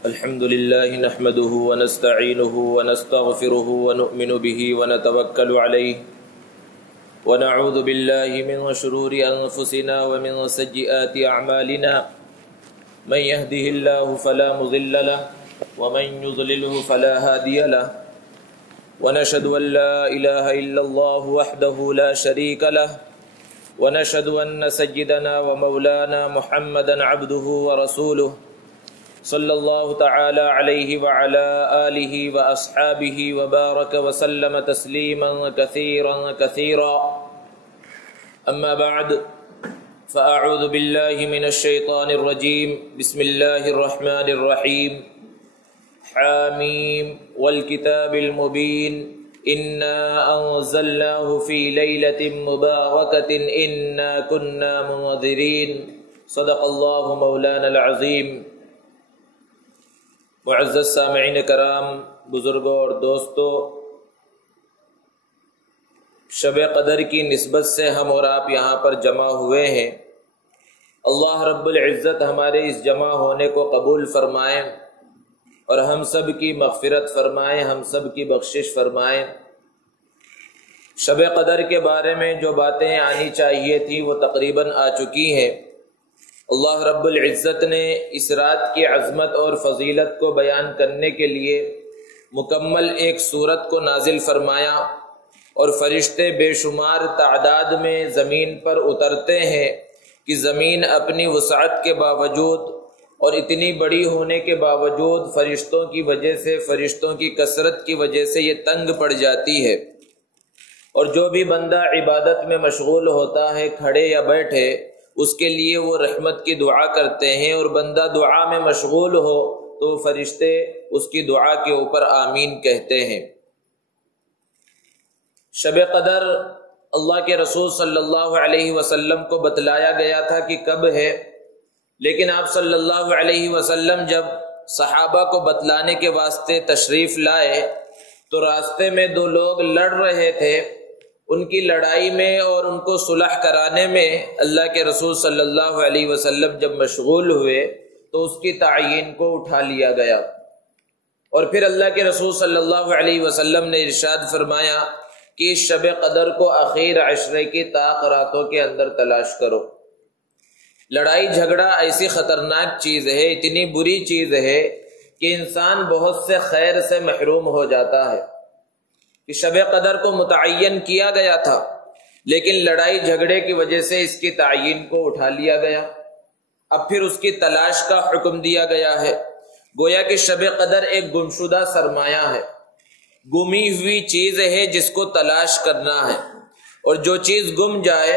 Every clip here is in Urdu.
الحمد لله نحمده ونستعينه ونستغفره ونؤمن به ونتوكل عليه ونعوذ بالله من شرور أنفسنا ومن سيئات أعمالنا من يهده الله فلا مضل له ومن يضلله فلا هادي له ونشهد أن لا إله إلا الله وحده لا شريك له ونشهد أن سيدنا ومولانا محمدا عبده ورسوله صلی اللہ تعالی علیہ وعلى آلہ واصحابہ وبارک وسلم تسلیما کثیرا کثیرا اما بعد فاعوذ باللہ من الشیطان الرجیم بسم اللہ الرحمن الرحیم حامیم والکتاب المبین انا انزلناه فی لیلۃ مبارکۃ انا کنا منذرین صدق اللہ مولانا العظیم۔ معزز سامعین کرام، بزرگوں اور دوستوں، شب قدر کی نسبت سے ہم اور آپ یہاں پر جمع ہوئے ہیں۔ اللہ رب العزت ہمارے اس جمع ہونے کو قبول فرمائیں اور ہم سب کی مغفرت فرمائیں، ہم سب کی بخشش فرمائیں۔ شب قدر کے بارے میں جو باتیں آنی چاہیے تھی وہ تقریباً آ چکی ہیں۔ اللہ رب العزت نے اس رات کی عظمت اور فضیلت کو بیان کرنے کے لیے مکمل ایک سورت کو نازل فرمایا اور فرشتے بے شمار تعداد میں زمین پر اترتے ہیں کہ زمین اپنی وسعت کے باوجود اور اتنی بڑی ہونے کے باوجود فرشتوں کی وجہ سے، فرشتوں کی کثرت کی وجہ سے یہ تنگ پڑ جاتی ہے، اور جو بھی بندہ عبادت میں مشغول ہوتا ہے کھڑے یا بیٹھے اس کے لیے وہ رحمت کی دعا کرتے ہیں، اور بندہ دعا میں مشغول ہو تو فرشتے اس کی دعا کے اوپر آمین کہتے ہیں۔ شب قدر اللہ کے رسول صلی اللہ علیہ وسلم کو بتلایا گیا تھا کہ کب ہے، لیکن آپ صلی اللہ علیہ وسلم جب صحابہ کو بتلانے کے واسطے تشریف لائے تو راستے میں دو لوگ لڑ رہے تھے۔ ان کی لڑائی میں اور ان کو صلح کرانے میں اللہ کے رسول صلی اللہ علیہ وسلم جب مشغول ہوئے تو اس کی تعیین کو اٹھا لیا گیا، اور پھر اللہ کے رسول صلی اللہ علیہ وسلم نے ارشاد فرمایا کہ اس شب قدر کو اخیر عشرے کی طاق راتوں کے اندر تلاش کرو۔ لڑائی جھگڑا ایسی خطرناک چیز ہے، اتنی بری چیز ہے کہ انسان بہت سے خیر سے محروم ہو جاتا ہے کہ شب قدر کو متعین کیا گیا تھا لیکن لڑائی جھگڑے کی وجہ سے اس کی تعیین کو اٹھا لیا گیا، اب پھر اس کی تلاش کا حکم دیا گیا ہے۔ گویا کہ شب قدر ایک گمشدہ سرمایہ ہے، گمی ہوئی چیز ہے جس کو تلاش کرنا ہے، اور جو چیز گم جائے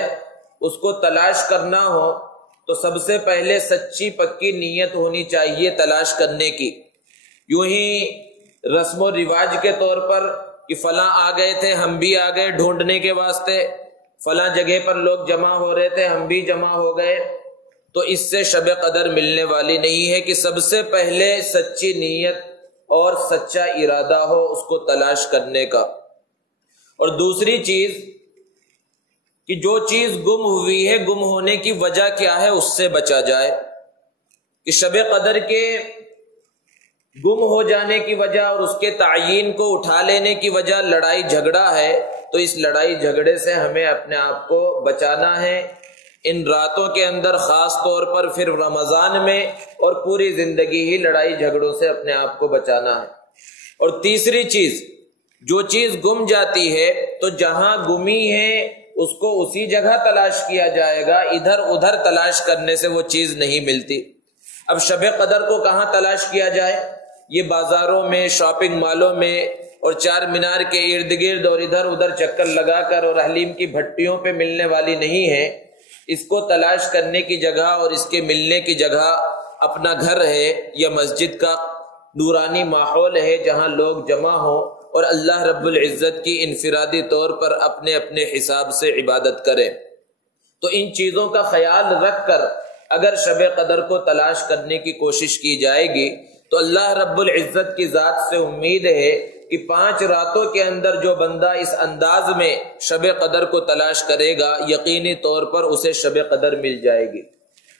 اس کو تلاش کرنا ہو تو سب سے پہلے سچی پکی نیت ہونی چاہیے تلاش کرنے کی۔ یوں ہی رسم و رواج کے طور پر کہ فلاں آ گئے تھے ہم بھی آ گئے ڈھونڈنے کے واسطے، فلاں جگہ پر لوگ جمع ہو رہے تھے ہم بھی جمع ہو گئے، تو اس سے شب قدر ملنے والی نہیں ہے کہ سب سے پہلے سچی نیت اور سچا ارادہ ہو اس کو تلاش کرنے کا۔ اور دوسری چیز کہ جو چیز گم ہوئی ہے، گم ہونے کی وجہ کیا ہے اس سے بچا جائے، کہ شب قدر کے گم ہو جانے کی وجہ اور اس کے تعیین کو اٹھا لینے کی وجہ لڑائی جھگڑا ہے، تو اس لڑائی جھگڑے سے ہمیں اپنے آپ کو بچانا ہے۔ ان راتوں کے اندر خاص طور پر پھر رمضان میں اور پوری زندگی ہی لڑائی جھگڑوں سے اپنے آپ کو بچانا ہے۔ اور تیسری چیز، جو چیز گم جاتی ہے تو جہاں گمی ہے اس کو اسی جگہ تلاش کیا جائے گا، ادھر ادھر تلاش کرنے سے وہ چیز نہیں ملتی۔ اب شب قدر کو کہاں تلاش کیا جائے؟ یہ بازاروں میں، شاپنگ مالوں میں اور چار مینار کے ارد گرد اور ادھر ادھر چکر لگا کر اور حلیم کی بھٹیوں پہ ملنے والی نہیں ہے۔ اس کو تلاش کرنے کی جگہ اور اس کے ملنے کی جگہ اپنا گھر ہے یا مسجد کا نورانی ماحول ہے جہاں لوگ جمع ہوں اور اللہ رب العزت کی انفرادی طور پر اپنے اپنے حساب سے عبادت کریں۔ تو ان چیزوں کا خیال رکھ کر اگر شب قدر کو تلاش کرنے کی کوشش کی جائے گی تو اللہ رب العزت کی ذات سے امید ہے کہ 5 راتوں کے اندر جو بندہ اس انداز میں شب قدر کو تلاش کرے گا یقینی طور پر اسے شب قدر مل جائے گی،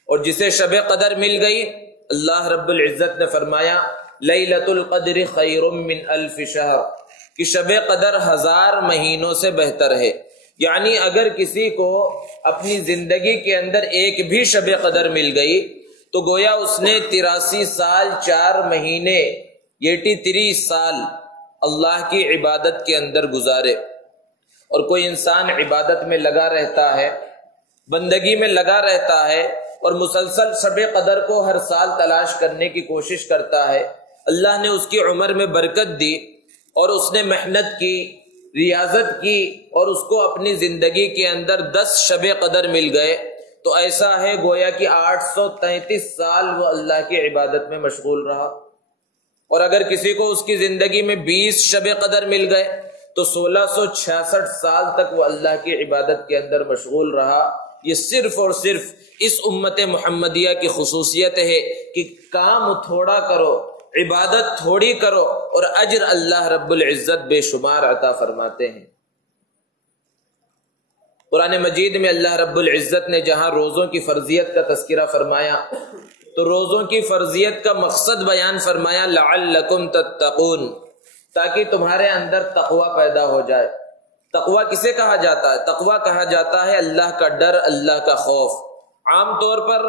اور جسے شب قدر مل گئی اللہ رب العزت نے فرمایا لیلۃ القدر خیر من الف شہر کہ شب قدر 1000 مہینوں سے بہتر ہے. یعنی اگر کسی کو اپنی زندگی کے اندر ایک بھی شب قدر مل گئی تو گویا اس نے 83 سال 4 مہینے 83 سال اللہ کی عبادت کے اندر گزارے. اور کوئی انسان عبادت میں لگا رہتا ہے، بندگی میں لگا رہتا ہے اور مسلسل شب قدر کو ہر سال تلاش کرنے کی کوشش کرتا ہے، اللہ نے اس کی عمر میں برکت دی اور اس نے محنت کی، ریاضت کی اور اس کو اپنی زندگی کے اندر 10 شب قدر مل گئے تو ایسا ہے گویا کہ 833 سال وہ اللہ کی عبادت میں مشغول رہا. اور اگر کسی کو اس کی زندگی میں 20 شب قدر مل گئے تو 1666 سال تک وہ اللہ کی عبادت کے اندر مشغول رہا. یہ صرف اور صرف اس امت محمدیہ کی خصوصیت ہے کہ کام تھوڑا کرو، عبادت تھوڑی کرو اور اجر اللہ رب العزت بے شمار عطا فرماتے ہیں. قرآن مجید میں اللہ رب العزت نے جہاں روزوں کی فرضیت کا تذکرہ فرمایا تو روزوں کی فرضیت کا مقصد بیان فرمایا لعلکم تتقون، تاکہ تمہارے اندر تقوی پیدا ہو جائے. تقوی کسے کہا جاتا ہے؟ تقوی کہا جاتا ہے اللہ کا ڈر، اللہ کا خوف. عام طور پر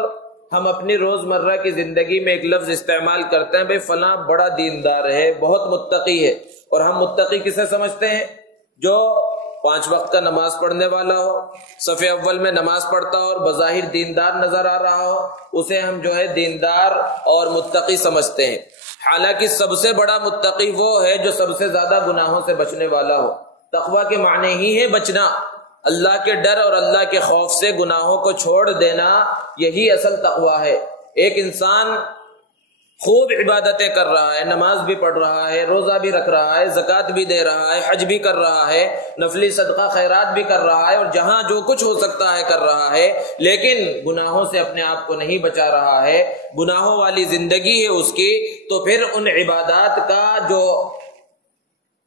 ہم اپنی روزمرہ کی زندگی میں ایک لفظ استعمال کرتے ہیں، بھئی فلاں بڑا دیندار ہے، بہت متقی ہے. اور ہم متقی کسے سمجھتے ہیں؟ جو 5 وقت کا نماز پڑھنے والا ہو، صف اول میں نماز پڑھتا ہو اور بظاہر دیندار نظر آ رہا ہو، اسے ہم جو ہے دیندار اور متقی سمجھتے ہیں. حالانکہ سب سے بڑا متقی وہ ہے جو سب سے زیادہ گناہوں سے بچنے والا ہو. تقوی کے معنی ہی ہے بچنا، اللہ کے ڈر اور اللہ کے خوف سے گناہوں کو چھوڑ دینا، یہی اصل تقوی ہے. ایک انسان خوب عبادتیں کر رہا ہے، نماز بھی پڑھ رہا ہے، روزہ بھی رکھ رہا ہے، زکوٰۃ بھی دے رہا ہے، حج بھی کر رہا ہے، نفلی صدقہ خیرات بھی کر رہا ہے اور جہاں جو کچھ ہو سکتا ہے کر رہا ہے، لیکن گناہوں سے اپنے آپ کو نہیں بچا رہا ہے، گناہوں والی زندگی ہے اس کی، تو پھر ان عبادات کا جو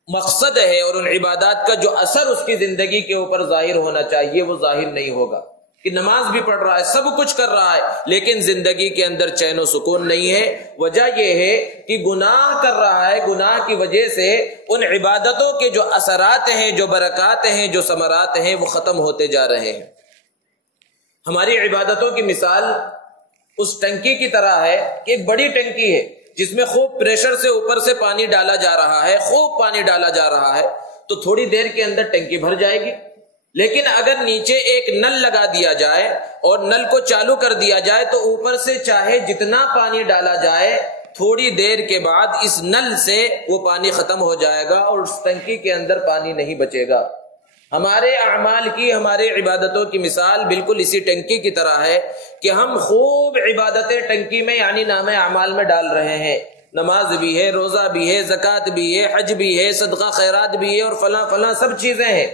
مقصد ہے اور ان عبادات کا جو اثر اس کی زندگی کے اوپر ظاہر ہونا چاہیے وہ ظاہر نہیں ہوگا. کہ نماز بھی پڑھ رہا ہے، سب کچھ کر رہا ہے، لیکن زندگی کے اندر چین و سکون نہیں ہے. وجہ یہ ہے کہ گناہ کر رہا ہے، گناہ کی وجہ سے ان عبادتوں کے جو اثرات ہیں، جو برکات ہیں، جو ثمرات ہیں، وہ ختم ہوتے جا رہے ہیں. ہماری عبادتوں کی مثال اس ٹنکی کی طرح ہے کہ ایک بڑی ٹنکی ہے جس میں خوب پریشر سے اوپر سے پانی ڈالا جا رہا ہے، خوب پانی ڈالا جا رہا ہے تو تھوڑی دیر کے اندر ٹنکی بھر جائے گی. لیکن اگر نیچے ایک نل لگا دیا جائے اور نل کو چالو کر دیا جائے تو اوپر سے چاہے جتنا پانی ڈالا جائے، تھوڑی دیر کے بعد اس نل سے وہ پانی ختم ہو جائے گا اور اس ٹنکی کے اندر پانی نہیں بچے گا. ہمارے اعمال کی، ہمارے عبادتوں کی مثال بالکل اسی ٹنکی کی طرح ہے کہ ہم خوب عبادتیں ٹنکی میں یعنی نام اعمال میں ڈال رہے ہیں. نماز بھی ہے، روزہ بھی ہے، زکوٰۃ بھی ہے، حج بھی ہے، صدقہ خیرات بھی ہے اور فلاں فلاں سب چیزیں ہیں،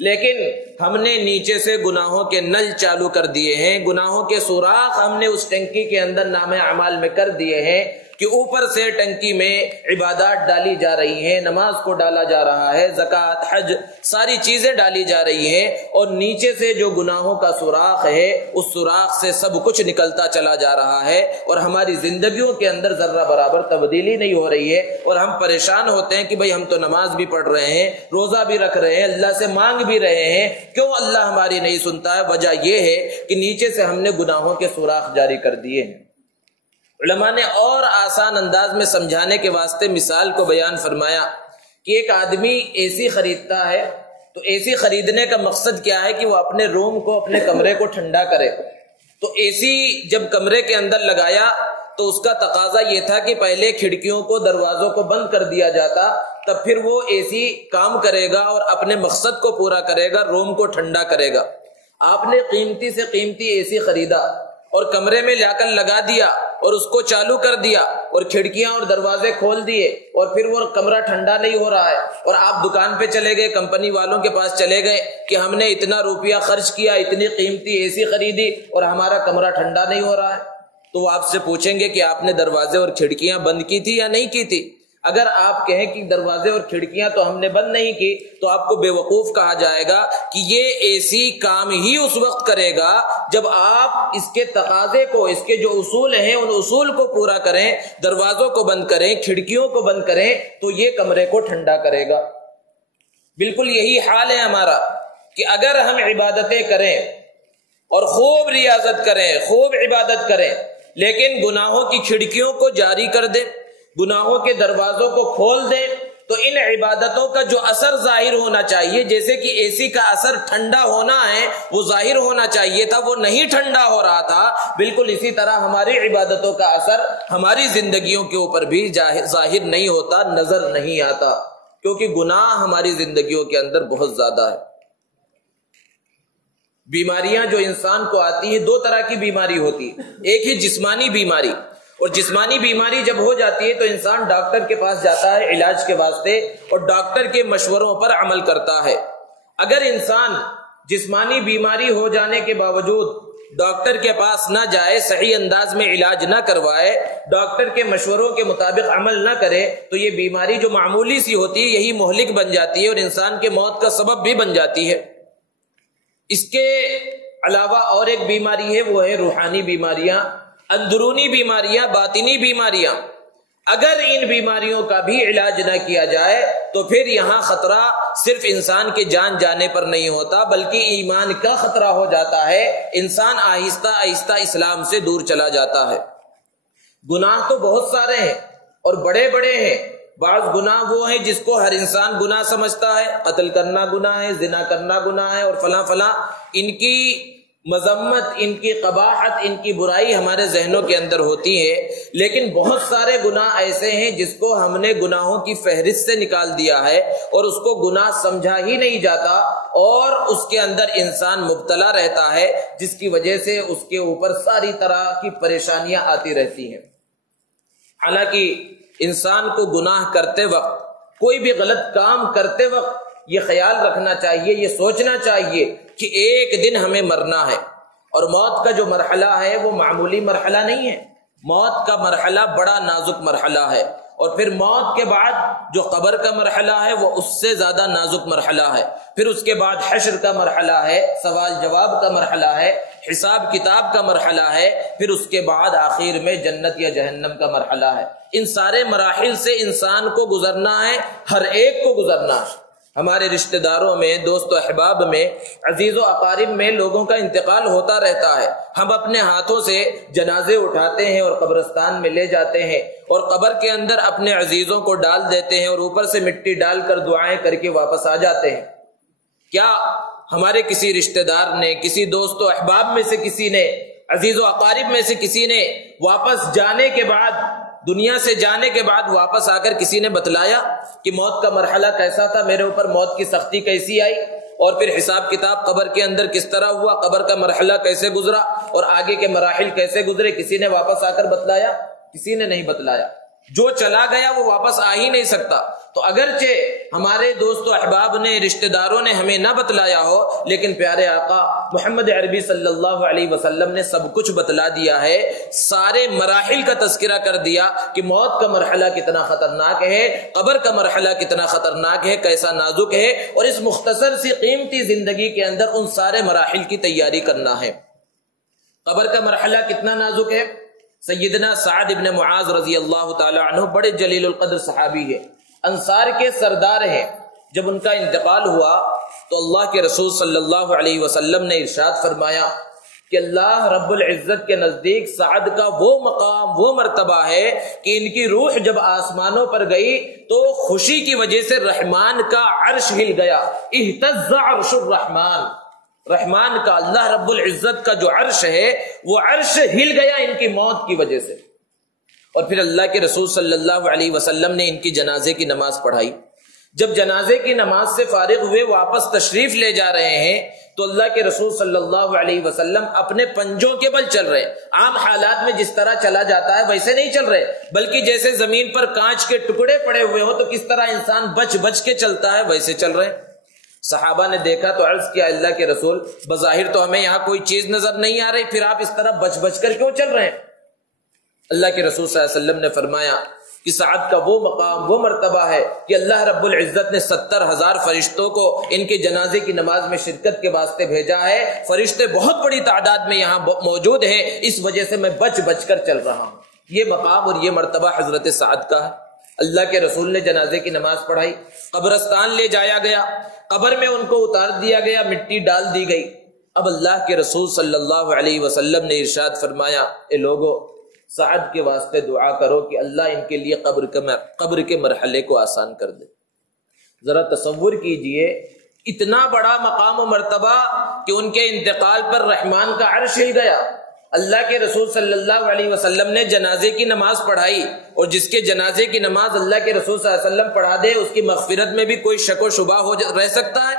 لیکن ہم نے نیچے سے گناہوں کے نل چالو کر دیے ہیں، گناہوں کے سوراخ ہم نے اس ٹنکی کے اندر نام اعمال میں کر دیے ہیں کہ اوپر سے ٹنکی میں عبادات ڈالی جا رہی ہیں، نماز کو ڈالا جا رہا ہے، زکوٰۃ، حج، ساری چیزیں ڈالی جا رہی ہیں، اور نیچے سے جو گناہوں کا سوراخ ہے اس سوراخ سے سب کچھ نکلتا چلا جا رہا ہے اور ہماری زندگیوں کے اندر ذرہ برابر تبدیلی نہیں ہو رہی ہے. اور ہم پریشان ہوتے ہیں کہ بھئی ہم تو نماز بھی پڑھ رہے ہیں، روزہ بھی رکھ رہے ہیں، اللہ سے مانگ بھی رہے ہیں، کیوں اللہ ہماری نہیں سنتا ہے؟ وجہ یہ ہے کہ نیچے سے ہم نے گناہوں کے سوراخ جاری کر دیے ہیں. علماء نے اور آسان انداز میں سمجھانے کے واسطے مثال کو بیان فرمایا کہ ایک آدمی اے سی خریدتا ہے تو اے سی خریدنے کا مقصد کیا ہے کہ وہ اپنے روم کو، اپنے کمرے کو ٹھنڈا کرے. تو اے سی جب کمرے کے اندر لگایا تو اس کا تقاضا یہ تھا کہ پہلے کھڑکیوں کو، دروازوں کو بند کر دیا جاتا، تب پھر وہ اے سی کام کرے گا اور اپنے مقصد کو پورا کرے گا، روم کو ٹھنڈا کرے گا. آپ نے قیمتی سے قیمتی اے سی خریدا اور کمرے میں لا کر لگا دیا اور اس کو چالو کر دیا اور کھڑکیاں اور دروازے کھول دیے اور پھر وہ کمرہ ٹھنڈا نہیں ہو رہا ہے اور آپ دکان پہ چلے گئے، کمپنی والوں کے پاس چلے گئے کہ ہم نے اتنا روپیہ خرچ کیا، اتنی قیمتی اے سی خریدی اور ہمارا کمرہ ٹھنڈا نہیں ہو رہا ہے. تو وہ آپ سے پوچھیں گے کہ آپ نے دروازے اور کھڑکیاں بند کی تھی یا نہیں کی تھی؟ اگر آپ کہیں کہ دروازے اور کھڑکیاں تو ہم نے بند نہیں کی تو آپ کو بے وقوف کہا جائے گا کہ یہ اے سی کام ہی اس وقت کرے گا جب آپ اس کے تقاضے کو، اس کے جو اصول ہیں ان اصول کو پورا کریں، دروازوں کو بند کریں، کھڑکیوں کو بند کریں تو یہ کمرے کو ٹھنڈا کرے گا۔ بالکل یہی حال ہے ہمارا کہ اگر ہم عبادتیں کریں اور خوب ریاضت کریں، خوب عبادت کریں، لیکن گناہوں کی کھڑکیوں کو جاری کر دیں، گناہوں کے دروازوں کو کھول دیں، تو ان عبادتوں کا جو اثر ظاہر ہونا چاہیے، جیسے کہ اے سی کا اثر ٹھنڈا ہونا ہے وہ ظاہر ہونا چاہیے تھا، وہ نہیں ٹھنڈا ہو رہا تھا، بالکل اسی طرح ہماری عبادتوں کا اثر ہماری زندگیوں کے اوپر بھی ظاہر نہیں ہوتا، نظر نہیں آتا، کیونکہ گناہ ہماری زندگیوں کے اندر بہت زیادہ ہے۔ بیماریاں جو انسان کو آتی ہیں، دو طرح کی بیماری ہوتی ہے، ایک ہی جسمانی بیماری، اور جسمانی بیماری جب ہو جاتی ہے تو انسان ڈاکٹر کے پاس جاتا ہے علاج کے واسطے اور ڈاکٹر کے مشوروں پر عمل کرتا ہے۔ اگر انسان جسمانی بیماری ہو جانے کے باوجود ڈاکٹر کے پاس نہ جائے، صحیح انداز میں علاج نہ کروائے، ڈاکٹر کے مشوروں کے مطابق عمل نہ کرے، تو یہ بیماری جو معمولی سی ہوتی ہے یہی مہلک بن جاتی ہے اور انسان کے موت کا سبب بھی بن جاتی ہے۔ اس کے علاوہ اور ایک بیماری ہے، وہ ہے روحانی بیماریاں، اندرونی بیماریاں، باطنی بیماریاں۔ اگر ان بیماریوں کا بھی علاج نہ کیا جائے تو پھر یہاں خطرہ صرف انسان کے جان جانے پر نہیں ہوتا بلکہ ایمان کا خطرہ ہو جاتا ہے، انسان آہستہ آہستہ اسلام سے دور چلا جاتا ہے۔ گناہ تو بہت سارے ہیں اور بڑے بڑے ہیں، بعض گناہ وہ ہیں جس کو ہر انسان گناہ سمجھتا ہے، قتل کرنا گناہ ہے، زنا کرنا گناہ ہے اور فلاں فلاں، ان کی مذمت، ان کی قباحت، ان کی برائی ہمارے ذہنوں کے اندر ہوتی ہے، لیکن بہت سارے گناہ ایسے ہیں جس کو ہم نے گناہوں کی فہرست سے نکال دیا ہے اور اس کو گناہ سمجھا ہی نہیں جاتا اور اس کے اندر انسان مبتلا رہتا ہے، جس کی وجہ سے اس کے اوپر ساری طرح کی پریشانیاں آتی رہتی ہیں۔ حالانکہ انسان کو گناہ کرتے وقت، کوئی بھی غلط کام کرتے وقت یہ خیال رکھنا چاہیے، یہ سوچنا چاہیے کہ ایک دن ہمیں مرنا ہے، اور موت کا جو مرحلہ ہے وہ معمولی مرحلہ نہیں ہے، موت کا مرحلہ بڑا نازک مرحلہ ہے، اور پھر موت کے بعد جو قبر کا مرحلہ ہے وہ اس سے زیادہ نازک مرحلہ ہے، پھر اس کے بعد حشر کا مرحلہ ہے، سوال جواب کا مرحلہ ہے، حساب کتاب کا مرحلہ ہے، پھر اس کے بعد آخر میں جنت یا جہنم کا مرحلہ ہے۔ ان سارے مراحل سے انسان کو گزرنا ہے، ہر ایک کو گزرنا ہے۔ ہمارے رشتہ داروں میں، دوست و احباب میں، عزیز و اقارب میں لوگوں کا انتقال ہوتا رہتا ہے، ہم اپنے ہاتھوں سے جنازے اٹھاتے ہیں اور قبرستان میں لے جاتے ہیں اور قبر کے اندر اپنے عزیزوں کو ڈال دیتے ہیں اور اوپر سے مٹی ڈال کر دعائیں کر کے واپس آ جاتے ہیں۔ کیا ہمارے کسی رشتہ دار نے، کسی دوست و احباب میں سے کسی نے، عزیز و اقارب میں سے کسی نے واپس جانے کے بعد، دنیا سے جانے کے بعد واپس آ کر کسی نے بتلایا کہ موت کا مرحلہ کیسا تھا، میرے اوپر موت کی سختی کیسی آئی، اور پھر حساب کتاب قبر کے اندر کس طرح ہوا، قبر کا مرحلہ کیسے گزرا اور آگے کے مراحل کیسے گزرے، کسی نے واپس آ کر بتلایا؟ کسی نے نہیں بتلایا۔ جو چلا گیا وہ واپس آ ہی نہیں سکتا۔ تو اگرچہ ہمارے دوست و احباب نے، رشتہ داروں نے ہمیں نہ بتلایا ہو، لیکن پیارے آقا محمد عربی صلی اللہ علیہ وسلم نے سب کچھ بتلا دیا ہے، سارے مراحل کا تذکرہ کر دیا کہ موت کا مرحلہ کتنا خطرناک ہے، قبر کا مرحلہ کتنا خطرناک ہے، کیسا نازک ہے، اور اس مختصر سی قیمتی زندگی کے اندر ان سارے مراحل کی تیاری کرنا ہے۔ قبر کا مرحلہ کتنا نازک ہے؟ سیدنا سعد ابن معاذ رضی اللہ تعالی عنہ بڑے جلیل القدر صحابی ہے، انصار کے سردار ہیں۔ جب ان کا انتقال ہوا تو اللہ کے رسول صلی اللہ علیہ وسلم نے ارشاد فرمایا کہ اللہ رب العزت کے نزدیک سعد کا وہ مقام، وہ مرتبہ ہے کہ ان کی روح جب آسمانوں پر گئی تو خوشی کی وجہ سے رحمان کا عرش ہل گیا، اہتز عرش الرحمان، رحمان کا، اللہ رب العزت کا جو عرش ہے وہ عرش ہل گیا ان کی موت کی وجہ سے۔ اور پھر اللہ کے رسول صلی اللہ علیہ وسلم نے ان کی جنازے کی نماز پڑھائی۔ جب جنازے کی نماز سے فارغ ہوئے واپس تشریف لے جا رہے ہیں تو اللہ کے رسول صلی اللہ علیہ وسلم اپنے پنجوں کے بل چل رہے، عام حالات میں جس طرح چلا جاتا ہے ویسے نہیں چل رہے، بلکہ جیسے زمین پر کانچ کے ٹکڑے پڑے ہوئے ہوں تو کس طرح انسان بچ بچ کے چلتا ہے ویسے چل رہے۔ صحابہ نے دیکھا تو عرض کیا، اللہ کے رسول بظاہر تو ہمیں یہاں کوئی چیز نظر نہیں آ رہی، پھر آپ اس طرح بچ بچ کر کیوں چل رہے ہیں؟ اللہ کے رسول صلی اللہ علیہ وسلم نے فرمایا کہ سعد کا وہ مقام، وہ مرتبہ ہے کہ اللہ رب العزت نے 70,000 فرشتوں کو ان کے جنازے کی نماز میں شرکت کے واسطے بھیجا ہے۔ فرشتے بہت بڑی تعداد میں یہاں موجود ہیں، اس وجہ سے میں بچ بچ کر چل رہا ہوں۔ یہ مقام اور یہ مرتبہ حضرت سعد کا ہے۔ اللہ کے رسول نے جنازے کی نماز پڑھائی، قبرستان لے جایا گیا، قبر میں ان کو اتار دیا گیا، مٹی ڈال دی گئی۔ اب اللہ کے رسول صلی اللہ علیہ وسلم نے ارشاد فرمایا، اے لوگو سعد کے واسطے دعا کرو کہ اللہ ان کے لیے قبر کے مرحلے کو آسان کر دے۔ ذرا تصور کیجئے، اتنا بڑا مقام و مرتبہ کہ ان کے انتقال پر رحمان کا عرش ہل گیا۔ اللہ کے رسول صلی اللہ علیہ وسلم نے جنازے کی نماز پڑھائی، اور جس کے جنازے کی نماز اللہ کے رسول صلی اللہ علیہ وسلم پڑھا دے، اس کی مغفرت میں بھی کوئی شک و شبہ رہ سکتا ہے؟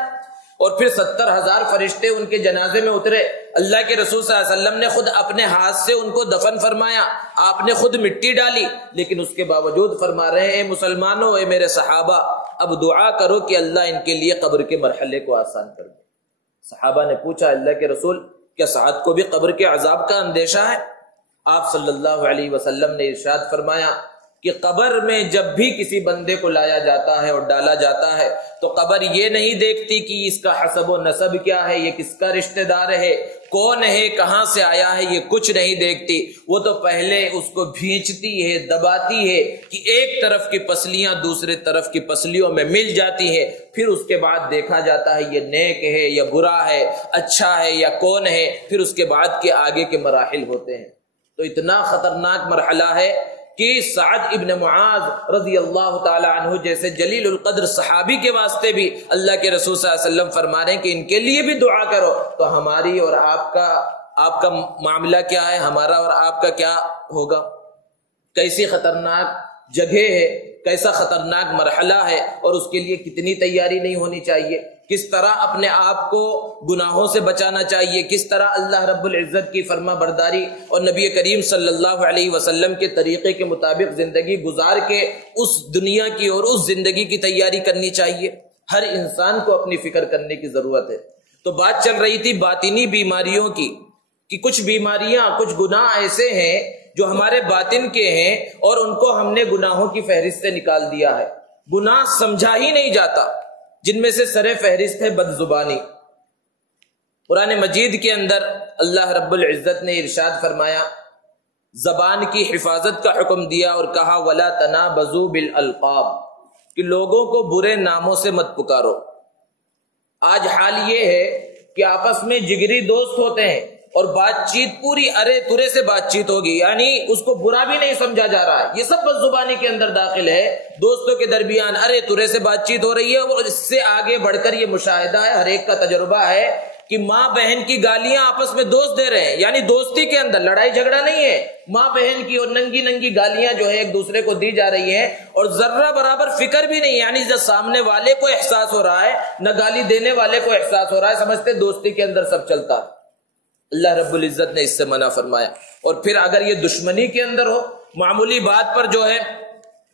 اور پھر 70,000 فرشتے ان کے جنازے میں اترے، اللہ کے رسول صلی اللہ علیہ وسلم نے خود اپنے ہاتھ سے ان کو دفن فرمایا، آپ نے خود مٹی ڈالی، لیکن اس کے باوجود فرما رہے ہیں، اے مسلمانوں، اے میرے صحابہ، اب دعا کرو کہ اللہ ان کے لیے قبر کے مرحلے کو آسان کر دے۔ صحابہ نے پوچھا، اللہ کے رسول، کیا سعد کو بھی قبر کے عذاب کا اندیشہ ہے؟ آپ صلی اللہ علیہ وسلم نے ارشاد فرمایا کہ قبر میں جب بھی کسی بندے کو لایا جاتا ہے اور ڈالا جاتا ہے تو قبر یہ نہیں دیکھتی کہ اس کا حسب و نسب کیا ہے، یہ کس کا رشتہ دار ہے، کون ہے، کہاں سے آیا ہے، یہ کچھ نہیں دیکھتی۔ وہ تو پہلے اس کو بھینچتی ہے، دباتی ہے کہ ایک طرف کی پسلیاں دوسرے طرف کی پسلیوں میں مل جاتی ہے، پھر اس کے بعد دیکھا جاتا ہے یہ نیک ہے یا برا ہے، اچھا ہے یا کون ہے، پھر اس کے بعد کے آگے کے مراحل ہوتے ہیں۔ تو اتنا خطرناک مرحلہ ہے کہ سعد ابن معاذ رضی اللہ تعالی عنہ جیسے جلیل القدر صحابی کے واسطے بھی اللہ کے رسول صلی اللہ علیہ وسلم فرما رہے ہیں کہ ان کے لیے بھی دعا کرو۔ تو ہماری اور آپ کا معاملہ کیا ہے، ہمارا اور آپ کا کیا ہوگا؟ کیسی خطرناک جگہ ہے، کیسا خطرناک مرحلہ ہے، اور اس کے لیے کتنی تیاری نہیں ہونی چاہیے، کس طرح اپنے آپ کو گناہوں سے بچانا چاہیے، کس طرح اللہ رب العزت کی فرما برداری اور نبی کریم صلی اللہ علیہ وسلم کے طریقے کے مطابق زندگی گزار کے اس دنیا کی اور اس زندگی کی تیاری کرنی چاہیے۔ ہر انسان کو اپنی فکر کرنے کی ضرورت ہے۔ تو بات چل رہی تھی باطنی بیماریوں کی، کہ کچھ بیماریاں، کچھ گناہ ایسے ہیں جو ہمارے باطن کے ہیں اور ان کو ہم نے گناہوں کی فہرست سے نکال دیا ہے، گناہ سمجھا ہی نہیں جاتا، جن میں سے سر فہرست ہے بد زبانی۔ قرآن مجید کے اندر اللہ رب العزت نے ارشاد فرمایا، زبان کی حفاظت کا حکم دیا اور کہا وَلَا تَنَابَزُوا بِالْأَلْقَابِ، کہ لوگوں کو برے ناموں سے مت پکارو۔ آج حال یہ ہے کہ آپس میں جگری دوست ہوتے ہیں اور بات چیت پوری ارے ترے سے بات چیت ہوگی، یعنی اس کو برا بھی نہیں سمجھا جا رہا ہے، یہ سب بد زبانی کے اندر داخل ہے۔ دوستوں کے درمیان ارے ترے سے بات چیت ہو رہی ہے، اور اس سے آگے بڑھ کر یہ مشاہدہ ہے، ہر ایک کا تجربہ ہے کہ ماں بہن کی گالیاں آپس میں دوست دے رہے ہیں، یعنی دوستی کے اندر لڑائی جھگڑا نہیں ہے، ماں بہن کی اور ننگی ننگی گالیاں جو ہے ایک دوسرے کو دی جا رہی ہیں، اور ذرہ برابر فکر بھی نہیں، یعنی جب سامنے والے کو احساس ہو رہا ہے نہ گالی دینے والے کو احساس ہو رہا ہے، سمجھتے دوستی کے اندر سب چلتا ہے۔ اللہ رب العزت نے اس سے منع فرمایا۔ اور پھر اگر یہ دشمنی کے اندر ہو، معمولی بات پر جو ہے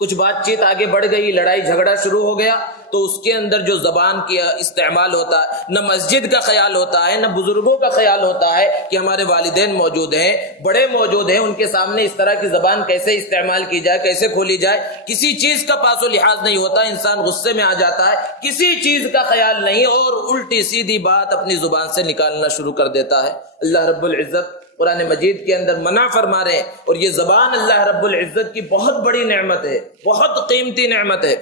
کچھ بات چیت آگے بڑھ گئی، لڑائی جھگڑا شروع ہو گیا، تو اس کے اندر جو زبان کا استعمال ہوتا ہے، نہ مسجد کا خیال ہوتا ہے، نہ بزرگوں کا خیال ہوتا ہے کہ ہمارے والدین موجود ہیں، بڑے موجود ہیں، ان کے سامنے اس طرح کی زبان کیسے استعمال کی جائے، کیسے کھولی جائے، کسی چیز کا پاس و لحاظ نہیں ہوتا، انسان غصے میں آ جاتا ہے، کسی چیز کا خیال نہیں، اور الٹی سیدھی بات اپنی زبان سے نکالنا شروع کر دیتا ہے۔ اللہ رب العزت قرآن مجید کے اندر منع فرما رہے ہیں، اور یہ زبان اللہ رب العزت کی بہت بڑی نعمت ہے، بہت قیمتی نعمت ہے،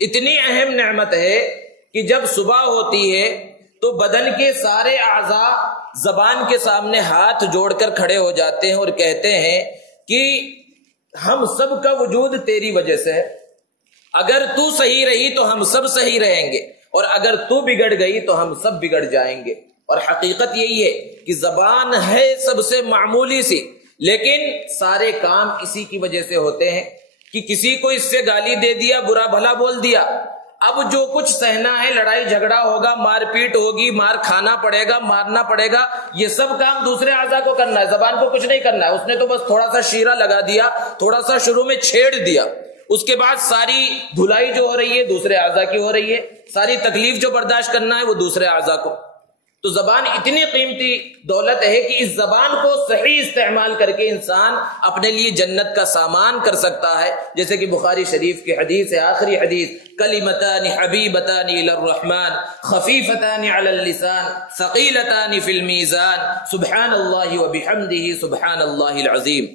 اتنی اہم نعمت ہے کہ جب صبح ہوتی ہے تو بدن کے سارے اعضاء زبان کے سامنے ہاتھ جوڑ کر کھڑے ہو جاتے ہیں اور کہتے ہیں کہ ہم سب کا وجود تیری وجہ سے ہے، اگر تو صحیح رہی تو ہم سب صحیح رہیں گے، اور اگر تو بگڑ گئی تو ہم سب بگڑ جائیں گے۔ اور حقیقت یہی ہے کہ زبان ہے سب سے معمولی سی، لیکن سارے کام اسی کی وجہ سے ہوتے ہیں کہ کسی کو اس سے گالی دے دیا، برا بھلا بول دیا، اب جو کچھ سہنا ہے، لڑائی جھگڑا ہوگا، مار پیٹ ہوگی، مار کھانا پڑے گا، مارنا پڑے گا، یہ سب کام دوسرے اعضاء کو کرنا ہے، زبان کو کچھ نہیں کرنا ہے، اس نے تو بس تھوڑا سا شیرہ لگا دیا، تھوڑا سا شروع میں چھیڑ دیا، اس کے بعد ساری دھلائی جو ہو رہی ہے دوسرے اعضاء کی ہو رہی ہے، ساری تکلیف جو برداشت کرنا ہے وہ دوسرے اعضاء کو۔ تو زبان اتنی قیمتی دولت ہے کہ اس زبان کو صحیح استعمال کر کے انسان اپنے لیے جنت کا سامان کر سکتا ہے. جیسے کہ بخاری شریف کی حدیث ہے، آخری حدیث، کلمتان حبیبتان الی الرحمن خفیفتان علی اللسان ثقیلتان فی المیزان سبحان اللہ وبحمدہ سبحان اللہ العظیم.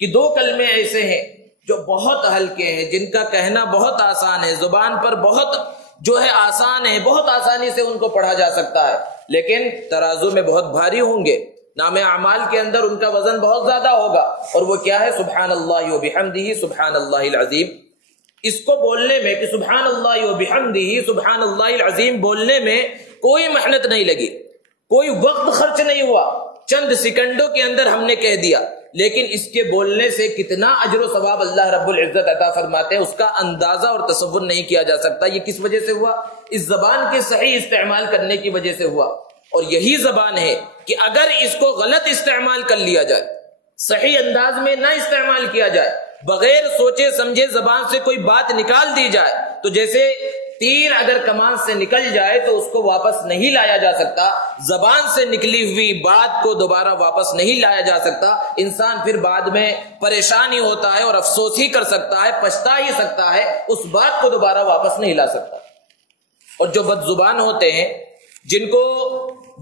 کہ دو کلمے ایسے ہیں جو بہت ہلکے ہیں، جن کا کہنا بہت آسان ہے، زبان پر بہت جو ہے آسان ہے، بہت آسانی سے ان کو پڑھا جا سکتا ہے، لیکن ترازو میں بہت بھاری ہوں گے، نام اعمال کے اندر ان کا وزن بہت زیادہ ہوگا. اور وہ کیا ہے؟ سبحان اللہ وبحمدہ سبحان اللہ العظیم. اس کو بولنے میں کہ سبحان اللہ وبحمدہ سبحان اللہ العظیم بولنے میں کوئی محنت نہیں لگی، کوئی وقت خرچ نہیں ہوا، چند سیکنڈوں کے اندر ہم نے کہہ دیا. لیکن اس کے بولنے سے کتنا اجر و ثواب اللہ رب العزت عطا فرماتے ہیں، اس کا اندازہ اور تصور نہیں کیا جا سکتا. یہ کس وجہ سے ہوا؟ اس زبان کے صحیح استعمال کرنے کی وجہ سے ہوا. اور یہی زبان ہے کہ اگر اس کو غلط استعمال کر لیا جائے، صحیح انداز میں نہ استعمال کیا جائے، بغیر سوچے سمجھے زبان سے کوئی بات نکال دی جائے، تو جیسے تیر اگر کمان سے نکل جائے تو اس کو واپس نہیں لایا جا سکتا. زبان سے نکلی ہوئی بات کو دوبارہ واپس نہیں لایا جا سکتا. انسان پھر بعد میں پریشانی ہوتا ہے اور افسوس ہی کر سکتا ہے، پچھتا ہی سکتا ہے، اس بات کو دوبارہ واپس نہیں لا سکتا. اور جو بد زبان ہوتے ہیں، جن کو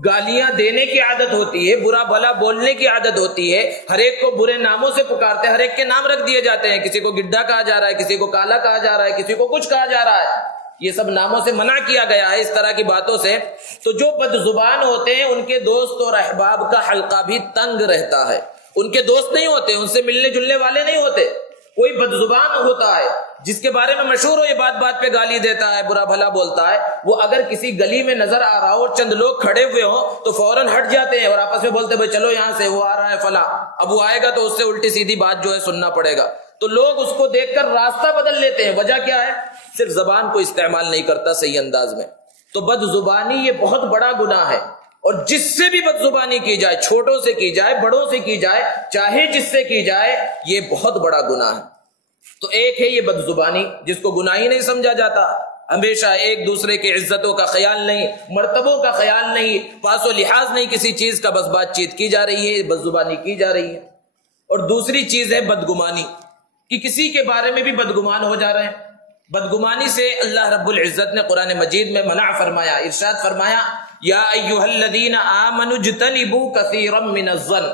گالیاں دینے کی عادت ہوتی ہے، برا بھلا بولنے کی عادت ہوتی ہے، ہر ایک کو برے ناموں سے پکارتے ہیں، ہر ایک کے نام رکھ دیے جاتے ہیں، کسی کو گڈھا کہا جا رہا ہے، کسی کو کالا کہا جا رہا ہے، کسی کو کچھ کہا جا رہا ہے، یہ سب ناموں سے منع کیا گیا ہے، اس طرح کی باتوں سے. تو جو بد زبان ہوتے ہیں ان کے دوست اور احباب کا حلقہ بھی تنگ رہتا ہے. ان کے دوست نہیں ہوتے، ان سے ملنے جلنے والے نہیں ہوتے. کوئی بد زبان ہوتا ہے جس کے بارے میں مشہور ہو، یہ بات بات پہ گالی دیتا ہے، برا بھلا بولتا ہے، وہ اگر کسی گلی میں نظر آ رہا ہو اور چند لوگ کھڑے ہوئے ہوں تو فوراً ہٹ جاتے ہیں اور آپس میں بولتے ہیں بھائی چلو یہاں سے، وہ آ رہا ہے فلاں. اب وہ آئے گا تو اس سے الٹی سیدھی بات جو ہے سننا پڑے گا. تو لوگ اس کو دیکھ کر راستہ بدل لیتے ہیں. وجہ کیا ہے؟ صرف زبان کو استعمال نہیں کرتا صحیح انداز میں. تو بد زبانی یہ بہت بڑا گناہ ہے، اور جس سے بھی بد زبانی کی جائے، چھوٹوں سے کی جائے، بڑوں سے کی جائے، چاہے جس سے کی جائے، یہ بہت بڑا گناہ ہے. تو ایک ہے یہ بد زبانی جس کو گناہ ہی نہیں سمجھا جاتا، ہمیشہ ایک دوسرے کی عزتوں کا خیال نہیں، مرتبوں کا خیال نہیں، پاس و لحاظ نہیں، کسی چیز کا بس بات چیت کی جا رہی ہے، بد زبانی کی جا رہی ہے. اور دوسری چیز ہے بدگمانی، کہ کسی کے بارے میں بھی بدگمان ہو جا رہے ہیں. بدگمانی سے اللہ رب العزت نے قرآن مجید میں منع فرمایا، ارشاد فرمایا یا ایھا الذین آمنوا اجتنبوا کثیرا من الظن،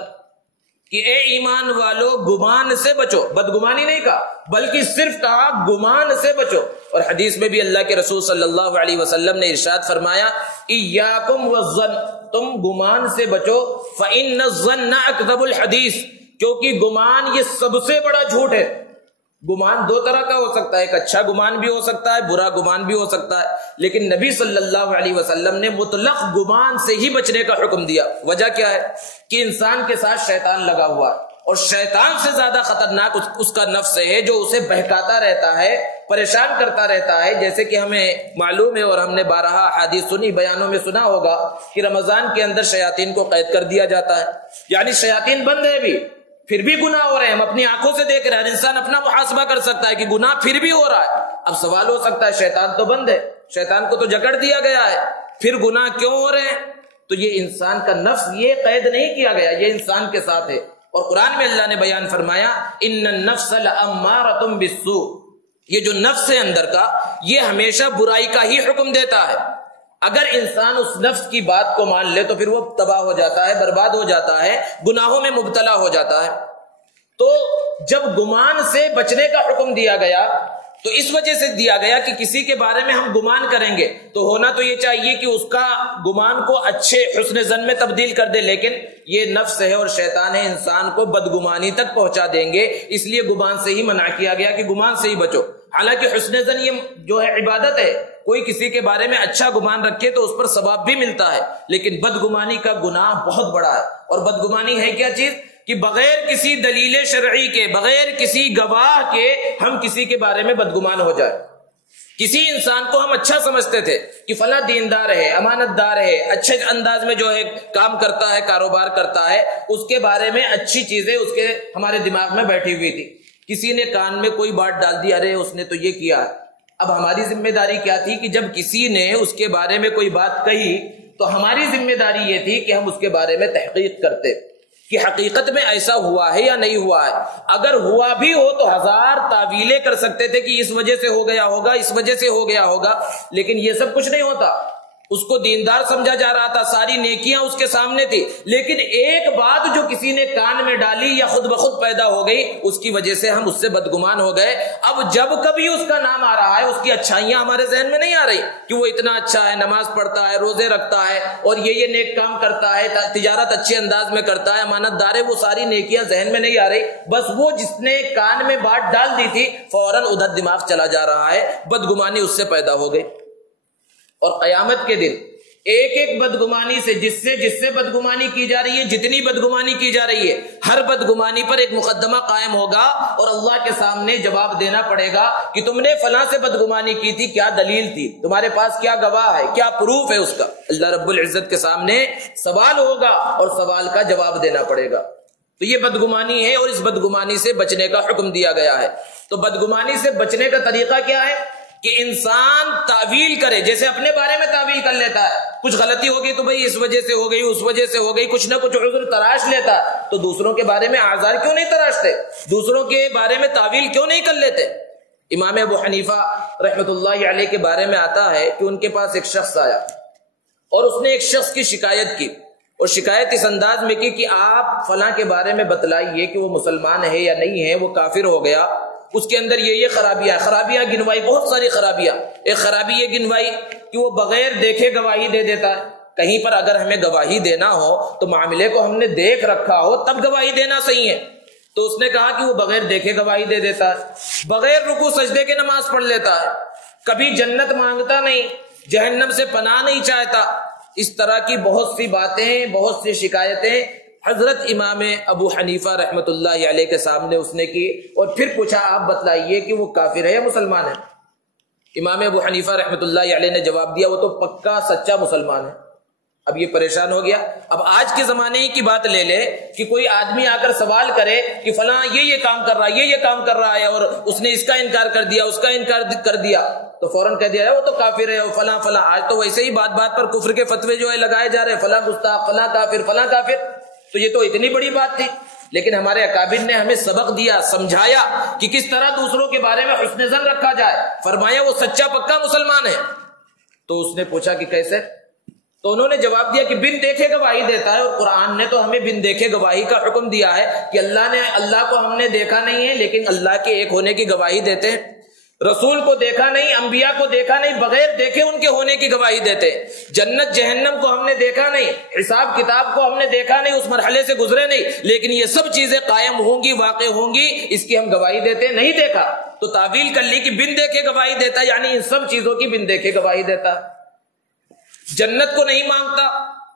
کہ اے ایمان والو گمان سے بچو. بدگمانی نہیں کہا بلکہ صرف کہا گمان سے بچو. اور حدیث میں بھی اللہ کے رسول صلی اللہ علیہ وسلم نے ارشاد فرمایا ایاکم والظن، تم گمان سے بچو، فإن الظن اکذب الحدیث، کیونکہ گمان یہ سب سے بڑا جھوٹ ہے. گمان دو طرح کا ہو سکتا ہے، ایک اچھا گمان بھی ہو سکتا ہے، برا گمان بھی ہو سکتا ہے، لیکن نبی صلی اللہ علیہ وسلم نے مطلق گمان سے ہی بچنے کا حکم دیا. وجہ کیا ہے؟ کہ انسان کے ساتھ شیطان لگا ہوا ہے، اور شیطان سے زیادہ خطرناک اس کا نفس ہے جو اسے بہکاتا رہتا ہے، پریشان کرتا رہتا ہے. جیسے کہ ہمیں معلوم ہے اور ہم نے بارہا احادیث سنی، بیانوں میں سنا ہوگا کہ رمضان کے اندر شیاطین کو قید کر دیا جاتا ہے، یعنی شیاطین بند ہے بھی، پھر بھی گناہ ہو رہے ہیں، ہم اپنی آنکھوں سے دیکھ رہے ہیں. انسان اپنا محاسبہ کر سکتا ہے کہ گناہ پھر بھی ہو رہا ہے. اب سوال ہو سکتا ہے شیطان تو بند ہے، شیطان کو تو جکڑ دیا گیا ہے، پھر گناہ کیوں ہو رہے ہیں؟ تو یہ انسان کا نفس، یہ قید نہیں کیا گیا، یہ انسان کے ساتھ ہے. اور قرآن میں اللہ نے بیان فرمایا ان النفس لامارۃ بالسوء، یہ جو نفس ہے اندر کا، یہ ہمیشہ برائی کا ہی حکم دیتا ہے. اگر انسان اس نفس کی بات کو مان لے تو پھر وہ تباہ ہو جاتا ہے، برباد ہو جاتا ہے، گناہوں میں مبتلا ہو جاتا ہے. تو جب گمان سے بچنے کا حکم دیا گیا تو اس وجہ سے دیا گیا کہ کسی کے بارے میں ہم گمان کریں گے تو ہونا تو یہ چاہیے کہ اس کا گمان کو اچھے حسن ظن میں تبدیل کر دے، لیکن یہ نفس ہے اور شیطان ہے، انسان کو بدگمانی تک پہنچا دیں گے. اس لیے گمان سے ہی منع کیا گیا کہ گمان سے ہی بچو. حالانکہ حسن ظن یہ جو ہے عبادت ہے، کوئی کسی کے بارے میں اچھا گمان رکھے تو اس پر ثواب بھی ملتا ہے، لیکن بدگمانی کا گناہ بہت بڑا ہے. اور بدگمانی ہے کیا چیز؟ کہ بغیر کسی دلیل شرعی کے، بغیر کسی گواہ کے ہم کسی کے بارے میں بدگمان ہو جائے. کسی انسان کو ہم اچھا سمجھتے تھے کہ فلاں دیندار ہے، امانت دار ہے، اچھے انداز میں جو ہے کام کرتا ہے، کاروبار کرتا ہے، اس کے بارے میں اچھی چیزیں اس کے ہمارے دماغ میں بیٹھی ہوئی تھی. کسی نے کان میں کوئی بات ڈال دی، ارے اس نے تو یہ کیا ہے. اب ہماری ذمہ داری کیا تھی کہ جب کسی نے اس کے بارے میں کوئی بات کہی تو ہماری ذمہ داری یہ تھی کہ ہم اس کے بارے میں تحقیق کرتے کہ حقیقت میں ایسا ہوا ہے یا نہیں ہوا ہے. اگر ہوا بھی ہو تو ہزار تعویلیں کر سکتے تھے کہ اس وجہ سے ہو گیا ہوگا، اس وجہ سے ہو گیا ہوگا، لیکن یہ سب کچھ نہیں ہوتا. اس کو دیندار سمجھا جا رہا تھا، ساری نیکیاں اس کے سامنے تھی، لیکن ایک بات جو کسی نے کان میں ڈالی یا خود بخود پیدا ہو گئی، اس کی وجہ سے ہم اس سے بدگمان ہو گئے. اب جب کبھی اس کا نام آ رہا ہے، اس کی اچھائیاں ہمارے ذہن میں نہیں آ رہی کہ وہ اتنا اچھا ہے، نماز پڑھتا ہے، روزے رکھتا ہے اور یہ نیک کام کرتا ہے، تجارت اچھے انداز میں کرتا ہے، امانت دار ہے، وہ ساری نیکیاں ذہن میں نہیں آ رہی. بس وہ جس نے کان میں بات ڈال دی تھی فوراً ادھر دماغ چلا جا رہا ہے، بدگمانی اس سے پیدا ہو گئی. اور قیامت کے دن ایک ایک بدگمانی سے جس سے بدگمانی کی جا رہی ہے، جتنی بدگمانی کی جا رہی ہے، ہر بدگمانی پر ایک مقدمہ قائم ہوگا اور اللہ کے سامنے جواب دینا پڑے گا کہ تم نے فلاں سے بدگمانی کی تھی، کیا دلیل تھی، تمہارے پاس کیا گواہ ہے، کیا پروف ہے اس کا. اللہ رب العزت کے سامنے سوال ہوگا اور سوال کا جواب دینا پڑے گا. تو یہ بدگمانی ہے اور اس بدگمانی سے بچنے کا حکم دیا گیا ہے. تو بدگمانی سے بچنے کا طریقہ کیا ہے کہ انسان تعویل کرے، جیسے اپنے بارے میں تعویل کر لیتا ہے، کچھ غلطی ہو گئی تو بھئی اس وجہ سے ہو گئی، اس وجہ سے ہو گئی، کچھ نہ کچھ عذر تراش لیتا ہے. تو دوسروں کے بارے میں اعذار کیوں نہیں تراشتے؟ دوسروں کے بارے میں تعویل کیوں نہیں کر لیتے؟ امام ابو حنیفہ رحمۃ اللہ علیہ کے بارے میں آتا ہے کہ ان کے پاس ایک شخص آیا اور اس نے ایک شخص کی شکایت کی، اور شکایت اس انداز میں کی کہ آپ فلاں کے بارے میں بتلائیے کہ وہ مسلمان ہے یا نہیں ہے، وہ کافر ہو گیا، اس کے اندر یہ خرابیاں گنوائی، بہت ساری خرابیاں. ایک خرابی یہ گنوائی کہ وہ بغیر دیکھے گواہی دے دیتا ہے. کہیں پر اگر ہمیں گواہی دینا ہو تو معاملے کو ہم نے دیکھ رکھا ہو تب گواہی دینا صحیح ہے. تو اس نے کہا کہ وہ بغیر دیکھے گواہی دے دیتا ہے، بغیر رکوع سجدے کے نماز پڑھ لیتا ہے، کبھی جنت مانگتا نہیں، جہنم سے پناہ نہیں چاہتا. اس طرح کی بہت سی باتیں، بہت سی شکایتیں حضرت امام ابو حنیفہ رحمۃ اللہ علیہ کے سامنے اس نے کی، اور پھر پوچھا آپ بتلائیے کہ وہ کافر ہے یا مسلمان ہے؟ امام ابو حنیفہ رحمۃ اللہ علیہ نے جواب دیا وہ تو پکا سچا مسلمان ہے. اب یہ پریشان ہو گیا. اب آج کے زمانے کی بات لے لے کہ کوئی آدمی آ کر سوال کرے کہ فلاں یہ کام کر رہا ہے، یہ کام کر رہا ہے، اور اس نے اس کا انکار کر دیا، اس کا انکار کر دیا، تو فوراً کہہ دیا وہ تو کافر ہے، فلاں فلاں. آج تو ویسے ہی بات بات پر کفر کے فتوے جو ہے لگائے جا رہے ہیں، فلاں گستاخ، فلاں کافر، فلاں کافر. تو یہ تو اتنی بڑی بات تھی، لیکن ہمارے اکابر نے ہمیں سبق دیا، سمجھایا کہ کس طرح دوسروں کے بارے میں حسن ظن رکھا جائے. فرمایا وہ سچا پکا مسلمان ہے. تو اس نے پوچھا کہ کیسے؟ تو انہوں نے جواب دیا کہ بن دیکھے گواہی دیتا ہے، اور قرآن نے تو ہمیں بن دیکھے گواہی کا حکم دیا ہے کہ اللہ کو ہم نے دیکھا نہیں ہے لیکن اللہ کے ایک ہونے کی گواہی دیتے ہیں. رسول کو دیکھا نہیں، انبیاء کو دیکھا نہیں، بغیر دیکھے ان کے ہونے کی گواہی دیتے. جنت جہنم کو ہم نے دیکھا نہیں، حساب کتاب کو ہم نے دیکھا نہیں، اس مرحلے سے گزرے نہیں، لیکن یہ سب چیزیں قائم ہوں گی، واقع ہوں گی، اس کی ہم گواہی دیتے. نہیں دیکھا تو تعویل کر لی کہ بن دیکھے گواہی دیتا، یعنی ان سب چیزوں کی بن دیکھے گواہی دیتا. جنت کو نہیں مانگتا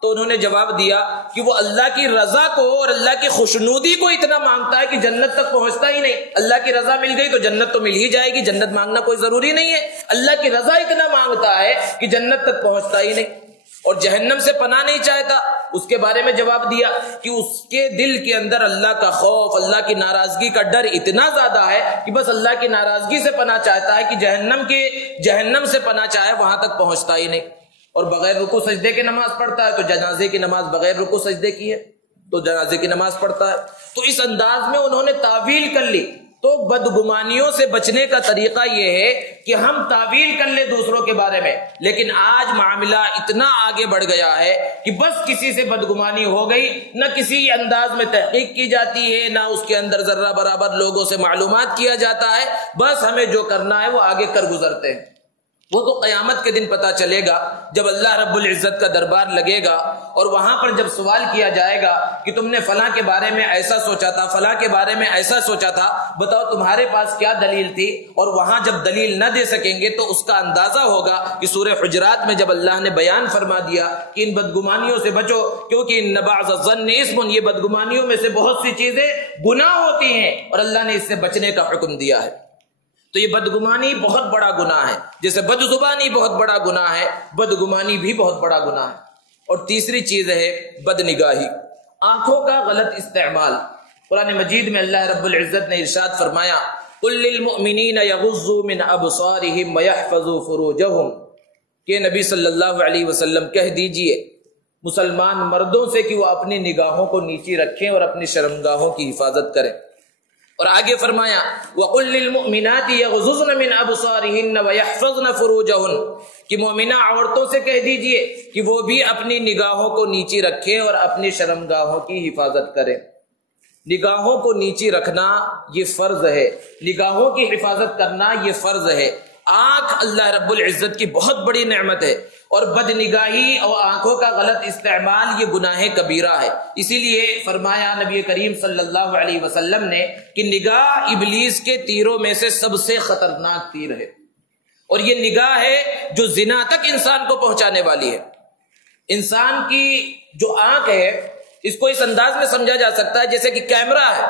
تو انہوں نے جواب دیا کہ وہ اللہ کی رضا کو اور اللہ کی خوشنودی کو اتنا مانگتا ہے کہ جنت تک پہنچتا ہی نہیں. اللہ کی رضا مل گئی تو جنت تو مل ہی جائے گی، جنت مانگنا کوئی ضروری نہیں ہے. اللہ کی رضا اتنا مانگتا ہے کہ جنت تک پہنچتا ہی نہیں، اور جہنم سے پناہ نہیں چاہتا. اس کے بارے میں جواب دیا کہ اس کے دل کے اندر اللہ کا خوف، اللہ کی ناراضگی کا ڈر اتنا زیادہ ہے کہ بس اللہ کی ناراضگی سے پناہ چاہتا ہے کہ جہنم سے پناہ چاہے وہاں تک پہنچتا ہی نہیں. اور بغیر رکوع سجدے کے نماز پڑھتا ہے، تو جنازے کی نماز بغیر رکوع سجدے کی ہے تو جنازے کی نماز پڑھتا ہے. تو اس انداز میں انہوں نے تعویل کر لی. تو بدگمانیوں سے بچنے کا طریقہ یہ ہے کہ ہم تعویل کر لیں دوسروں کے بارے میں. لیکن آج معاملہ اتنا آگے بڑھ گیا ہے کہ بس کسی سے بدگمانی ہو گئی، نہ کسی انداز میں تحقیق کی جاتی ہے، نہ اس کے اندر ذرہ برابر لوگوں سے معلومات کیا جاتا ہے. بس ہمیں جو کرنا ہے وہ آگے کر گزرتے ہیں. وہ تو قیامت کے دن پتا چلے گا جب اللہ رب العزت کا دربار لگے گا، اور وہاں پر جب سوال کیا جائے گا کہ تم نے فلاں کے بارے میں ایسا سوچا تھا، فلاں کے بارے میں ایسا سوچا تھا، بتاؤ تمہارے پاس کیا دلیل تھی. اور وہاں جب دلیل نہ دے سکیں گے تو اس کا اندازہ ہوگا کہ سورہ حجرات میں جب اللہ نے بیان فرما دیا کہ ان بدگمانیوں سے بچو، کیونکہ ان بعض الظن اسم، یہ بدگمانیوں میں سے بہت سی چیزیں گناہ ہوتی ہیں اور اللہ نے اس سے بچنے کا حکم دیا ہے. تو یہ بدگمانی بہت بڑا گناہ ہے، جیسے بد زبانی بہت بڑا گناہ ہے، بدگمانی بھی بہت بڑا گناہ ہے. اور تیسری چیز ہے بد نگاہی، آنکھوں کا غلط استعمال. قرآن مجید میں اللہ رب العزت نے ارشاد فرمایا قل للمؤمنین یغضوا من ابصارهم ویحفظوا فروجهم، کہ نبی صلی اللہ علیہ وسلم کہہ دیجئے مسلمان مردوں سے کہ وہ اپنی نگاہوں کو نیچی رکھیں اور اپنی شرمگاہوں کی حفاظت کریں۔ اور آگے فرمایا وَقُلْ لِلْمُؤْمِنَاتِ يَغْضُضْنَ مِنْ أَبْصَارِهِنَّ وَيَحْفَظْنَ فُرُوجَهُنَّ کہ مومنہ عورتوں سے کہہ دیجئے کہ وہ بھی اپنی نگاہوں کو نیچی رکھیں اور اپنی شرمگاہوں کی حفاظت کریں۔ نگاہوں کو نیچی رکھنا یہ فرض ہے، نگاہوں کی حفاظت کرنا یہ فرض ہے۔ آنکھ اللہ رب العزت کی بہت بڑی نعمت ہے، اور بد نگاہی اور آنکھوں کا غلط استعمال یہ گناہ کبیرہ ہے۔ اسی لیے فرمایا نبی کریم صلی اللہ علیہ وسلم نے کہ نگاہ ابلیس کے تیروں میں سے سب سے خطرناک تیر ہے، اور یہ نگاہ ہے جو زنا تک انسان کو پہنچانے والی ہے۔ انسان کی جو آنکھ ہے اس کو اس انداز میں سمجھا جا سکتا ہے جیسے کہ کیمرہ ہے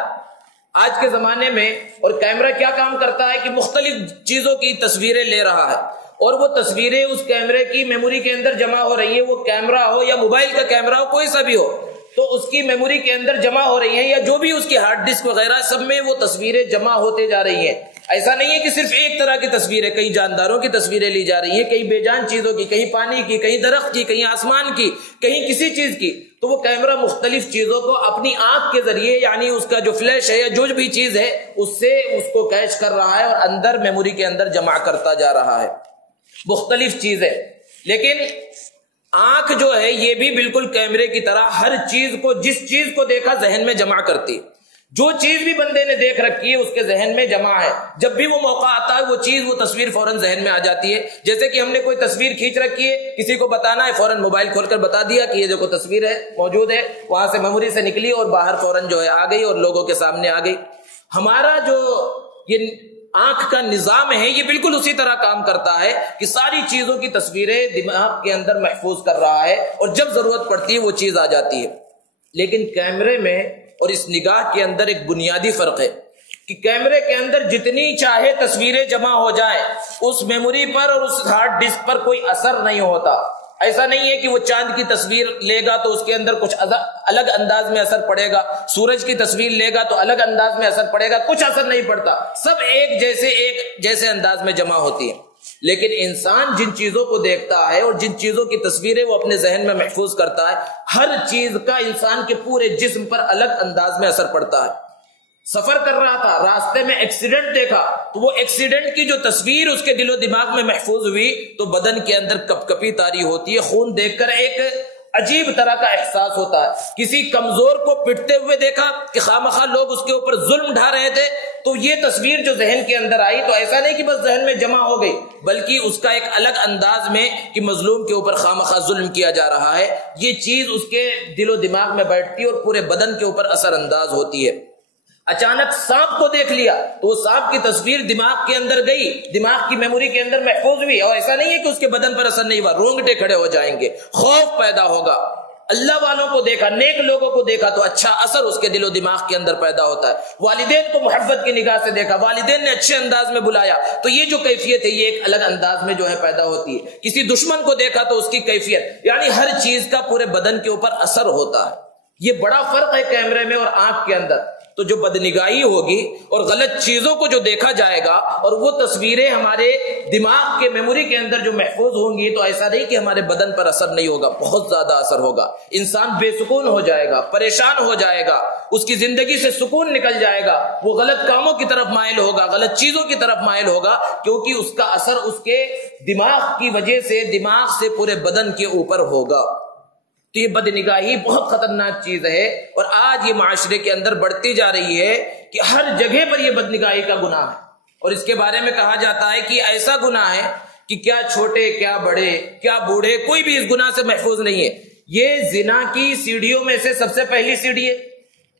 آج کے زمانے میں، اور کیمرہ کیا کام کرتا ہے کہ مختلف چیزوں کی تصویریں لے رہا ہے، اور وہ تصویریں اس کیمرے کی میموری کے اندر جمع ہو رہی ہیں، وہ کیمرہ ہو یا موبائل کا کیمرہ ہو، کوئی سا بھی ہو، تو اس کی میموری کے اندر جمع ہو رہی ہیں، یا جو بھی اس کی ہارڈ ڈسک وغیرہ سب میں وہ تصویریں جمع ہوتے جا رہی ہیں۔ ایسا نہیں ہے کہ صرف ایک طرح کی تصویریں، کئی جانداروں کی تصویریں لی جا رہی ہیں، کئی بے جان چیزوں کی، کہیں پانی کی، کہیں درخت کی، کہیں آسمان کی، کہیں کسی چیز کی۔ تو وہ کیمرہ مختلف چیزوں کو اپنی آنکھ کے ذریعے، یعنی اس کا جو فلیش ہے یا جو بھی چیز ہے اس سے اس کو کیچ کر رہا ہے اور اندر میموری کے اندر جمع کرتا جا رہا ہے مختلف چیزیں۔ لیکن آنکھ جو ہے یہ بھی بالکل کیمرے کی طرح ہر چیز کو، جس چیز کو دیکھا ذہن میں جمع کرتی ہے، جو چیز بھی بندے نے دیکھ رکھی ہے اس کے ذہن میں جمع ہے، جب بھی وہ موقع آتا ہے وہ چیز، وہ تصویر فوراً ذہن میں آ جاتی ہے۔ جیسے کہ ہم نے کوئی تصویر کھینچ رکھی ہے، کسی کو بتانا ہے، فوراً موبائل کھول کر بتا دیا کہ یہ دیکھو تصویر ہے، موجود ہے، وہاں سے میموری سے نکلی اور باہر فوراً جو ہے آ گئی اور لوگوں کے سامنے آ گئی۔ ہمارا جو یہ آنکھ کا نظام ہے یہ بالکل اسی طرح کام کرتا ہے کہ ساری چیزوں کی تصویریں دماغ کے اندر محفوظ کر رہا ہے، اور جب ضرورت پڑتی ہے وہ چیز آ جاتی ہے۔ لیکن کیمرے میں اور اس نگاہ کے اندر ایک بنیادی فرق ہے کہ کیمرے کے اندر جتنی چاہے تصویریں جمع ہو جائیں، اس میموری پر اور اس ہارڈ ڈسک پر کوئی اثر نہیں ہوتا۔ ایسا نہیں ہے کہ وہ چاند کی تصویر لے گا تو اس کے اندر کچھ الگ انداز میں اثر پڑے گا، سورج کی تصویر لے گا تو الگ انداز میں اثر پڑے گا، کچھ اثر نہیں پڑتا، سب ایک جیسے انداز میں جمع ہوتی ہیں۔ لیکن انسان جن چیزوں کو دیکھتا ہے اور جن چیزوں کی تصویریں وہ اپنے ذہن میں محفوظ کرتا ہے، ہر چیز کا انسان کے پورے جسم پر الگ انداز میں اثر پڑتا ہے۔ سفر کر رہا تھا، راستے میں ایکسیڈنٹ دیکھا تو وہ ایکسیڈنٹ کی جو تصویر اس کے دل و دماغ میں محفوظ ہوئی تو بدن کے اندر کپ کپی طاری ہوتی ہے، خون دیکھ کر ایک عجیب طرح کا احساس ہوتا ہے۔ کسی کمزور کو پٹتے ہوئے دیکھا کہ خامخواہ لوگ اس کے اوپر ظلم ڈھا رہے تھے، تو یہ تصویر جو ذہن کے اندر آئی تو ایسا نہیں کہ بس ذہن میں جمع ہو گئی، بلکہ اس کا ایک الگ انداز میں کہ مظلوم کے اوپر خامخواہ ظلم کیا جا رہا ہے، یہ چیز اس کے دل و دماغ میں بیٹھتی ہے اور پورے بدن کے اوپر اثر انداز ہوتی ہے۔ اچانک سانپ کو دیکھ لیا تو وہ سانپ کی تصویر دماغ کے اندر گئی، دماغ کی میموری کے اندر محفوظ ہوئی، اور ایسا نہیں ہے کہ اس کے بدن پر اثر نہیں ہوا، رونگٹے کھڑے ہو جائیں گے، خوف پیدا ہوگا۔ اللہ والوں کو دیکھا، نیک لوگوں کو دیکھا تو اچھا اثر اس کے دل و دماغ کے اندر پیدا ہوتا ہے۔ والدین کو محبت کی نگاہ سے دیکھا، والدین نے اچھے انداز میں بلایا تو یہ جو کیفیت ہے یہ ایک الگ انداز میں جو ہے پیدا ہوتی ہے۔ کسی دشمن کو دیکھا تو اس کی کیفیت، یعنی ہر چیز کا پورے بدن کے اوپر اثر ہوتا ہے۔ یہ بڑا فرق ہے کیمرے میں اور آنکھ کے اندر۔ تو جو بدنگاہی ہوگی اور غلط چیزوں کو جو دیکھا جائے گا اور وہ تصویریں ہمارے دماغ کے میموری کے اندر جو محفوظ ہوں گی تو ایسا نہیں کہ ہمارے بدن پر اثر نہیں ہوگا، بہت زیادہ اثر ہوگا۔ انسان بے سکون ہو جائے گا، پریشان ہو جائے گا، اس کی زندگی سے سکون نکل جائے گا، وہ غلط کاموں کی طرف مائل ہوگا، غلط چیزوں کی طرف مائل ہوگا، کیونکہ اس کا اثر اس کے دماغ کی وجہ سے، دماغ سے پورے بدن کے اوپر ہوگا۔ تو یہ بدنگاہی بہت خطرناک چیز ہے، اور آج یہ معاشرے کے اندر بڑھتی جا رہی ہے کہ ہر جگہ پر یہ بدنگاہی کا گناہ ہے، اور اس کے بارے میں کہا جاتا ہے کہ ایسا گناہ ہے کہ کیا چھوٹے، کیا بڑے، کیا بوڑھے، کوئی بھی اس گناہ سے محفوظ نہیں ہے۔ یہ زنا کی سیڑھیوں میں سے سب سے پہلی سیڑھی ہے،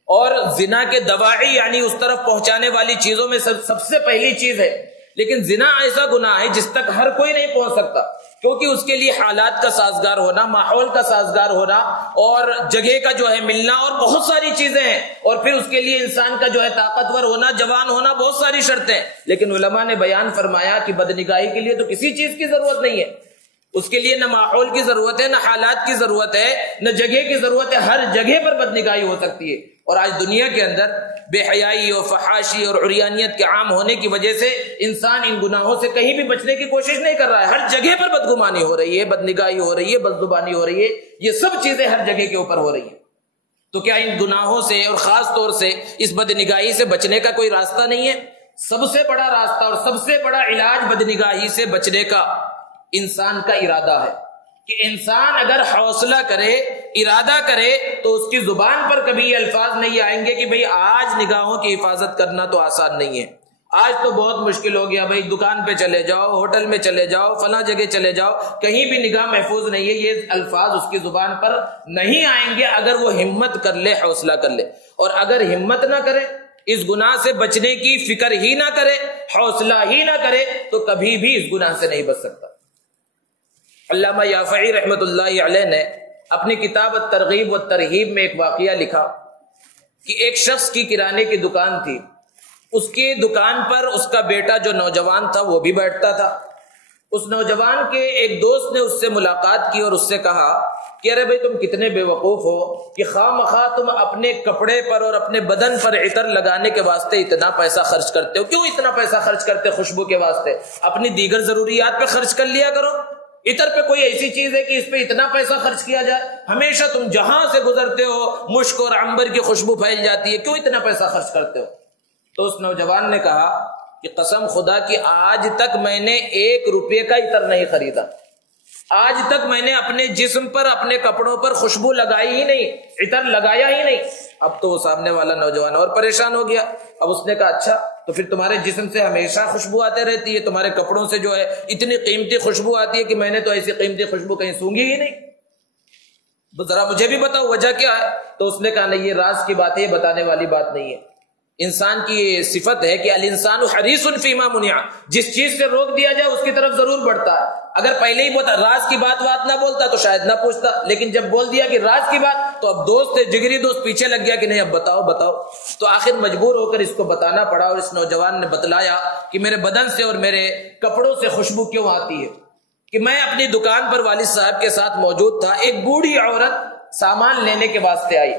اور زنا کے دواعی یعنی اس طرف پہنچانے والی چیزوں میں سب سے پہلی چیز ہے۔ لیکن زنا ایسا گناہ ہے جس تک ہر کوئی نہیں پہنچ سکتا، کیونکہ اس کے لیے حالات کا سازگار ہونا، ماحول کا سازگار ہونا، اور جگہ کا جو ہے ملنا، اور بہت ساری چیزیں ہیں، اور پھر اس کے لیے انسان کا جو ہے طاقتور ہونا، جوان ہونا، بہت ساری شرطیں۔ لیکن علماء نے بیان فرمایا کہ بدنگاہی کے لیے تو کسی چیز کی ضرورت نہیں ہے، اس کے لیے نہ ماحول کی ضرورت ہے، نہ حالات کی ضرورت ہے، نہ جگہ کی ضرورت ہے، ہر جگہ پر بدنگاہی ہو سکتی ہے۔ اور آج دنیا کے اندر بے حیائی اور فحاشی اور عریانیت کے عام ہونے کی وجہ سے انسان ان گناہوں سے کہیں بھی بچنے کی کوشش نہیں کر رہا ہے. ہر جگہ پر بدگمانی ہو رہی ہے، بدنگاہی ہو رہی ہے، بدزبانی ہو رہی ہے، یہ سب چیزیں ہر جگہ کے اوپر ہو رہی ہیں. تو کیا ان گناہوں سے اور خاص طور سے اس بدنگاہی سے بچنے کا کوئی راستہ نہیں ہے؟ سب سے بڑا راستہ اور سب سے بڑا علاج بدنگاہی سے بچنے کا انسان کا ارادہ ہے کہ انسان اگر حوصلہ کرے، ارادہ کرے، تو اس کی زبان پر کبھی یہ الفاظ نہیں آئیں گے کہ بھئی آج نگاہوں کی حفاظت کرنا تو آسان نہیں ہے، آج تو بہت مشکل ہو گیا، بھئی دکان پہ چلے جاؤ، ہوٹل میں چلے جاؤ، فلاں جگہ چلے جاؤ، کہیں بھی نگاہ محفوظ نہیں ہے. یہ الفاظ اس کی زبان پر نہیں آئیں گے اگر وہ ہمت کر لے، حوصلہ کر لے. اور اگر ہمت نہ کرے، اس گناہ سے بچنے کی فکر ہی نہ کرے، حوصلہ ہی نہ کرے، تو کبھی بھی اس گناہ سے نہیں بچ سکتا. علامہ یافعی رحمۃ اللہ علیہ نے اپنی کتاب الترغیب والترہیب میں ایک واقعہ لکھا کہ ایک شخص کی کرانے کی دکان تھی. اس کی دکان پر اس کا بیٹا جو نوجوان تھا وہ بھی بیٹھتا تھا. اس نوجوان کے ایک دوست نے اس سے ملاقات کی اور اس سے کہا کہ ارے بھائی تم کتنے بے وقوف ہو کہ خواہ مخواہ تم اپنے کپڑے پر اور اپنے بدن پر عطر لگانے کے واسطے اتنا پیسہ خرچ کرتے ہو. کیوں اتنا پیسہ خرچ کرتے خوشبو کے واسطے؟ اپنی دیگر ضروریات پہ خرچ کر لیا کرو. عطر پہ کوئی ایسی چیز ہے کہ اس پہ اتنا پیسہ خرچ کیا جائے؟ ہمیشہ تم جہاں سے گزرتے ہو مشک اور عنبر کی خوشبو پھیل جاتی ہے، کیوں اتنا پیسہ خرچ کرتے ہو؟ تو اس نوجوان نے کہا کہ قسم خدا کی آج تک میں نے 1 روپے کا عطر نہیں خریدا، آج تک میں نے اپنے جسم پر، اپنے کپڑوں پر خوشبو لگائی ہی نہیں، عطر لگایا ہی نہیں. اب تو وہ سامنے والا نوجوان اور پریشان ہو گیا. اب اس نے کہا اچھا تو پھر تمہارے جسم سے ہمیشہ خوشبو آتے رہتی ہے، تمہارے کپڑوں سے جو ہے اتنی قیمتی خوشبو آتی ہے کہ میں نے تو ایسی قیمتی خوشبو کہیں سونگھی ہی نہیں، ذرا مجھے بھی بتاؤ وجہ کیا ہے؟ تو اس نے کہا نہیں، یہ راز کی بات ہے، یہ بتانے والی بات نہیں ہے. انسان کی یہ صفت ہے کہ الانسان حریص فیما منع، جس چیز سے روک دیا جائے اس کی طرف ضرور بڑھتا ہے. اگر پہلے ہی راز کی بات نہ بولتا تو شاید نہ پوچھتا، لیکن جب بول دیا کہ راز کی بات تو اب دوست جگری دوست پیچھے لگ گیا کہ نہیں اب بتاؤ. تو آخر مجبور ہو کر اس کو بتانا پڑا اور اس نوجوان نے بتلایا کہ میرے بدن سے اور میرے کپڑوں سے خوشبو کیوں آتی ہے. کہ میں اپنی دکان پر والد صاحب کے ساتھ موجود تھا، ایک بوڑھی عورت سامان لینے کے واسطے آئی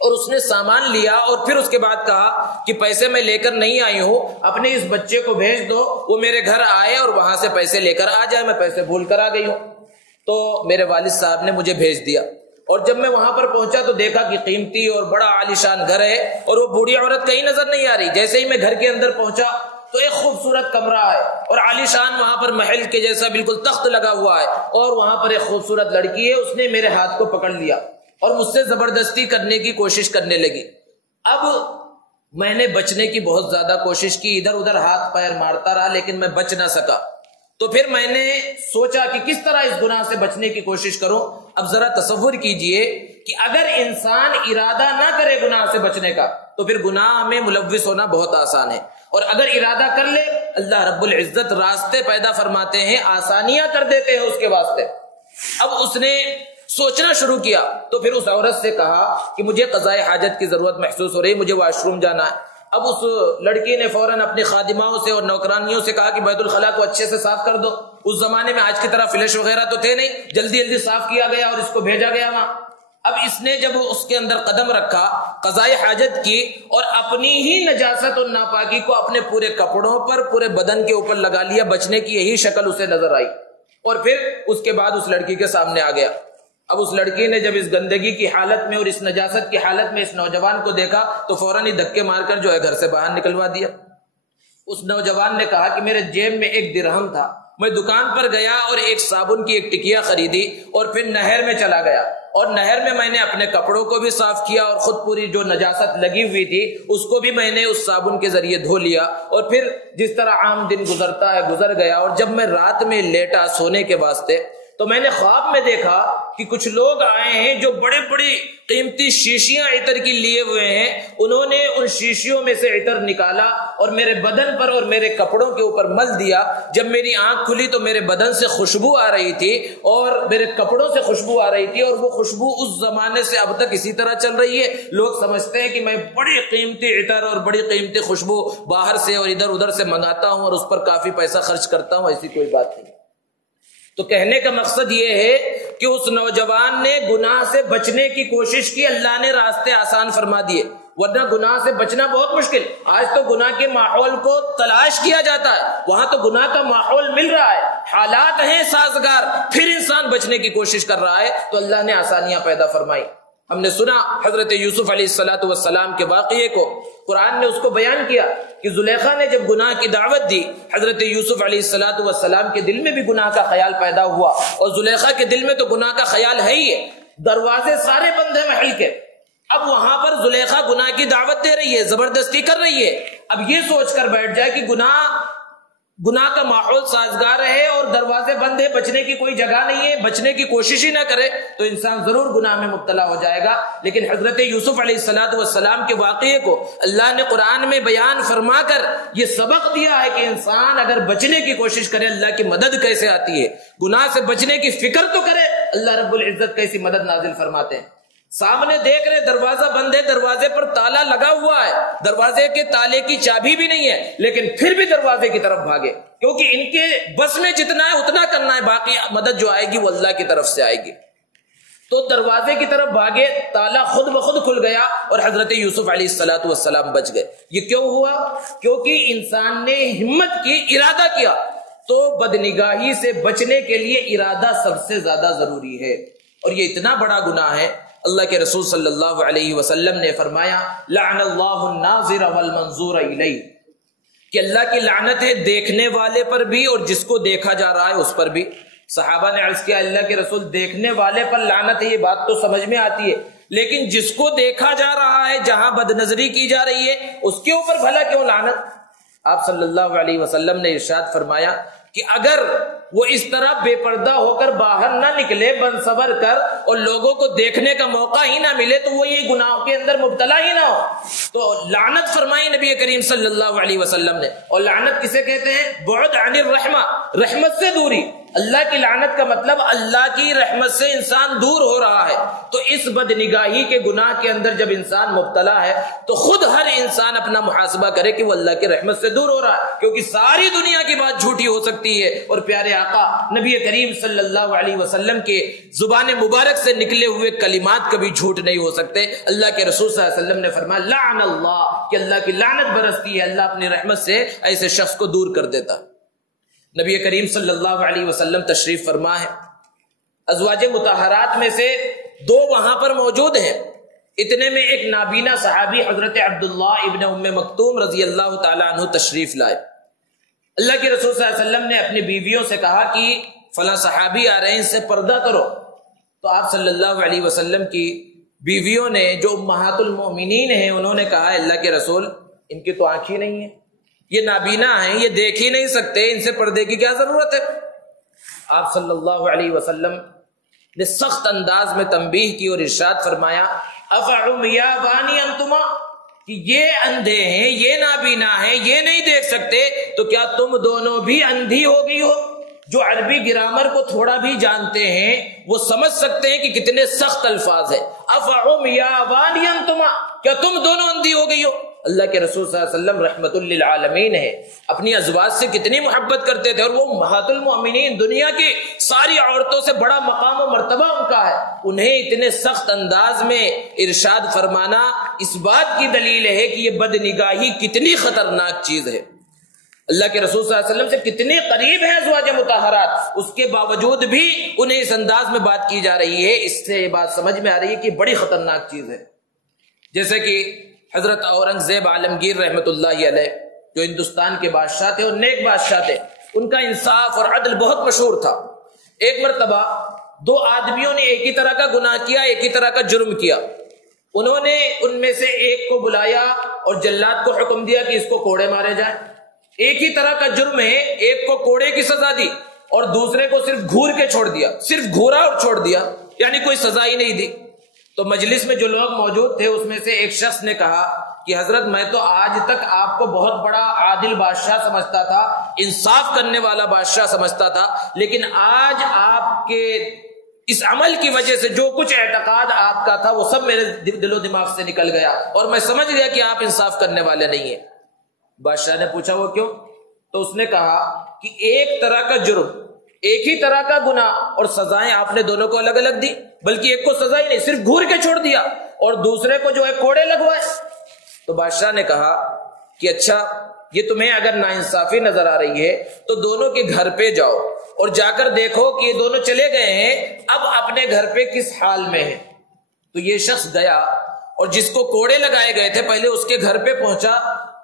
اور اس نے سامان لیا اور پھر اس کے بعد کہا کہ پیسے میں لے کر نہیں آئی ہوں، اپنے اس بچے کو بھیج دو، وہ میرے گھر آئے اور وہاں سے پیسے لے کر آ جائے، میں پیسے بھول کر آ گئی ہوں. تو میرے والد صاحب نے مجھے بھیج دیا اور جب میں وہاں پر پہنچا تو دیکھا کہ قیمتی اور بڑا عالیشان گھر ہے اور وہ بوڑھی عورت کہیں نظر نہیں آ رہی. جیسے ہی میں گھر کے اندر پہنچا تو ایک خوبصورت کمرہ ہے اور عالیشان وہاں پر محل کے جیسا بالکل تخت لگا ہوا ہے اور وہاں پر ایک خوبصورت لڑکی ہے. اس نے میرے ہاتھ کو پکڑ لیا اور مجھ سے زبردستی کرنے کی کوشش کرنے لگی. اب میں نے بچنے کی بہت زیادہ کوشش کی، ادھر ادھر ہاتھ پیر مارتا رہا لیکن میں بچ نہ سکا. تو پھر میں نے سوچا کہ کس طرح اس گناہ سے بچنے کی کوشش کروں. اب ذرا تصور کیجئے کہ اگر انسان ارادہ نہ کرے گناہ سے بچنے کا تو پھر گناہ میں ملوث ہونا بہت آسان ہے، اور اگر ارادہ کر لے اللہ رب العزت راستے پیدا فرماتے ہیں، آسانیاں کر دیتے ہیں اس کے واسطے. اب اس نے سوچنا شروع کیا تو پھر اس عورت سے کہا کہ مجھے قضاء حاجت کی ضرورت محسوس ہو رہی، مجھے واش روم جانا ہے. اب اس لڑکی نے فوراً اپنی خادماؤں سے اور نوکرانیوں سے کہا کہ بیت الخلاء کو اچھے سے صاف کر دو. اس زمانے میں آج کی طرح فلش وغیرہ تو تھے نہیں، جلدی صاف کیا گیا اور اس کو بھیجا گیا وہاں. اب اس نے جب اس کے اندر قدم رکھا، قضاء حاجت کی اور اپنی ہی نجاست اور ناپاکی کو اپنے پورے کپڑوں پر، پورے بدن کے اوپر لگا لیا. بچنے کی یہی شکل اسے نظر آئی اور پھر اس کے بعد اس لڑکی کے سامنے آ گیا. اب اس لڑکی نے جب اس گندگی کی حالت میں اور اس نجاست کی حالت میں اس نوجوان کو دیکھا تو فوراً ہی دھکے مار کر جو ہے گھر سے باہر نکلوا دیا. اس نوجوان نے کہا کہ میرے جیب میں 1 درہم تھا، میں دکان پر گیا اور ایک صابن کی ایک ٹکیا خریدی اور پھر نہر میں چلا گیا اور نہر میں نے اپنے کپڑوں کو بھی صاف کیا اور خود پوری جو نجاست لگی ہوئی تھی اس کو بھی میں نے اس صابن کے ذریعے دھو لیا اور پھر جس طرح عام دن گزرتا ہے گزر گیا. اور جب میں رات میں لیٹا سونے کے واسطے تو میں نے خواب میں دیکھا کہ کچھ لوگ آئے ہیں جو بڑے بڑی قیمتی شیشیاں عطر کی لیے ہوئے ہیں، انہوں نے ان شیشیوں میں سے عطر نکالا اور میرے بدن پر اور میرے کپڑوں کے اوپر مل دیا. جب میری آنکھ کھلی تو میرے بدن سے خوشبو آ رہی تھی اور میرے کپڑوں سے خوشبو آ رہی تھی اور وہ خوشبو اس زمانے سے اب تک اسی طرح چل رہی ہے. لوگ سمجھتے ہیں کہ میں بڑی قیمتی عطر اور بڑی قیمتی خوشبو باہر سے اور ادھر ادھر سے منگاتا ہوں اور اس پر کافی پیسہ خرچ کرتا ہوں. ایسی کوئی بات نہیں. تو کہنے کا مقصد یہ ہے کہ اس نوجوان نے گناہ سے بچنے کی کوشش کی، اللہ نے راستے آسان فرما دیے. ورنہ گناہ سے بچنا بہت مشکل. آج تو گناہ کے ماحول کو تلاش کیا جاتا ہے, وہاں تو گناہ کا ماحول مل رہا ہے, حالات ہیں سازگار, پھر انسان بچنے کی کوشش کر رہا ہے. تو اللہ نے آسانیاں پیدا فرمائی. ہم نے سنا حضرت یوسف علیہ السلام کے واقعے کو, قرآن نے اس کو بیان کیا کہ زلیخا نے جب گناہ کی دعوت دی, حضرت یوسف علیہ السلام کے دل میں بھی گناہ کا خیال پیدا ہوا, اور زلیخا کے دل میں تو گناہ کا خیال ہے ہی ہے. دروازے سارے بند ہیں محل کے. اب وہاں پر زلیخا گناہ کی دعوت دے رہی ہے, زبردستی کر رہی ہے. اب یہ سوچ کر بیٹھ جائے کہ گناہ کا ماحول سازگار ہے اور دروازے بند ہے, بچنے کی کوئی جگہ نہیں ہے, بچنے کی کوشش ہی نہ کرے, تو انسان ضرور گناہ میں مبتلا ہو جائے گا. لیکن حضرت یوسف علیہ السلام کے واقعے کو اللہ نے قرآن میں بیان فرما کر یہ سبق دیا ہے کہ انسان اگر بچنے کی کوشش کرے اللہ کی مدد کیسے آتی ہے. گناہ سے بچنے کی فکر تو کرے, اللہ رب العزت کیسی مدد نازل فرماتے ہیں. سامنے دیکھ رہے دروازہ بند ہے, دروازے پر تالا لگا ہوا ہے, دروازے کے تالے کی چابی بھی نہیں ہے, لیکن پھر بھی دروازے کی طرف بھاگے, کیونکہ ان کے بس میں جتنا ہے اتنا کرنا ہے, باقی مدد جو آئے گی وہ اللہ کی طرف سے آئے گی. تو دروازے کی طرف بھاگے, تالا خود بخود کھل گیا اور حضرت یوسف علیہ السلام بچ گئے. یہ کیوں ہوا؟ کیونکہ انسان نے ہمت کی, ارادہ کیا. تو بدنگاہی سے بچنے کے لیے ارادہ سب سے زیادہ ضروری ہے, اور یہ اتنا بڑا گناہ ہے. اللہ کے رسول صلی اللہ علیہ وسلم نے فرمایا لعن اللہ الناظر والمنظور الیہ, کہ اللہ کی لعنت ہے دیکھنے والے پر بھی اور جس کو دیکھا جا رہا ہے اس پر بھی. صحابہ نے عرض کیا اللہ کے رسول دیکھنے والے پر لعنت ہے, یہ بات تو سمجھ میں آتی ہے, لیکن جس کو دیکھا جا رہا ہے, جہاں بد نظری کی جا رہی ہے, اس کے اوپر بھلا کیوں لعنت؟ آپ صلی اللہ علیہ وسلم نے ارشاد فرمایا کہ اگر وہ اس طرح بے پردہ ہو کر باہر نہ نکلے بن صبر کر, اور لوگوں کو دیکھنے کا موقع ہی نہ ملے, تو وہ یہ گناہوں کے اندر مبتلا ہی نہ ہو. تو لعنت فرمائی نبی کریم صلی اللہ علیہ وسلم نے. اور لعنت کسے کہتے ہیں؟ بعد عن الرحمہ, رحمت سے دوری. اللہ کی لعنت کا مطلب اللہ کی رحمت سے انسان دور ہو رہا ہے. تو اس بدنگاہی کے گناہ کے اندر جب انسان مبتلا ہے تو خود ہر انسان اپنا محاسبہ کرے کہ وہ اللہ کی رحمت سے دور ہو رہا ہے, کیونکہ ساری دنیا کی بات جھوٹی ہو سکتی ہے اور پیارے آقا نبی کریم صلی اللہ علیہ وسلم کے زبان مبارک سے نکلے ہوئے کلمات کبھی جھوٹ نہیں ہو سکتے. اللہ کے رسول صلی اللہ علیہ وسلم نے فرمایا لعن اللہ, کہ اللہ کی لعنت برستی ہے, اللہ اپنی رحمت سے ایسے شخص کو دور کر دیتا. نبی کریم صلی اللہ علیہ وسلم تشریف فرما ہے, ازواج مطہرات میں سے 2 وہاں پر موجود ہیں. اتنے میں ایک نابینا صحابی حضرت عبداللہ ابن ام مکتوم رضی اللہ تعالی عنہ تشریف لائے. اللہ کے رسول صلی اللہ علیہ وسلم نے اپنی بیویوں سے کہا کہ فلاں صحابی آ رہے ہیں, ان سے پردہ کرو. تو آپ صلی اللہ علیہ وسلم کی بیویوں نے جو امہات المؤمنین ہیں انہوں نے کہا اللہ کے رسول ان کی تو آنکھ ہی نہیں ہے, یہ نابینا ہیں, یہ دیکھ ہی نہیں سکتے, ان سے پردے کی کیا ضرورت ہے. آپ صلی اللہ علیہ وسلم نے سخت انداز میں تنبیہ کی اور ارشاد فرمایا افعمیابان انتما, کہ یہ اندھے ہیں, یہ نابینا ہیں, یہ نہیں دیکھ سکتے, تو کیا تم دونوں بھی اندھی ہو گئی ہو؟ جو عربی گرامر کو تھوڑا بھی جانتے ہیں وہ سمجھ سکتے ہیں کہ کتنے سخت الفاظ ہیں. افعمیابان انتما, کیا تم دونوں اندھی ہو گئی ہو؟ اللہ کے رسول صلی اللہ علیہ وسلم رحمت للعالمین ہے, اپنی ازواج سے کتنی محبت کرتے تھے, اور وہ امہات المؤمنین, دنیا کی ساری عورتوں سے بڑا مقام و مرتبہ ان کا ہے. انہیں اتنے سخت انداز میں ارشاد فرمانا اس بات کی دلیل ہے کہ یہ بدنگاہی کتنی خطرناک چیز ہے. اللہ کے رسول صلی اللہ علیہ وسلم سے کتنے قریب ہیں ازواج مطہرات, اس کے باوجود بھی انہیں اس انداز میں بات کی جا رہی ہے. اس سے یہ بات سمجھ میں آ رہی ہے کہ بڑی خطرناک چیز ہے. جیسے کہ حضرت اورنگزیب عالمگیر رحمت اللہ علیہ جو ہندوستان کے بادشاہ تھے اور نیک بادشاہ تھے, ان کا انصاف اور عدل بہت مشہور تھا. ایک مرتبہ 2 آدمیوں نے ایک ہی طرح کا گناہ کیا, ایک ہی طرح کا جرم کیا. انہوں نے ان میں سے ایک کو بلایا اور جلاد کو حکم دیا کہ اس کو کوڑے مارے جائیں. ایک ہی طرح کا جرم ہے, ایک کو کوڑے کی سزا دی اور دوسرے کو صرف گھور کے چھوڑ دیا, صرف گھورا اور چھوڑ دیا, یعنی کوئی سزا ہی نہیں دی. تو مجلس میں جو لوگ موجود تھے اس میں سے ایک شخص نے کہا کہ حضرت میں تو آج تک آپ کو بہت بڑا عادل بادشاہ سمجھتا تھا, انصاف کرنے والا بادشاہ سمجھتا تھا, لیکن آج آپ کے اس عمل کی وجہ سے جو کچھ اعتقاد آپ کا تھا وہ سب میرے دل و دماغ سے نکل گیا اور میں سمجھ گیا کہ آپ انصاف کرنے والے نہیں ہیں. بادشاہ نے پوچھا وہ کیوں؟ تو اس نے کہا کہ ایک طرح کا جرم, ایک ہی طرح کا گناہ اور سزائیں آپ نے دونوں کو الگ الگ دی, بلکہ ایک کو سزا ہی نہیں, صرف گھور کے چھوڑ دیا, اور دوسرے کو جو ہے کوڑے لگوائے. تو بادشاہ نے کہا کہ اچھا یہ تمہیں اگر ناانصافی نظر آ رہی ہے تو دونوں کے گھر پہ جاؤ اور جا کر دیکھو کہ یہ دونوں چلے گئے ہیں، اب اپنے گھر پہ کس حال میں ہیں۔ تو یہ شخص گیا اور جس کو کوڑے لگائے گئے تھے پہلے اس کے گھر پہ پہنچا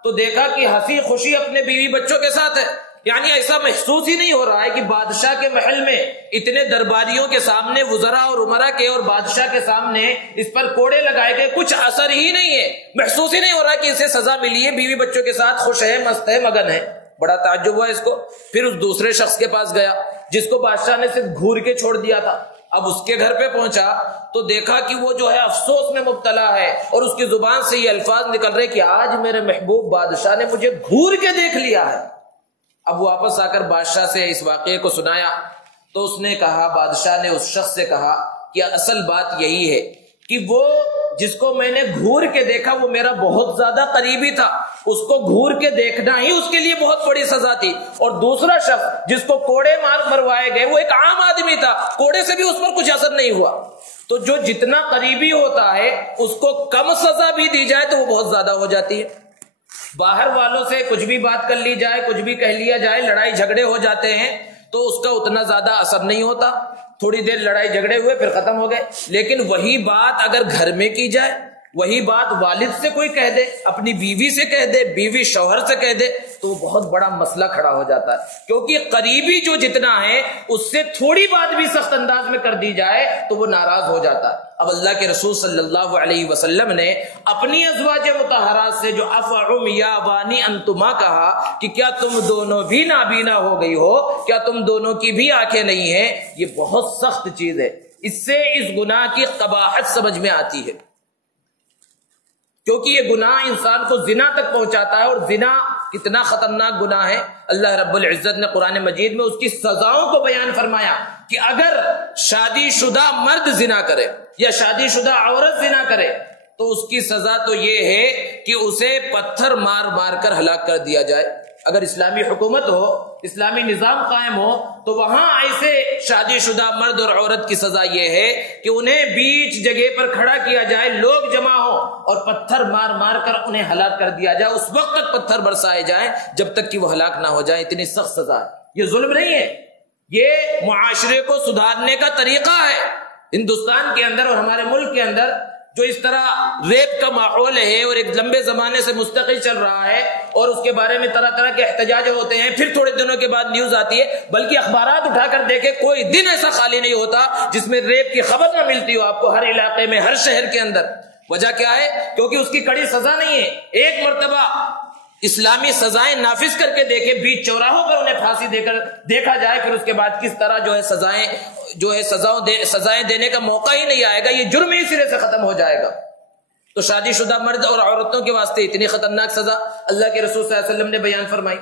تو دیکھا کہ ہنسی خوشی اپنے بیوی بچوں کے ساتھ ہے، یعنی ایسا محسوس ہی نہیں ہو رہا ہے کہ بادشاہ کے محل میں اتنے درباریوں کے سامنے، وزراء اور امراء کے اور بادشاہ کے سامنے اس پر کوڑے لگائے گئے، کچھ اثر ہی نہیں ہے، محسوس ہی نہیں ہو رہا کہ اسے سزا ملی ہے، بیوی بچوں کے ساتھ خوش ہے، مست ہے، مگن ہے۔ بڑا تعجب ہوا اس کو۔ پھر اس دوسرے شخص کے پاس گیا جس کو بادشاہ نے صرف گھور کے چھوڑ دیا تھا، اب اس کے گھر پہ پہنچا تو دیکھا کہ وہ جو ہے افسوس میں مبتلا ہے اور اس کی زبان سے یہ الفاظ نکل رہے کہ آج میرے محبوب بادشاہ نے مجھے گھور کے دیکھ لیا ہے۔ اب واپس آ کر بادشاہ سے اس واقعے کو سنایا تو اس نے کہا، بادشاہ نے اس شخص سے کہا کہ اصل بات یہی ہے کہ وہ جس کو میں نے گھور کے دیکھا وہ میرا بہت زیادہ قریبی تھا، اس کو گھور کے دیکھنا ہی اس کے لیے بہت بڑی سزا تھی، اور دوسرا شخص جس کو کوڑے مروائے گئے وہ ایک عام آدمی تھا، کوڑے سے بھی اس پر کچھ اثر نہیں ہوا۔ تو جو جتنا قریبی ہوتا ہے اس کو کم سزا بھی دی جائے تو وہ بہت زیادہ ہو جاتی ہے۔ باہر والوں سے کچھ بھی بات کر لی جائے، کچھ بھی کہہ لیا جائے، لڑائی جھگڑے ہو جاتے ہیں تو اس کا اتنا زیادہ اثر نہیں ہوتا، تھوڑی دیر لڑائی جھگڑے ہوئے پھر ختم ہو گئے۔ لیکن وہی بات اگر گھر میں کی جائے، وہی بات والد سے کوئی کہہ دے، اپنی بیوی سے کہہ دے، بیوی شوہر سے کہہ دے تو بہت بڑا مسئلہ کھڑا ہو جاتا ہے، کیونکہ قریبی جو جتنا ہے اس سے تھوڑی بات بھی سخت انداز میں کر دی جائے تو وہ ناراض ہو جاتا ہے۔ اب اللہ کے رسول صلی اللہ علیہ وسلم نے اپنی ازواج مطہرات سے جو افعم یا وانی انتما کہا کہ کیا تم دونوں بھی نابینا ہو گئی ہو، کیا تم دونوں کی بھی آنکھیں نہیں ہیں، یہ بہت سخت چیز ہے۔ اس سے اس گناہ کی قباحت سمجھ میں آتی ہے، کیونکہ یہ گناہ انسان کو زنا تک پہنچاتا ہے، اور زنا کتنا خطرناک گناہ ہے۔ اللہ رب العزت نے قرآن مجید میں اس کی سزاؤں کو بیان فرمایا کہ اگر شادی شدہ مرد زنا کرے یا شادی شدہ عورت زنا کرے تو اس کی سزا تو یہ ہے کہ اسے پتھر مار مار کر ہلاک کر دیا جائے۔ اگر اسلامی حکومت ہو، اسلامی نظام قائم ہو تو وہاں ایسے شادی شدہ مرد اور عورت کی سزا یہ ہے کہ انہیں بیچ جگہ پر کھڑا کیا جائے، لوگ جمع ہو اور پتھر مار مار کر انہیں ہلاک کر دیا جائے، اس وقت تک پتھر برسائے جائیں جب تک کہ وہ ہلاک نہ ہو جائیں۔ اتنی سخت سزا ہے، یہ ظلم نہیں ہے، یہ معاشرے کو سدھارنے کا طریقہ ہے۔ ہندوستان کے اندر اور ہمارے ملک کے اندر جو اس طرح ریپ کا ماحول ہے اور ایک لمبے زمانے سے مستقل چل رہا ہے، اور اس کے بارے میں طرح طرح کے احتجاج ہوتے ہیں، پھر تھوڑے دنوں کے بعد نیوز آتی ہے، بلکہ اخبارات اٹھا کر دیکھیں کوئی دن ایسا خالی نہیں ہوتا جس میں ریپ کی خبر نہ ملتی ہو آپ کو، ہر علاقے میں، ہر شہر کے اندر۔ وجہ کیا ہے؟ کیونکہ اس کی کڑی سزا نہیں ہے۔ ایک مرتبہ اسلامی سزائیں نافذ کر کے دیکھے، بیچ چوراہوں پر انہیں پھانسی دے کر دیکھا جائے، پھر اس کے بعد کس طرح جو ہے سزائیں دینے کا موقع ہی نہیں آئے گا، یہ جرم ہی سرے سے ختم ہو جائے گا۔ تو شادی شدہ مرد اور عورتوں کے واسطے اتنی خطرناک سزا اللہ کے رسول صلی اللہ علیہ وسلم نے بیان فرمائی،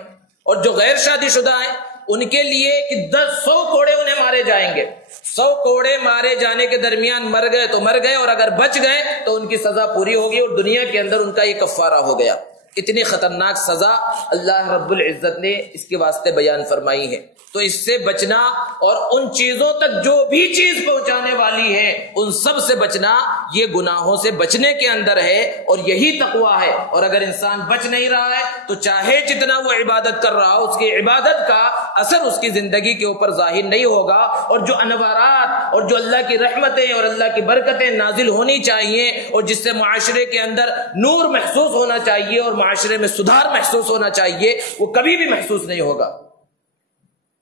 اور جو غیر شادی شدہ ہیں ان کے لیے کہ 100 کوڑے انہیں مارے جائیں گے، 100 کوڑے مارے جانے کے درمیان مر گئے تو مر گئے، اور اگر بچ گئے تو ان کی سزا پوری ہوگی اور دنیا کے اندر ان کا یہ کفارہ ہو گیا۔ اتنی خطرناک سزا اللہ رب العزت نے اس کے واسطے بیان فرمائی ہے۔ تو اس سے بچنا اور ان چیزوں تک جو بھی چیز پہنچانے والی ہے ان سب سے بچنا، یہ گناہوں سے بچنے کے اندر ہے، اور یہی تقویٰ ہے۔ اور اگر انسان بچ نہیں رہا ہے تو چاہے جتنا وہ عبادت کر رہا ہو، اس کی عبادت کا اثر اس کی زندگی کے اوپر ظاہر نہیں ہوگا، اور جو انوارات اور جو اللہ کی رحمتیں اور اللہ کی برکتیں نازل ہونی چاہیے اور جس سے معاشرے کے اندر نور محسوس ہونا چاہیے اور معاشرے میں سدھار محسوس ہونا چاہیے، وہ کبھی بھی محسوس نہیں ہوگا۔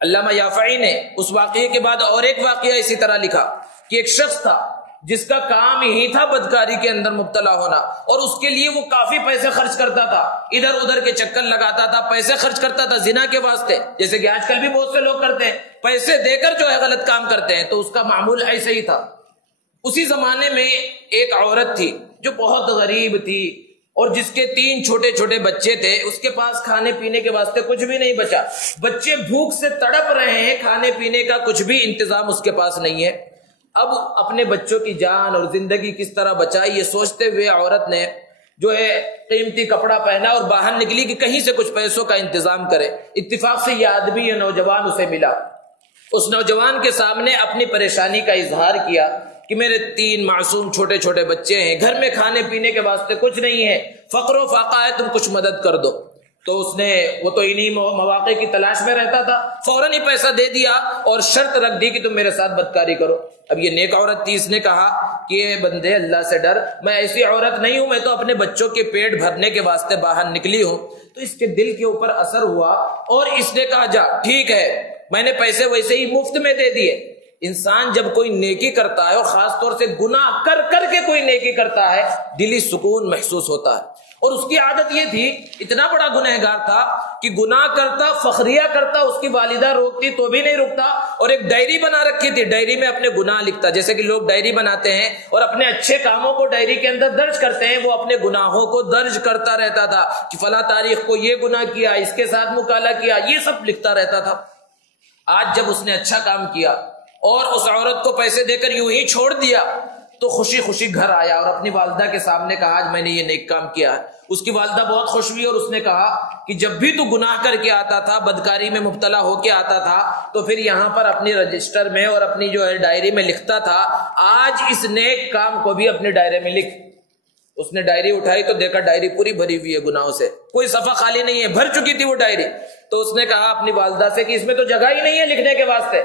علامہ یافعی نے اس واقعے کے بعد اور ایک واقعہ اسی طرح لکھا کہ ایک شخص تھا جس کا کام ہی تھا بدکاری کے اندر مبتلا ہونا، اور اس کے لیے وہ کافی پیسے خرچ کرتا تھا، ادھر ادھر کے چکر لگاتا تھا، پیسے خرچ کرتا تھا زنا کے واسطے، جیسے کہ آج کل بھی بہت سے لوگ کرتے ہیں، پیسے دے کر جو ہے غلط کام کرتے ہیں۔ تو اس کا معمول ایسے ہی تھا۔ اسی زمانے میں ایک عورت تھی جو بہت غریب تھی اور جس کے 3 چھوٹے چھوٹے بچے تھے، اس کے پاس کھانے پینے کے واسطے کچھ بھی نہیں بچا، بچے بھوک سے تڑپ رہے ہیں، کھانے پینے کا کچھ بھی انتظام اس کے پاس نہیں ہے۔ اب اپنے بچوں کی جان اور زندگی کس طرح بچائی، یہ سوچتے ہوئے عورت نے جو ہے قیمتی کپڑا پہنا اور باہر نکلی کہ کہیں سے کچھ پیسوں کا انتظام کرے۔ اتفاق سے یہ آدمی، یہ نوجوان اسے ملا۔ اس نوجوان کے سامنے اپنی پریشانی کا اظہار کیا کہ میرے 3 معصوم چھوٹے چھوٹے بچے ہیں، گھر میں کھانے پینے کے واسطے کچھ نہیں ہے، فقر و فاقہ ہے، تم کچھ مدد کر دو. تو اس نے، وہ تو انہی مواقع کی تلاش میں رہتا تھا، فوراً ہی پیسہ دے دیا اور شرط رکھ دی کہ تم میرے ساتھ بدکاری کرو. اب یہ نیک عورت تھی، اس نے کہا کہ اے بندے اللہ سے ڈر، میں ایسی عورت نہیں ہوں، میں تو اپنے بچوں کے پیٹ بھرنے کے واسطے باہر نکلی ہوں. تو اس کے دل کے اوپر اثر ہوا اور اس نے کہا جا ٹھیک ہے، میں نے پیسے ویسے ہی مفت میں دے دیے. انسان جب کوئی نیکی کرتا ہے اور خاص طور سے گناہ کر کر کے کوئی نیکی کرتا ہے، دلی سکون محسوس ہوتا ہے. اور اس کی عادت یہ تھی، اتنا بڑا گنہگار تھا کہ گناہ کرتا، فخریہ کرتا، اس کی والدہ روکتی تو بھی نہیں رکتا، اور ایک ڈائری بنا رکھی تھی، ڈائری میں اپنے گناہ لکھتا. جیسے کہ لوگ ڈائری بناتے ہیں اور اپنے اچھے کاموں کو ڈائری کے اندر درج کرتے ہیں، وہ اپنے گناہوں کو درج کرتا رہتا تھا کہ فلاں تاریخ کو یہ گناہ کیا، اس کے ساتھ مکالہ کیا، یہ سب لکھتا رہتا تھا. آج جب اس نے اچھا کام کیا اور اس عورت کو پیسے دے کر یوں ہی چھوڑ دیا، تو خوشی خوشی گھر آیا اور اپنی والدہ کے سامنے کہا آج میں نے یہ نیک کام کیا ہے. اس کی والدہ بہت خوش ہوئی اور اس نے کہا کہ جب بھی تو گناہ کر کے آتا تھا، بدکاری میں مبتلا ہو کے آتا تھا، تو پھر یہاں پر اپنی رجسٹر میں اور اپنی جو ہے ڈائری میں لکھتا تھا، آج اس نیک کام کو بھی اپنی ڈائری میں لکھ. اس نے ڈائری اٹھائی تو دیکھا ڈائری پوری بھری ہوئی ہے گناہوں سے، کوئی صفحہ خالی نہیں ہے، بھر چکی تھی وہ ڈائری. تو اس نے کہا اپنی والدہ سے کہ اس میں تو جگہ ہی نہیں ہے لکھنے کے واسطے،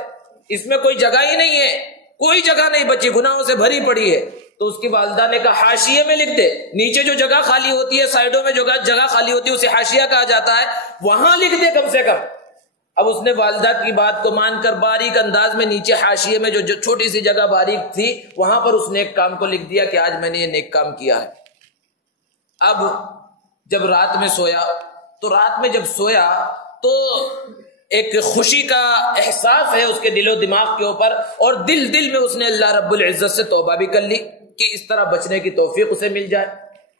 اس میں کوئی جگہ ہی نہیں ہے، کوئی جگہ نہیں بچی، گناہوں سے بھری پڑی ہے. تو اس کی والدہ نے کہا حاشیے میں لکھ دے، نیچے جو جگہ خالی ہوتی ہے، سائڈوں میں جو جگہ خالی ہوتی ہے اسے حاشیہ کہا جاتا ہے، وہاں لکھ دے کم سے کم. اب اس نے والدہ کی بات کو مان کر باریک انداز میں نیچے حاشیے میں جو چھوٹی سی جگہ باریک تھی، وہاں پر اس نیک کام کو لکھ دیا کہ آج میں نے یہ نیک کام کیا ہے. اب جب رات میں سویا، تو رات میں جب سویا تو ایک خوشی کا احساس ہے اس کے دل و دماغ کے اوپر، اور دل میں اس نے اللہ رب العزت سے توبہ بھی کر لی کہ اس طرح بچنے کی توفیق اسے مل جائے.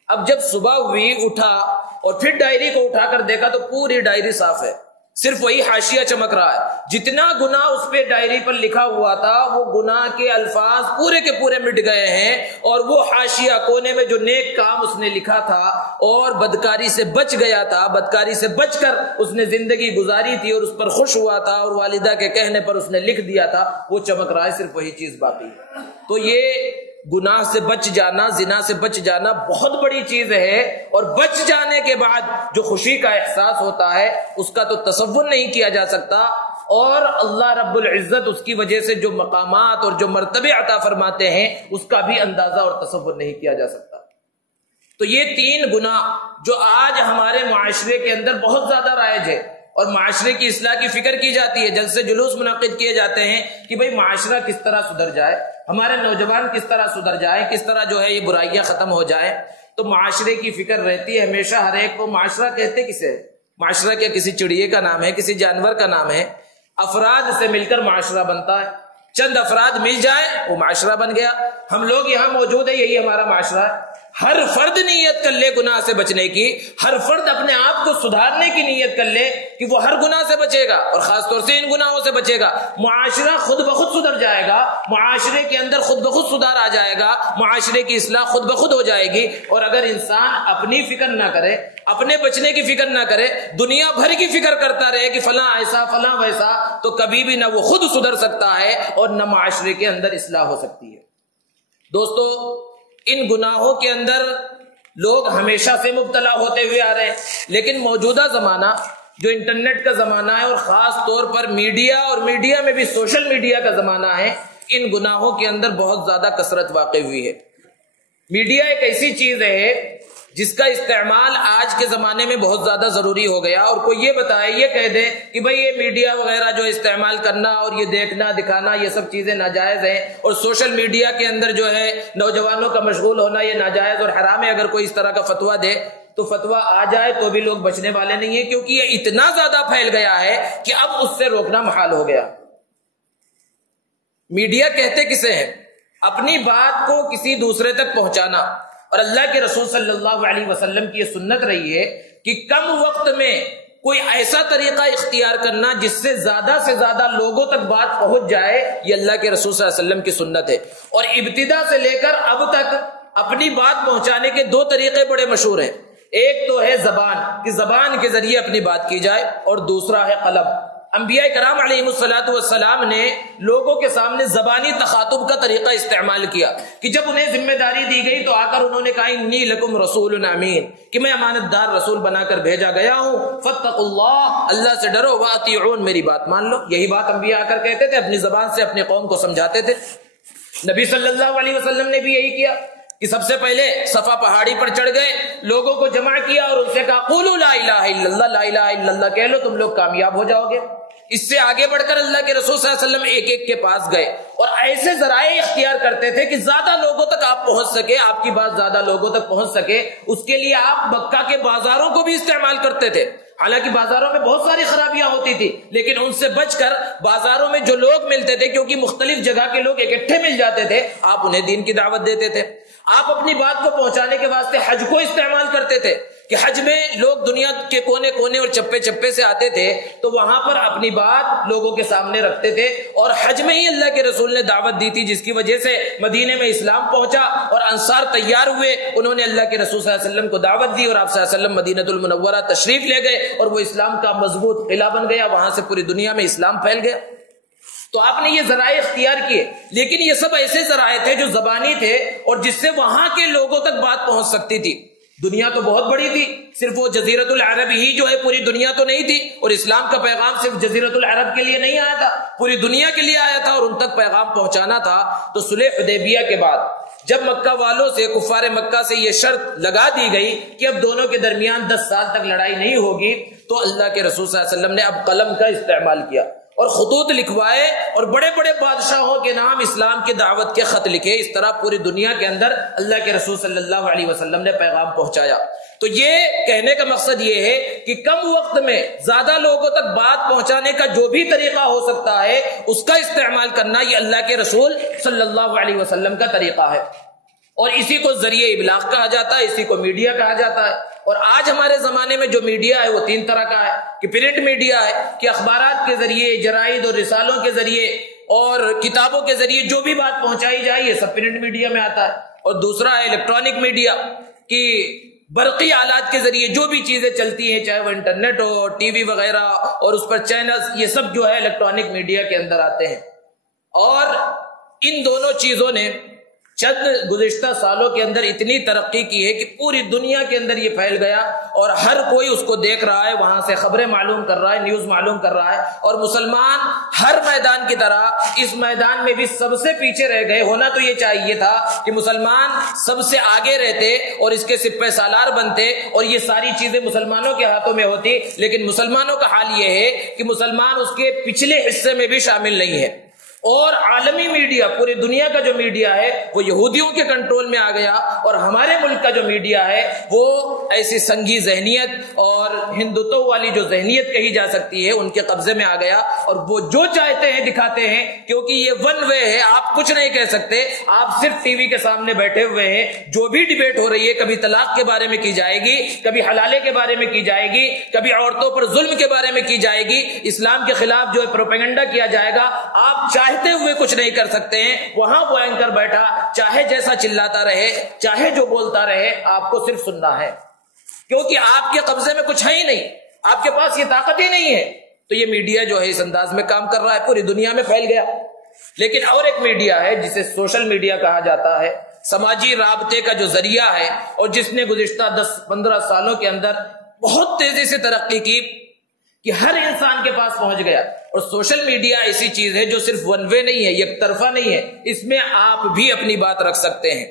اب جب صبح ہوئی، اٹھا اور پھر ڈائری کو اٹھا کر دیکھا تو پوری ڈائری صاف ہے، صرف وہی حاشیہ چمک رہا ہے. جتنا گناہ اس پہ ڈائری پر لکھا ہوا تھا، وہ گناہ کے الفاظ پورے کے پورے مٹ گئے ہیں، اور وہ حاشیہ کونے میں جو نیک کام اس نے لکھا تھا اور بدکاری سے بچ گیا تھا، بدکاری سے بچ کر اس نے زندگی گزاری تھی اور اس پر خوش ہوا تھا اور والدہ کے کہنے پر اس نے لکھ دیا تھا، وہ چمک رہا ہے، صرف وہی چیز باقی ہے. تو یہ گناہ سے بچ جانا، زنا سے بچ جانا بہت بڑی چیز ہے، اور بچ جانے کے بعد جو خوشی کا احساس ہوتا ہے اس کا تو تصور نہیں کیا جا سکتا، اور اللہ رب العزت اس کی وجہ سے جو مقامات اور جو مرتبے عطا فرماتے ہیں اس کا بھی اندازہ اور تصور نہیں کیا جا سکتا. تو یہ 3 گناہ جو آج ہمارے معاشرے کے اندر بہت زیادہ رائج ہے، اور معاشرے کی اصلاح کی فکر کی جاتی ہے، جلسے جلوس منعقد کیے جاتے ہیں کہ بھئی معاشرہ کس طرح سدھر جائے، ہمارے نوجوان کس طرح سدھر جائیں، کس طرح جو ہے یہ برائیاں ختم ہو جائیں. تو معاشرے کی فکر رہتی ہے ہمیشہ ہر ایک کو. معاشرہ کہتے کسے؟ معاشرہ کیا کسی چڑیے کا نام ہے، کسی جانور کا نام ہے؟ افراد سے مل کر معاشرہ بنتا ہے، چند افراد مل جائے وہ معاشرہ بن گیا. ہم لوگ یہاں موجود ہیں، یہی ہمارا معاشرہ ہے. ہر فرد نیت کر لے گناہ سے بچنے کی، ہر فرد اپنے آپ کو سدھارنے کی نیت کر لے کہ وہ ہر گناہ سے بچے گا، اور خاص طور سے ان گناہوں سے بچے گا. معاشرہ خود بخود سدھر جائے گا، معاشرے کے اندر خود بخود سدھار آ جائے گا، معاشرے کی اصلاح خود بخود ہو جائے گی. اور اگر انسان اپنی فکر نہ کرے، اپنے بچنے کی فکر نہ کرے، دنیا بھر کی فکر کرتا رہے کہ فلاں ایسا فلاں ویسا، تو کبھی بھی نہ وہ خود سدھر سکتا ہے اور نہ معاشرے کے اندر اصلاح ہو سکتی ہے. دوستو، ان گناہوں کے اندر لوگ ہمیشہ سے مبتلا ہوتے ہوئے آ رہے ہیں، لیکن موجودہ زمانہ جو انٹرنیٹ کا زمانہ ہے، اور خاص طور پر میڈیا، اور میڈیا میں بھی سوشل میڈیا کا زمانہ ہے، ان گناہوں کے اندر بہت زیادہ کثرت واقع ہوئی ہے. میڈیا ایک ایسی چیز ہے جس کا استعمال آج کے زمانے میں بہت زیادہ ضروری ہو گیا. اور کوئی یہ بتائے، یہ کہہ دے کہ بھئی یہ میڈیا وغیرہ جو استعمال کرنا اور یہ دیکھنا دکھانا یہ سب چیزیں ناجائز ہیں، اور سوشل میڈیا کے اندر جو ہے نوجوانوں کا مشغول ہونا یہ ناجائز اور حرام ہے، اگر کوئی اس طرح کا فتویٰ دے تو فتویٰ آ جائے تو بھی لوگ بچنے والے نہیں ہیں، کیونکہ یہ اتنا زیادہ پھیل گیا ہے کہ اب اس سے روکنا محال ہو گیا. میڈیا کہتے کسے ہیں؟ اپنی بات کو کسی دوسرے تک پہنچانا. اور اللہ کے رسول صلی اللہ علیہ وسلم کی یہ سنت رہی ہے کہ کم وقت میں کوئی ایسا طریقہ اختیار کرنا جس سے زیادہ لوگوں تک بات پہنچ جائے، یہ اللہ کے رسول صلی اللہ علیہ وسلم کی سنت ہے. اور ابتدا سے لے کر اب تک اپنی بات پہنچانے کے 2 طریقے بڑے مشہور ہیں. ایک تو ہے زبان، کہ زبان کے ذریعے اپنی بات کی جائے، اور دوسرا ہے قلم انبیاء کرام علیہم نے لوگوں کے سامنے زبانی تخاطب کا طریقہ استعمال کیا کہ جب انہیں ذمہ داری دی گئی تو آ کر انہوں نے کہا انی لکم رسول امین، کہ میں امانت دار رسول بنا کر بھیجا گیا ہوں، فاتقوا اللہ، اللہ سے ڈرو، واطیعون، میری بات مان لو۔ یہی بات انبیاء آ کر کہتے تھے، اپنی زبان سے اپنی قوم کو سمجھاتے تھے۔ نبی صلی اللہ علیہ وسلم نے بھی یہی کیا کہ سب سے پہلے صفا پہاڑی پر چڑھ گئے، لوگوں کو جمع کیا اور ان سے کہا قولوا لا الہ الا اللہ، لا الہ الا اللہ کہہ لو، تم لوگ کامیاب ہو جاؤ گے۔ اس سے آگے بڑھ کر اللہ کے رسول صلی اللہ علیہ وسلم ایک ایک کے پاس گئے اور ایسے ذرائع اختیار کرتے تھے کہ زیادہ لوگوں تک آپ پہنچ سکے، آپ کی بات زیادہ لوگوں تک پہنچ سکے۔ اس کے لیے آپ مکہ کے بازاروں کو بھی استعمال کرتے تھے، حالانکہ بازاروں میں بہت ساری خرابیاں ہوتی تھی، لیکن ان سے بچ کر بازاروں میں جو لوگ ملتے تھے، کیونکہ مختلف جگہ کے لوگ اکٹھے مل جاتے تھے، آپ انہیں دین کی دعوت دیتے تھے۔ آپ اپنی بات کو پہنچانے کے واسطے حج کو استعمال کرتے تھے کہ حج میں لوگ دنیا کے کونے کونے اور چپے چپے سے آتے تھے، تو وہاں پر اپنی بات لوگوں کے سامنے رکھتے تھے، اور حج میں ہی اللہ کے رسول نے دعوت دی تھی، جس کی وجہ سے مدینے میں اسلام پہنچا اور انصار تیار ہوئے، انہوں نے اللہ کے رسول صلی اللہ علیہ وسلم کو دعوت دی اور آپ صلی اللہ علیہ وسلم مدینہ المنورہ تشریف لے گئے اور وہ اسلام کا مضبوط قلعہ بن گیا، وہاں سے پوری دنیا میں اسلام پھیل گیا۔ تو آپ نے یہ ذرائع اختیار کیے، لیکن یہ سب ایسے ذرائع تھے جو زبانی تھے اور جس سے وہاں کے لوگوں تک بات پہنچ سکتی تھی۔ دنیا تو بہت بڑی تھی، صرف وہ جزیرۃ العرب ہی جو ہے پوری دنیا تو نہیں تھی، اور اسلام کا پیغام صرف جزیرۃ العرب کے لیے نہیں آیا تھا، پوری دنیا کے لیے آیا تھا اور ان تک پیغام پہنچانا تھا۔ تو صلح حدیبیہ کے بعد جب مکہ والوں سے، کفار مکہ سے یہ شرط لگا دی گئی کہ اب دونوں کے درمیان 10 سال تک لڑائی نہیں ہوگی، تو اللہ کے رسول صلی اللہ علیہ وسلم نے اب قلم کا استعمال کیا اور خطوط لکھوائے اور بڑے بڑے بادشاہوں کے نام اسلام کی دعوت کے خط لکھے۔ اس طرح پوری دنیا کے اندر اللہ کے رسول صلی اللہ علیہ وسلم نے پیغام پہنچایا۔ تو یہ کہنے کا مقصد یہ ہے کہ کم وقت میں زیادہ لوگوں تک بات پہنچانے کا جو بھی طریقہ ہو سکتا ہے، اس کا استعمال کرنا یہ اللہ کے رسول صلی اللہ علیہ وسلم کا طریقہ ہے، اور اسی کو ذریعہ ابلاغ کہا جاتا ہے، اسی کو میڈیا کہا جاتا ہے۔ اور آج ہمارے زمانے میں جو میڈیا ہے وہ 3 طرح کا ہے، کہ پرنٹ میڈیا ہے کہ اخبارات کے ذریعے، جرائد اور رسالوں کے ذریعے اور کتابوں کے ذریعے جو بھی بات پہنچائی جائے یہ سب پرنٹ میڈیا میں آتا ہے، اور دوسرا ہے الیکٹرانک میڈیا کہ برقی آلات کے ذریعے جو بھی چیزیں چلتی ہیں، چاہے وہ انٹرنیٹ ہو، ٹی وی وغیرہ اور اس پر چینلز، یہ سب جو ہے الیکٹرانک میڈیا کے اندر آتے ہیں۔ اور ان دونوں چیزوں نے چند گزشتہ سالوں کے اندر اتنی ترقی کی ہے کہ پوری دنیا کے اندر یہ پھیل گیا اور ہر کوئی اس کو دیکھ رہا ہے، وہاں سے خبریں معلوم کر رہا ہے، نیوز معلوم کر رہا ہے، اور مسلمان ہر میدان کی طرح اس میدان میں بھی سب سے پیچھے رہ گئے۔ ہونا تو یہ چاہیے تھا کہ مسلمان سب سے آگے رہتے اور اس کے سپہ سالار بنتے اور یہ ساری چیزیں مسلمانوں کے ہاتھوں میں ہوتی، لیکن مسلمانوں کا حال یہ ہے کہ مسلمان اس کے پچھلے حصے میں بھی شامل نہیں ہے، اور عالمی میڈیا، پوری دنیا کا جو میڈیا ہے وہ یہودیوں کے کنٹرول میں آ گیا، اور ہمارے ملک کا جو میڈیا ہے وہ ایسی سنگھی ذہنیت اور ہندوتو والی جو ذہنیت کہی جا سکتی ہے ان کے قبضے میں آ گیا، اور وہ جو چاہتے ہیں دکھاتے ہیں، کیونکہ یہ ون وے ہے، آپ کچھ نہیں کہہ سکتے، آپ صرف ٹی وی کے سامنے بیٹھے ہوئے ہیں، جو بھی ڈیبیٹ ہو رہی ہے، کبھی طلاق کے بارے میں کی جائے گی، کبھی حلالے کے بارے میں کی جائے گی، کبھی عورتوں پر ظلم کے بارے میں کی جائے گی، اسلام کے خلاف جو ہے پروپیگنڈا کیا جائے گا، آپ چاہتے ہوئے کچھ نہیں کر سکتے ہیں۔ وہاں وہ اینکر بیٹھا، چاہے جیسا چلاتا رہے، چاہے جو بولتا رہے، آپ کو صرف سننا ہے، کیونکہ آپ کے قبضے میں کچھ ہے ہی نہیں، آپ کے پاس یہ طاقت ہی نہیں ہے۔ تو یہ میڈیا جو ہے اس انداز میں کام کر رہا ہے، پوری دنیا میں پھیل گیا۔ لیکن اور ایک میڈیا ہے جسے سوشل میڈیا کہا جاتا ہے، سماجی رابطے کا جو ذریعہ ہے، اور جس نے گزشتہ 10-15 سالوں کے اندر بہت تیزی سے ترقی کی کہ ہر انسان کے پاس پہنچ گیا۔ اور سوشل میڈیا ایسی چیز ہے جو صرف ون وے نہیں ہے، یک طرفہ نہیں ہے، اس میں آپ بھی اپنی بات رکھ سکتے ہیں۔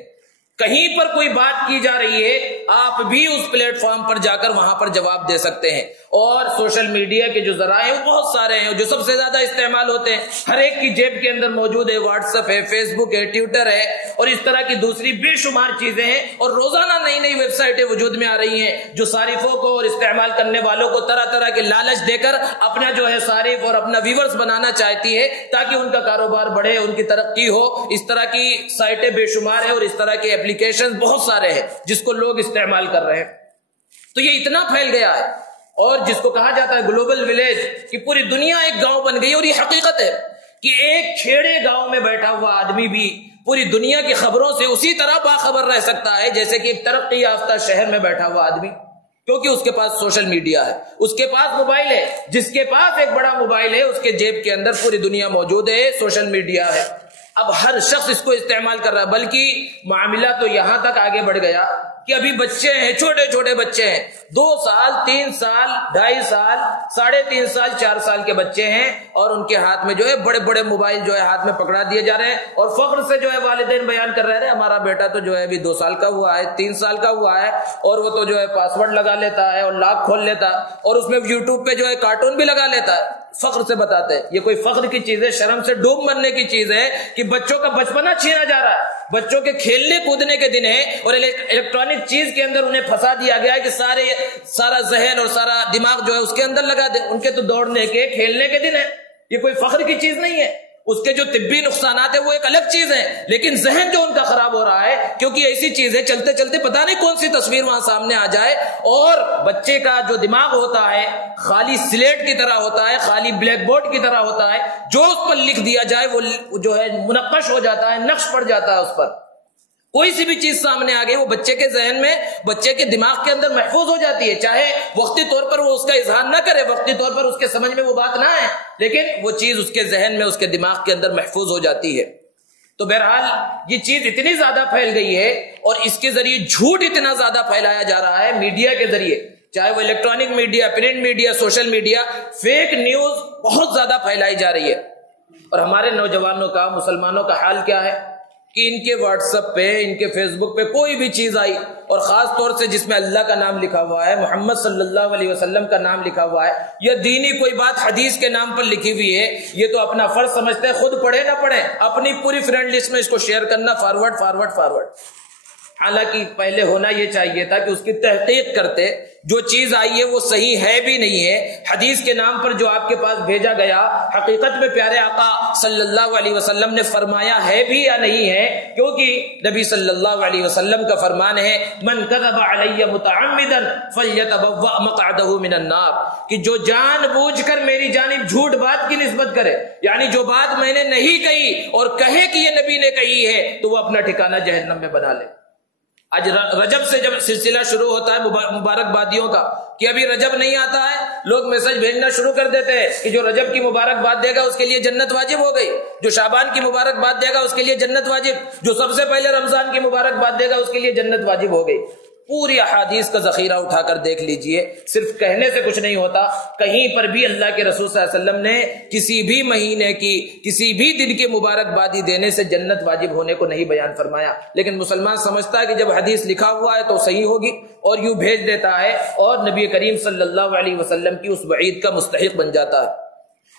کہیں پر کوئی بات کی جا رہی ہے، آپ بھی اس پلیٹ فارم پر جا کر وہاں پر جواب دے سکتے ہیں۔ اور سوشل میڈیا کے جو ذرائع ہیں وہ بہت سارے ہیں، جو سب سے زیادہ استعمال ہوتے ہیں، ہر ایک کی جیب کے اندر موجود ہے، واٹس ایپ ہے، فیس بک ہے، ٹویٹر ہے، اور اس طرح کی دوسری بے شمار چیزیں ہیں، اور روزانہ نئی نئی ویب سائٹیں وجود میں آ رہی ہیں جو صارفوں کو اور استعمال کرنے والوں کو طرح طرح کے لالچ دے کر اپنا جو ہے صارف اور اپنا ویورز بنانا چاہتی ہے تاکہ ان کا کاروبار بڑھے، ان کی ترقی ہو۔ اس طرح کی سائٹیں بے شمار ہیں اور اس طرح کے اپلیکیشن بہت سارے ہیں جس کو لوگ استعمال کر رہے ہیں۔ تو یہ اتنا پھیل گیا ہے، اور جس کو کہا جاتا ہے گلوبل ولیج، کہ پوری دنیا ایک گاؤں بن گئی، اور یہ حقیقت ہے کہ ایک چھیڑے گاؤں میں بیٹھا ہوا آدمی بھی پوری دنیا کی خبروں سے اسی طرح باخبر رہ سکتا ہے جیسے کہ ایک ترقی یافتہ شہر میں بیٹھا ہوا آدمی، کیونکہ اس کے پاس سوشل میڈیا ہے، اس کے پاس موبائل ہے. جس کے پاس ایک بڑا موبائل ہے اس کے جیب کے اندر پوری دنیا موجود ہے، سوشل میڈیا ہے. اب ہر شخص اس کو استعمال کر رہا ہے، بلکہ معاملہ تو یہاں تک آگے بڑھ گیا کہ ابھی بچے ہیں، چھوٹے چھوٹے بچے ہیں، 2 سال 3 سال 2.5 سال 3.5 سال 4 سال کے بچے ہیں، اور ان کے ہاتھ میں جو ہے بڑے بڑے موبائل جو ہے ہاتھ میں پکڑا دیے جا رہے ہیں. اور فخر سے جو ہے والدین بیان کر رہے ہیں ہمارا بیٹا تو جو ہے ابھی 2 سال کا ہوا ہے، 3 سال کا ہوا ہے، اور وہ تو جو ہے پاسورڈ لگا لیتا ہے اور لاک کھول لیتا ہے، اور اس میں یوٹیوب پہ جو ہے کارٹون بھی لگا لیتا ہے. فخر سے بتاتے ہیں یہ کوئی فخر کی چیز ہے، شرم سے ڈوب مرنے کی چیز ہے کہ بچوں کا بچپنا چھینا جا رہا ہے. بچوں کے کھیلنے کودنے کے دن ہے اور الیکٹرانک چیز کے اندر انہیں پھنسا دیا گیا ہے کہ سارا ذہن اور سارا دماغ جو ہے اس کے اندر لگا دے. ان کے تو دوڑنے کے کھیلنے کے دن ہے، یہ کوئی فخر کی چیز نہیں ہے. اس کے جو طبی نقصانات ہیں وہ ایک الگ چیز ہے، لیکن ذہن جو ان کا خراب ہو رہا ہے کیونکہ ایسی چیز ہے چلتے چلتے پتہ نہیں کون سی تصویر وہاں سامنے آ جائے، اور بچے کا جو دماغ ہوتا ہے خالی سلیٹ کی طرح ہوتا ہے، خالی بلیک بورڈ کی طرح ہوتا ہے، جو اس پر لکھ دیا جائے وہ جو ہے منقش ہو جاتا ہے، نقش پڑ جاتا ہے اس پر. کوئی سی بھی چیز سامنے آ گئی وہ بچے کے ذہن میں، بچے کے دماغ کے اندر محفوظ ہو جاتی ہے، چاہے وقتی طور پر وہ اس کا اظہار نہ کرے، وقتی طور پر اس کے سمجھ میں وہ بات نہ آئے، لیکن وہ چیز اس کے ذہن میں، اس کے دماغ کے اندر محفوظ ہو جاتی ہے. تو بہرحال یہ چیز اتنی زیادہ پھیل گئی ہے اور اس کے ذریعے جھوٹ اتنا زیادہ پھیلایا جا رہا ہے میڈیا کے ذریعے، چاہے وہ electronic media, print media, social media, fake news بہت زیادہ پھیلائی جا رہی ہے. اور ہمارے نوجوانوں کا، مسلمانوں کا حال کیا ہے کہ ان کے واٹس ایپ پہ، ان کے فیس بک پہ کوئی بھی چیز آئی، اور خاص طور سے جس میں اللہ کا نام لکھا ہوا ہے، محمد صلی اللہ علیہ وسلم کا نام لکھا ہوا ہے، یا دینی کوئی بات حدیث کے نام پر لکھی ہوئی ہے، یہ تو اپنا فرض سمجھتے ہیں، خود پڑھے نہ پڑھے اپنی پوری فرینڈ لسٹ میں اس کو شیئر کرنا، فارورڈ فارورڈ فارورڈ. حالانکہ پہلے ہونا یہ چاہیے تھا کہ اس کی تحقیق کرتے، جو چیز آئی ہے وہ صحیح ہے بھی نہیں ہے، حدیث کے نام پر جو آپ کے پاس بھیجا گیا حقیقت میں پیارے آقا صلی اللہ علیہ وسلم نے فرمایا ہے بھی یا نہیں ہے. کیونکہ نبی صلی اللہ علیہ وسلم کا فرمان ہے من کذب علی متعمدا فلیتبوأ مقعدہ من النار، کہ جو جان بوجھ کر میری جانب جھوٹ بات کی نسبت کرے، یعنی جو بات میں نے نہیں کہی اور کہے کہ یہ نبی نے کہی ہے، تو وہ اپنا ٹھکانہ جہنم میں بنا لے. آج رجب سے جب سلسلہ شروع ہوتا ہے مبارکبادیوں کا کہ ابھی رجب نہیں آتا ہے، لوگ میسج بھیجنا شروع کر دیتے ہیں کہ جو رجب کی مبارکباد دے گا اس کے لیے جنت واجب ہو گئی، جو شعبان کی مبارکباد دے گا اس کے لیے جنت واجب، جو سب سے پہلے رمضان کی مبارکباد دے گا اس کے لیے جنت واجب ہو گئی. پوری احادیث کا ذخیرہ اٹھا کر دیکھ لیجئے، صرف کہنے سے کچھ نہیں ہوتا. کہیں پر بھی اللہ کے رسول صلی اللہ علیہ وسلم نے کسی بھی مہینے کی، کسی بھی دن کی مبارکبادی دینے سے جنت واجب ہونے کو نہیں بیان فرمایا. لیکن مسلمان سمجھتا ہے کہ جب حدیث لکھا ہوا ہے تو صحیح ہوگی، اور یوں بھیج دیتا ہے، اور نبی کریم صلی اللہ علیہ وسلم کی اس وعید کا مستحق بن جاتا ہے.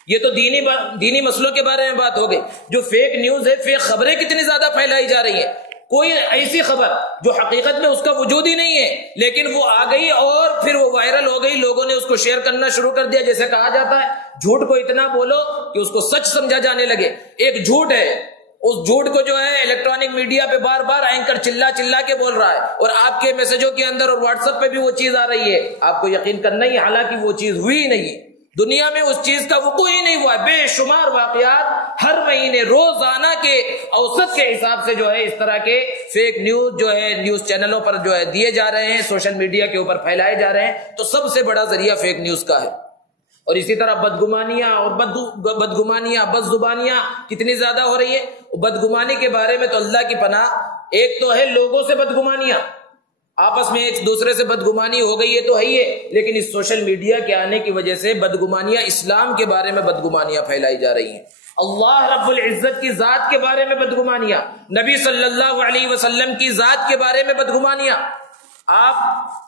یہ تو دینی مسئلوں کے بارے میں بات ہو گئی. جو فیک نیوز ہے، فیک خبریں کتنی زیادہ پھیلائی جا رہی ہیں. کوئی ایسی خبر جو حقیقت میں اس کا وجود ہی نہیں ہے، لیکن وہ آ گئی اور پھر وہ وائرل ہو گئی، لوگوں نے اس کو شیئر کرنا شروع کر دیا. جیسے کہا جاتا ہے جھوٹ کو اتنا بولو کہ اس کو سچ سمجھا جانے لگے. ایک جھوٹ ہے، اس جھوٹ کو جو ہے الیکٹرانک میڈیا پہ بار بار اینکر چلا کے بول رہا ہے، اور آپ کے میسجوں کے اندر اور واٹس ایپ پہ بھی وہ چیز آ رہی ہے. آپ کو یقین کرنا ہی، حالانکہ وہ چیز ہوئی نہیں، دنیا میں اس چیز کا وقوع ہی نہیں ہوا. بے شمار واقعات ہر مہینے روزانہ کے اوسط کے حساب سے جو ہے اس طرح کے فیک نیوز جو ہے نیوز چینلوں پر جو ہے دیے جا رہے ہیں، سوشل میڈیا کے اوپر پھیلائے جا رہے ہیں. تو سب سے بڑا ذریعہ فیک نیوز کا ہے. اور اسی طرح بدگمانیاں اور بد زبانیاں کتنی زیادہ ہو رہی ہیں. بدگمانی کے بارے میں تو اللہ کی پناہ، ایک تو ہے لوگوں سے بدگمانیاں، آپس میں ایک دوسرے سے بدگمانی ہو گئی، یہ تو ہے ہی ہے. لیکن اس سوشل میڈیا کے آنے کی وجہ سے بدگمانیاں، اسلام کے بارے میں بدگمانیاں پھیلائی جا رہی ہیں، اللہ رب العزت کی ذات کے بارے میں بدگمانیاں، نبی صلی اللہ علیہ وسلم کی ذات کے بارے میں بدگمانیاں. آپ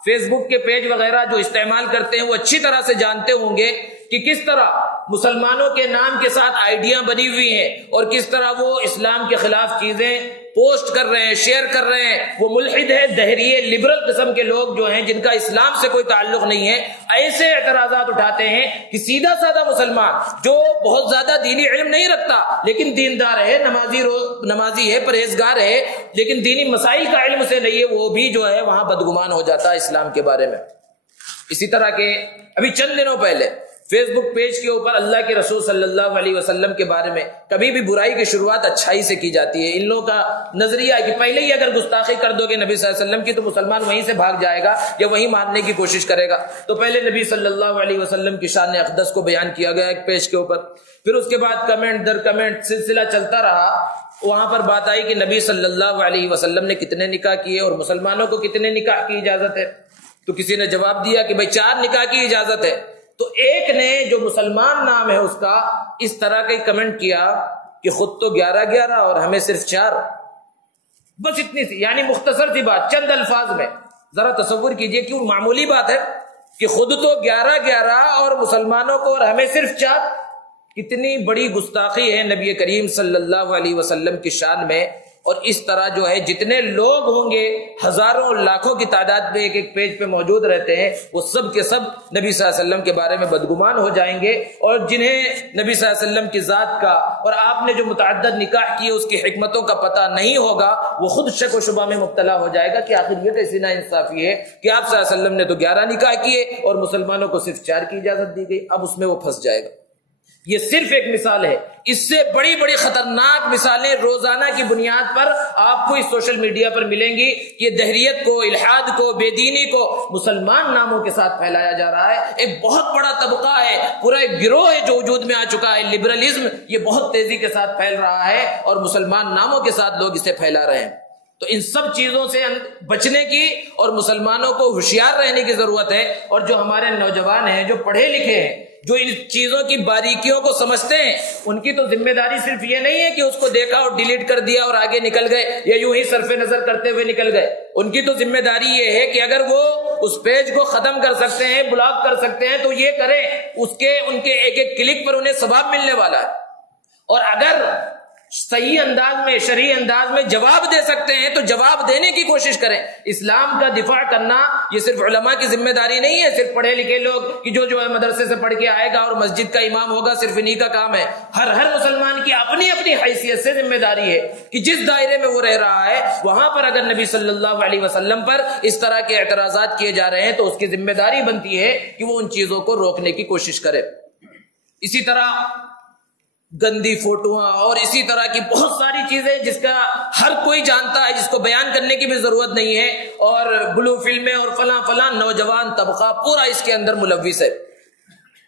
فیس بک کے پیج وغیرہ جو استعمال کرتے ہیں وہ اچھی طرح سے جانتے ہوں گے کہ کس طرح مسلمانوں کے نام کے ساتھ آئیڈیاں بنی ہوئی ہیں، اور کس طرح وہ اسلام کے خلاف چیزیں پوسٹ کر رہے ہیں، شیئر کر رہے ہیں. وہ ملحد ہے، دہریے، لبرل قسم کے لوگ جو ہیں جن کا اسلام سے کوئی تعلق نہیں ہے، ایسے اعتراضات اٹھاتے ہیں کہ سیدھا سادہ مسلمان جو بہت زیادہ دینی علم نہیں رکھتا لیکن دیندار ہے، نمازی ہے، پرہیزگار ہے، لیکن دینی مسائل کا علم اسے نہیں ہے، وہ بھی جو ہے وہاں بدگمان ہو جاتا ہے اسلام کے بارے میں. اسی طرح کے ابھی چند دنوں پہلے فیس بک پیج کے اوپر اللہ کے رسول صلی اللہ علیہ وسلم کے بارے میں کبھی بھی برائی کی شروعات اچھائی سے کی جاتی ہے۔ ان لوگوں کا نظریہ ہے کہ پہلے ہی اگر گستاخی کر دو گے نبی صلی اللہ علیہ وسلم کی تو مسلمان وہیں سے بھاگ جائے گا یا وہیں مارنے کی کوشش کرے گا۔ تو پہلے نبی صلی اللہ علیہ وسلم کی شان اقدس کو بیان کیا گیا ایک پیج کے اوپر، پھر اس کے بعد کمنٹ در کمنٹ سلسلہ چلتا رہا۔ وہاں پر بات آئی کہ نبی صلی اللہ علیہ وسلم نے کتنے نکاح کیے اور مسلمانوں کو کتنے نکاح کی اجازت ہے؟ تو کسی نے جواب دیا کہ بھائی 4 نکاح کی اجازت ہے۔ تو ایک نے جو مسلمان نام ہے اس کا اس طرح کا کمنٹ کیا کہ خود تو 11 اور ہمیں صرف 4، بس اتنی سی، یعنی مختصر سی بات چند الفاظ میں۔ ذرا تصور کیجئے کہ معمولی بات ہے کہ خود تو 11 اور مسلمانوں کو اور ہمیں صرف 4، کتنی بڑی گستاخی ہے نبی کریم صلی اللہ علیہ وسلم کی شان میں۔ اور اس طرح جو ہے جتنے لوگ ہوں گے ہزاروں لاکھوں کی تعداد میں ایک ایک پیج پہ موجود رہتے ہیں، وہ سب کے سب نبی صلی اللہ علیہ وسلم کے بارے میں بدگمان ہو جائیں گے، اور جنہیں نبی صلی اللہ علیہ وسلم کی ذات کا اور آپ نے جو متعدد نکاح کیے اس کی حکمتوں کا پتہ نہیں ہوگا، وہ خود شک و شبہ میں مبتلا ہو جائے گا کہ آخر یہ کیسی ناانصافی ہے کہ آپ صلی اللہ علیہ وسلم نے تو 11 نکاح کیے اور مسلمانوں کو صرف 4 کی اجازت دی گئی۔ اب اس میں وہ پھنس جائے گا۔ یہ صرف ایک مثال ہے، اس سے بڑی بڑی خطرناک مثالیں روزانہ کی بنیاد پر آپ کو اس سوشل میڈیا پر ملیں گی کہ دہریت کو، الحاد کو، بے دینی کو مسلمان ناموں کے ساتھ پھیلایا جا رہا ہے۔ ایک بہت بڑا طبقہ ہے، پورا ایک گروہ ہے جو وجود میں آ چکا ہے، لبرلزم، یہ بہت تیزی کے ساتھ پھیل رہا ہے اور مسلمان ناموں کے ساتھ لوگ اسے پھیلا رہے ہیں۔ تو ان سب چیزوں سے بچنے کی اور مسلمانوں کو ہوشیار رہنے کی ضرورت ہے۔ اور جو ہمارے نوجوان ہیں، جو پڑھے لکھے ہیں، جو ان چیزوں کی باریکیوں کو سمجھتے ہیں، ان کی تو ذمہ داری صرف یہ نہیں ہے کہ اس کو دیکھا اور ڈیلیٹ کر دیا اور آگے نکل گئے یا یوں ہی صرف نظر کرتے ہوئے نکل گئے۔ ان کی تو ذمہ داری یہ ہے کہ اگر وہ اس پیج کو ختم کر سکتے ہیں، بلاک کر سکتے ہیں تو یہ کریں، ان کے ایک ایک کلک پر انہیں ثواب ملنے والا ہے۔ اور اگر صحیح انداز میں، شرعی انداز میں جواب دے سکتے ہیں تو جواب دینے کی کوشش کریں۔ اسلام کا دفاع کرنا یہ صرف علماء کی ذمہ داری نہیں ہے، صرف پڑھے لکھے لوگ کہ جو ہے مدرسے سے پڑھ کے آئے گا اور مسجد کا امام ہوگا، صرف انہی کا کام ہے۔ ہر مسلمان کی اپنی اپنی حیثیت سے ذمہ داری ہے کہ جس دائرے میں وہ رہ رہا ہے وہاں پر اگر نبی صلی اللہ علیہ وسلم پر اس طرح کے اعتراضات کیے جا رہے ہیں تو اس کی ذمہ داری بنتی ہے کہ وہ ان چیزوں کو روکنے کی کوشش کرے۔ اسی طرح گندی فوٹوਆਂ اور اسی طرح کی بہت ساری چیزیں جس کا ہر کوئی جانتا ہے، جس کو بیان کرنے کی بھی ضرورت نہیں ہے، اور بلو فلمیں اور فلاں نوجوان طبقہ پورا اس کے اندر ملوث ہے۔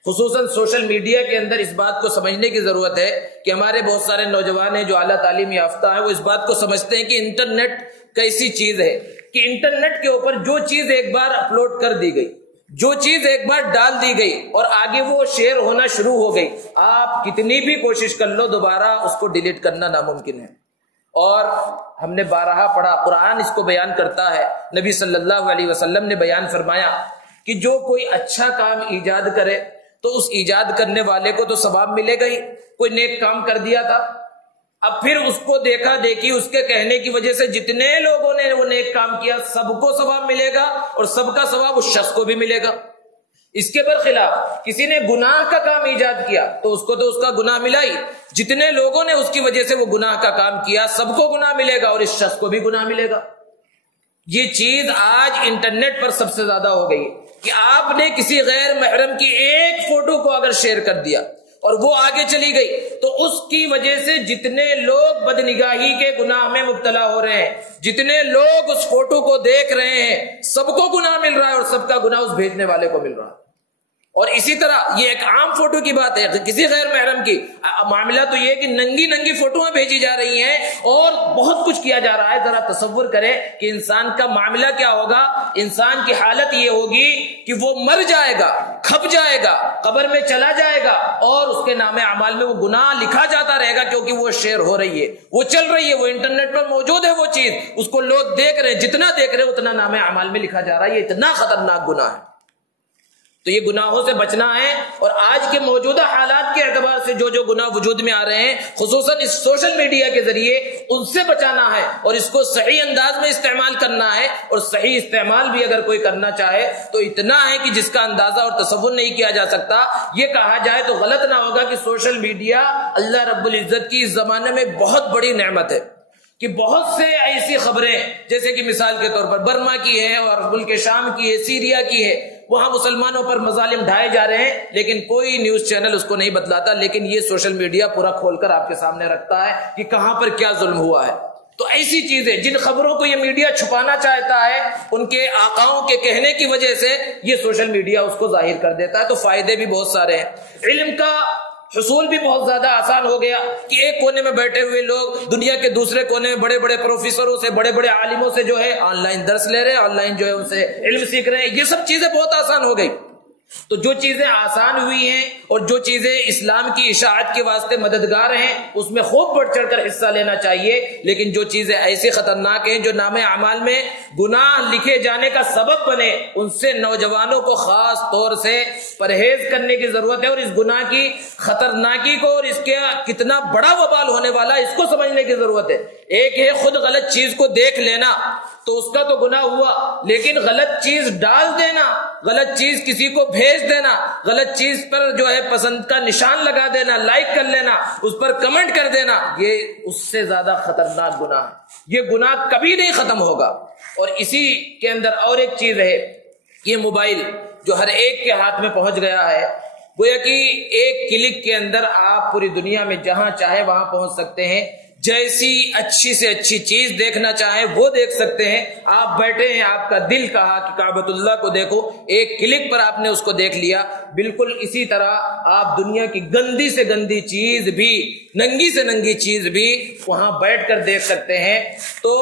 خصوصاً سوشل میڈیا کے اندر اس بات کو سمجھنے کی ضرورت ہے کہ ہمارے بہت سارے نوجوان ہیں جو اعلیٰ تعلیم یافتہ ہیں، وہ اس بات کو سمجھتے ہیں کہ انٹرنیٹ کیسی چیز ہے کہ انٹرنیٹ کے اوپر جو چیز ایک بار اپلوڈ کر دی گئی، جو چیز ایک بار ڈال دی گئی اور آگے وہ شیئر ہونا شروع ہو گئی، آپ کتنی بھی کوشش کر لو دوبارہ اس کو ڈیلیٹ کرنا ناممکن ہے۔ اور ہم نے بارہا پڑھا، قرآن اس کو بیان کرتا ہے، نبی صلی اللہ علیہ وسلم نے بیان فرمایا کہ جو کوئی اچھا کام ایجاد کرے تو اس ایجاد کرنے والے کو تو ثواب ملے گا ہی۔ کوئی نیک کام کر دیا تھا، اب پھر اس کو دیکھا دیکھی، اس کے کہنے کی وجہ سے جتنے لوگوں نے وہ نیک کام کیا سب کو ثواب ملے گا اور سب کا ثواب اس شخص کو بھی ملے گا۔ اس کے برخلاف کسی نے گناہ کا کام ایجاد کیا تو اس کو تو اس کا گناہ ملا ہی، جتنے لوگوں نے اس کی وجہ سے وہ گناہ کا کام کیا سب کو گناہ ملے گا اور اس شخص کو بھی گناہ ملے گا۔ یہ چیز آج انٹرنیٹ پر سب سے زیادہ ہو گئی کہ آپ نے کسی غیر محرم کی ایک فوٹو کو اگر شیئر کر دیا اور وہ آگے چلی گئی تو اس کی وجہ سے جتنے لوگ بدنگاہی کے گناہ میں مبتلا ہو رہے ہیں، جتنے لوگ اس فوٹو کو دیکھ رہے ہیں، سب کو گناہ مل رہا ہے اور سب کا گناہ اس بھیجنے والے کو مل رہا ہے۔ اور اسی طرح یہ ایک عام فوٹو کی بات ہے، کسی غیر محرم کی معاملہ تو یہ ہے کہ ننگی فوٹویں بھیجی جا رہی ہیں اور بہت کچھ کیا جا رہا ہے۔ ذرا تصور کریں کہ انسان کا معاملہ کیا ہوگا، انسان کی حالت یہ ہوگی کہ وہ مر جائے گا، کھپ جائے گا، قبر میں چلا جائے گا اور اس کے نام اعمال میں وہ گناہ لکھا جاتا رہے گا، کیونکہ وہ شیئر ہو رہی ہے، وہ چل رہی ہے، وہ انٹرنیٹ پر موجود ہے، وہ چیز اس کو لوگ دیکھ رہے ہیں، جتنا دیکھ رہے ہیں اتنا نام اعمال میں لکھا جا رہا ہے۔ یہ اتنا خطرناک گناہ ہے، تو یہ گناہوں سے بچنا ہے۔ اور آج کے موجودہ حالات کے اعتبار سے جو گناہ وجود میں آ رہے ہیں، خصوصاً اس سوشل میڈیا کے ذریعے، ان سے بچانا ہے اور اس کو صحیح انداز میں استعمال کرنا ہے۔ اور صحیح استعمال بھی اگر کوئی کرنا چاہے تو اتنا ہے کہ جس کا اندازہ اور تصور نہیں کیا جا سکتا۔ یہ کہا جائے تو غلط نہ ہوگا کہ سوشل میڈیا اللہ رب العزت کی اس زمانے میں بہت بڑی نعمت ہے کہ بہت سے ایسی خبریں، جیسے کہ مثال کے طور پر برما کی ہے اور ملک شام کی ہے، سیریا کی ہے، وہاں مسلمانوں پر مظالم ڈھائے جا رہے ہیں لیکن کوئی نیوز چینل اس کو نہیں بتلاتا، لیکن یہ سوشل میڈیا پورا کھول کر آپ کے سامنے رکھتا ہے کہ کہاں پر کیا ظلم ہوا ہے۔ تو ایسی چیزیں جن خبروں کو یہ میڈیا چھپانا چاہتا ہے، ان کے آقاؤں کے کہنے کی وجہ سے یہ سوشل میڈیا اس کو ظاہر کر دیتا ہے۔ تو فائدے بھی بہت سارے ہیں، علم کا حصول بھی بہت زیادہ آسان ہو گیا کہ ایک کونے میں بیٹھے ہوئے لوگ دنیا کے دوسرے کونے میں بڑے بڑے پروفیسروں سے، بڑے بڑے عالموں سے جو ہے آن لائن درس لے رہے ہیں، آن لائن جو ہے ان سے علم سیکھ رہے ہیں۔ یہ سب چیزیں بہت آسان ہو گئی۔ تو جو چیزیں آسان ہوئی ہیں اور جو چیزیں اسلام کی اشاعت کے واسطے مددگار ہیں اس میں خوب بڑھ چڑھ کر حصہ لینا چاہیے، لیکن جو چیزیں ایسی خطرناک ہیں جو نام اعمال میں گناہ لکھے جانے کا سبب بنے، ان سے نوجوانوں کو خاص طور سے پرہیز کرنے کی ضرورت ہے، اور اس گناہ کی خطرناکی کو اور اس کا کتنا بڑا وبال ہونے والا ہے اس کو سمجھنے کی ضرورت ہے۔ ایک ہے خود غلط چیز کو دیکھ لینا، تو اس کا تو گناہ ہوا، لیکن غلط چیز ڈال دینا، غلط چیز کسی کو بھیج دینا، غلط چیز پر جو ہے پسند کا نشان لگا دینا، لائک کر لینا، اس پر کمنٹ کر دینا، یہ اس سے زیادہ خطرناک گناہ ہے۔ یہ گناہ کبھی نہیں ختم ہوگا۔ اور اسی کے اندر اور ایک چیز ہے، یہ موبائل جو ہر ایک کے ہاتھ میں پہنچ گیا ہے، گویا کہ ایک کلک کے اندر آپ پوری دنیا میں جہاں چاہے وہاں پہنچ سکتے ہیں، جیسی اچھی سے اچھی چیز دیکھنا چاہیں وہ دیکھ سکتے ہیں۔ آپ بیٹھے ہیں، آپ کا دل کہا کہ کعبۃ اللہ کو دیکھو، ایک کلک پر آپ نے اس کو دیکھ لیا۔ بالکل اسی طرح آپ دنیا کی گندی سے گندی چیز بھی، ننگی سے ننگی چیز بھی وہاں بیٹھ کر دیکھ سکتے ہیں۔ تو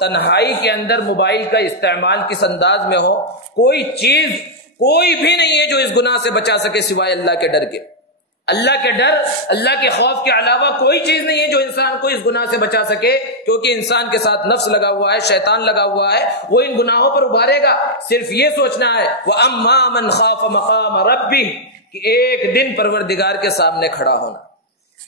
تنہائی کے اندر موبائل کا استعمال کس انداز میں ہو، کوئی چیز کوئی بھی نہیں ہے جو اس گناہ سے بچا سکے سوائے اللہ کے ڈر کے۔ اللہ کے ڈر، اللہ کے خوف کے علاوہ کوئی چیز نہیں ہے جو انسان کو اس گناہ سے بچا سکے، کیونکہ انسان کے ساتھ نفس لگا ہوا ہے، شیطان لگا ہوا ہے، وہ ان گناہوں پر ابھارے گا۔ صرف یہ سوچنا ہے وَأَمَّا مَنْ خَافَ مَقَامَ رَبِّهِ، کہ ایک دن پروردگار کے سامنے کھڑا ہونا،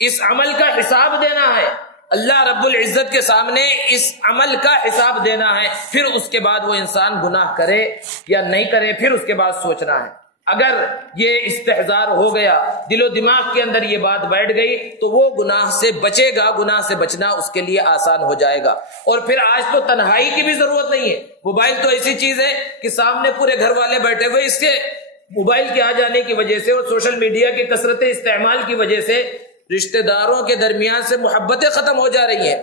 اس عمل کا حساب دینا ہے، اللہ رب العزت کے سامنے اس عمل کا حساب دینا ہے۔ پھر اس کے بعد وہ انسان گناہ کرے یا نہیں کرے، پھر اس کے بعد سوچنا ہے۔ اگر یہ استحضار ہو گیا، دل و دماغ کے اندر یہ بات بیٹھ گئی، تو وہ گناہ سے بچے گا، گناہ سے بچنا اس کے لیے آسان ہو جائے گا۔ اور پھر آج تو تنہائی کی بھی ضرورت نہیں ہے، موبائل تو ایسی چیز ہے کہ سامنے پورے گھر والے بیٹھے ہوئے، اس کے موبائل کے آ جانے کی وجہ سے اور سوشل میڈیا کے کثرت استعمال کی وجہ سے رشتہ داروں کے درمیان سے محبتیں ختم ہو جا رہی ہیں۔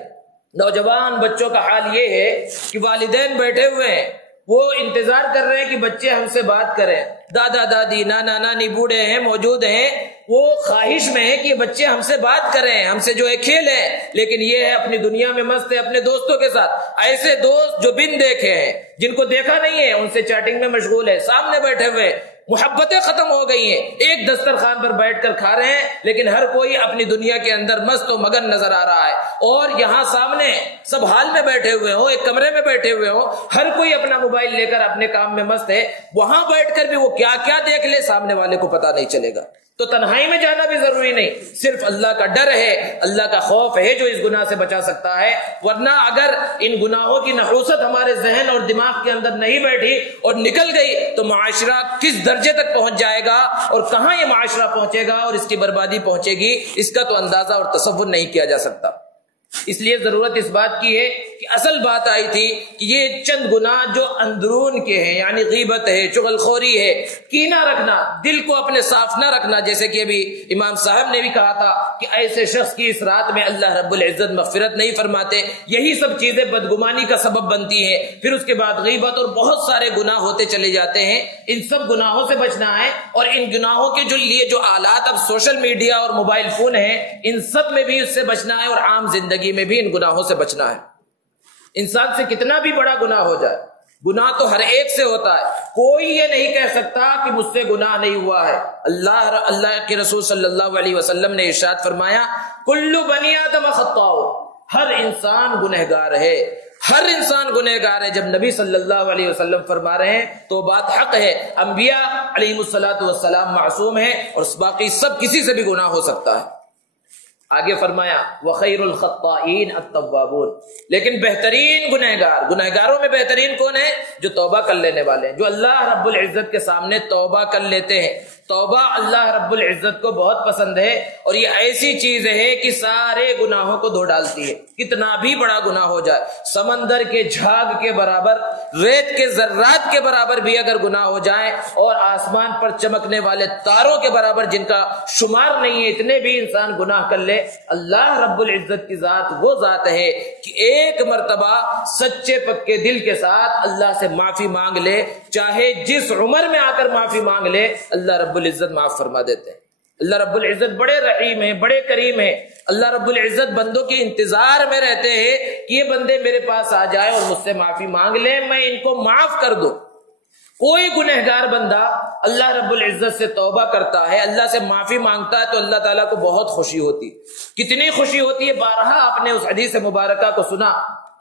نوجوان بچوں کا حال یہ ہے کہ والدین بیٹھے ہوئے ہیں، وہ انتظار کر رہے ہیں کہ بچے ہم سے بات کریں، دادا دادی نانا نانی بوڑھے ہیں موجود ہیں، وہ خواہش میں ہے کہ بچے ہم سے بات کریں، ہم سے جو ہے کھیلیں، لیکن یہ ہے اپنی دنیا میں مست ہے اپنے دوستوں کے ساتھ۔ ایسے دوست جو بن دیکھے ہیں، جن کو دیکھا نہیں ہے، ان سے چیٹنگ میں مشغول ہے، سامنے بیٹھے ہوئے، محبتیں ختم ہو گئی ہیں۔ ایک دسترخوان پر بیٹھ کر کھا رہے ہیں، لیکن ہر کوئی اپنی دنیا کے اندر مست و مگن نظر آ رہا ہے، اور یہاں سامنے سب حال میں بیٹھے ہوئے ہوں، ایک کمرے میں بیٹھے ہوئے ہوں، ہر کوئی اپنا موبائل لے کر اپنے کام میں مست ہے، وہاں بیٹھ کر بھی وہ کیا کیا دیکھ لے سامنے والے کو پتہ نہیں چلے گا۔ تو تنہائی میں جانا بھی ضروری نہیں، صرف اللہ کا ڈر ہے، اللہ کا خوف ہے جو اس گناہ سے بچا سکتا ہے۔ ورنہ اگر ان گناہوں کی نحوست ہمارے ذہن اور دماغ کے اندر نہیں بیٹھی اور نکل گئی تو معاشرہ کس درجے تک پہنچ جائے گا اور کہاں یہ معاشرہ پہنچے گا اور اس کی بربادی پہنچے گی، اس کا تو اندازہ اور تصور نہیں کیا جا سکتا۔ اس لیے ضرورت اس بات کی ہے کہ اصل بات آئی تھی کہ یہ چند گناہ جو اندرون کے ہیں، یعنی غیبت ہے، چغل خوری ہے، کینہ رکھنا، دل کو اپنے صاف نہ رکھنا، جیسے کہ ابھی امام صاحب نے بھی کہا تھا کہ ایسے شخص کی اس رات میں اللہ رب العزت مغفرت نہیں فرماتے، یہی سب چیزیں بدگمانی کا سبب بنتی ہیں۔ پھر اس کے بعد غیبت اور بہت سارے گناہ ہوتے چلے جاتے ہیں۔ ان سب گناہوں سے بچنا ہے، اور ان گناہوں کے لیے جو آلات اب سوشل میڈیا اور موبائل فون ہیں، ان سب میں بھی اس سے بچنا ہے، اور عام زندگی میں بھی ان گناہوں سے بچنا ہے۔ انسان سے کتنا بھی بڑا گناہ ہو جائے، گناہ تو ہر ایک سے ہوتا ہے، کوئی یہ نہیں کہہ سکتا کہ مجھ سے گناہ نہیں ہوا ہے۔ اللہ کے رسول صلی اللہ علیہ وسلم نے ارشاد فرمایا کل بنی آدم خطاء، ہر انسان گنہگار ہے، ہر انسان گنہگار ہے۔ جب نبی صلی اللہ علیہ وسلم فرما رہے ہیں تو بات حق ہے، انبیاء علیہم الصلوۃ والسلام معصوم ہیں، اور باقی سب کسی سے بھی گناہ ہو سکتا ہے۔ آگے فرمایا وَخَيْرُ الْخَطَّائِينَ التَّوَّابُونَ، لیکن بہترین گنہگاروں میں بہترین کون ہے؟ جو توبہ کر لینے والے ہیں، جو اللہ رب العزت کے سامنے توبہ کر لیتے ہیں، توبہ اللہ رب العزت کو بہت پسند ہے، اور یہ ایسی چیز ہے کہ سارے گناہوں کو دھو ڈالتی ہے۔ کتنا بھی بڑا گناہ ہو جائے، سمندر کے جھاگ کے برابر، ریت کے ذرات کے برابر بھی اگر گناہ ہو جائیں، اور آسمان پر چمکنے والے تاروں کے برابر جن کا شمار نہیں ہے، اتنے بھی انسان گناہ کر لے، اللہ رب العزت کی ذات وہ ذات ہے کہ ایک مرتبہ سچے پکے دل کے ساتھ اللہ سے معافی مانگ لے، چاہے جس عمر میں آ کر معافی مانگ لے، اللہ رب العزت معاف فرما دیتے ہیں۔ اللہ رب العزت بڑے رحیم ہیں، بڑے کریم ہیں۔ اللہ رب العزت بندوں کے انتظار میں رہتے ہیں کہ یہ بندے میرے پاس آ جائے اور مجھ سے معافی مانگ لیں، میں ان کو معاف کر دوں۔ کوئی گنہگار بندہ اللہ رب العزت سے توبہ کرتا ہے، اللہ سے معافی مانگتا ہے، تو اللہ تعالیٰ کو بہت خوشی ہوتی۔ کتنی خوشی ہوتی ہے، بارہا آپ نے اس حدیث مبارکہ کو سنا۔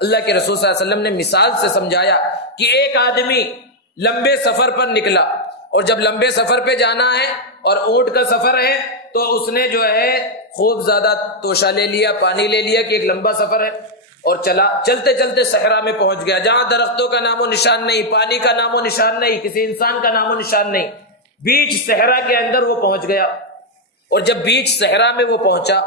اللہ کے رسول صلی اللہ علیہ وسلم نے مثال سے سمجھایا کہ ایک آدمی لمبے سفر پر نکلا، اور جب لمبے سفر پہ جانا ہے اور اونٹ کا سفر ہے تو اس نے جو ہے خوب زیادہ توشہ لے لیا، پانی لے لیا کہ ایک لمبا سفر ہے، اور چلا، چلتے چلتے صحرا میں پہنچ گیا، جہاں درختوں کا نام و نشان نہیں، پانی کا نام و نشان نہیں، کسی انسان کا نام و نشان نہیں، بیچ صحرا کے اندر وہ پہنچ گیا۔ اور جب بیچ صحرا میں وہ پہنچا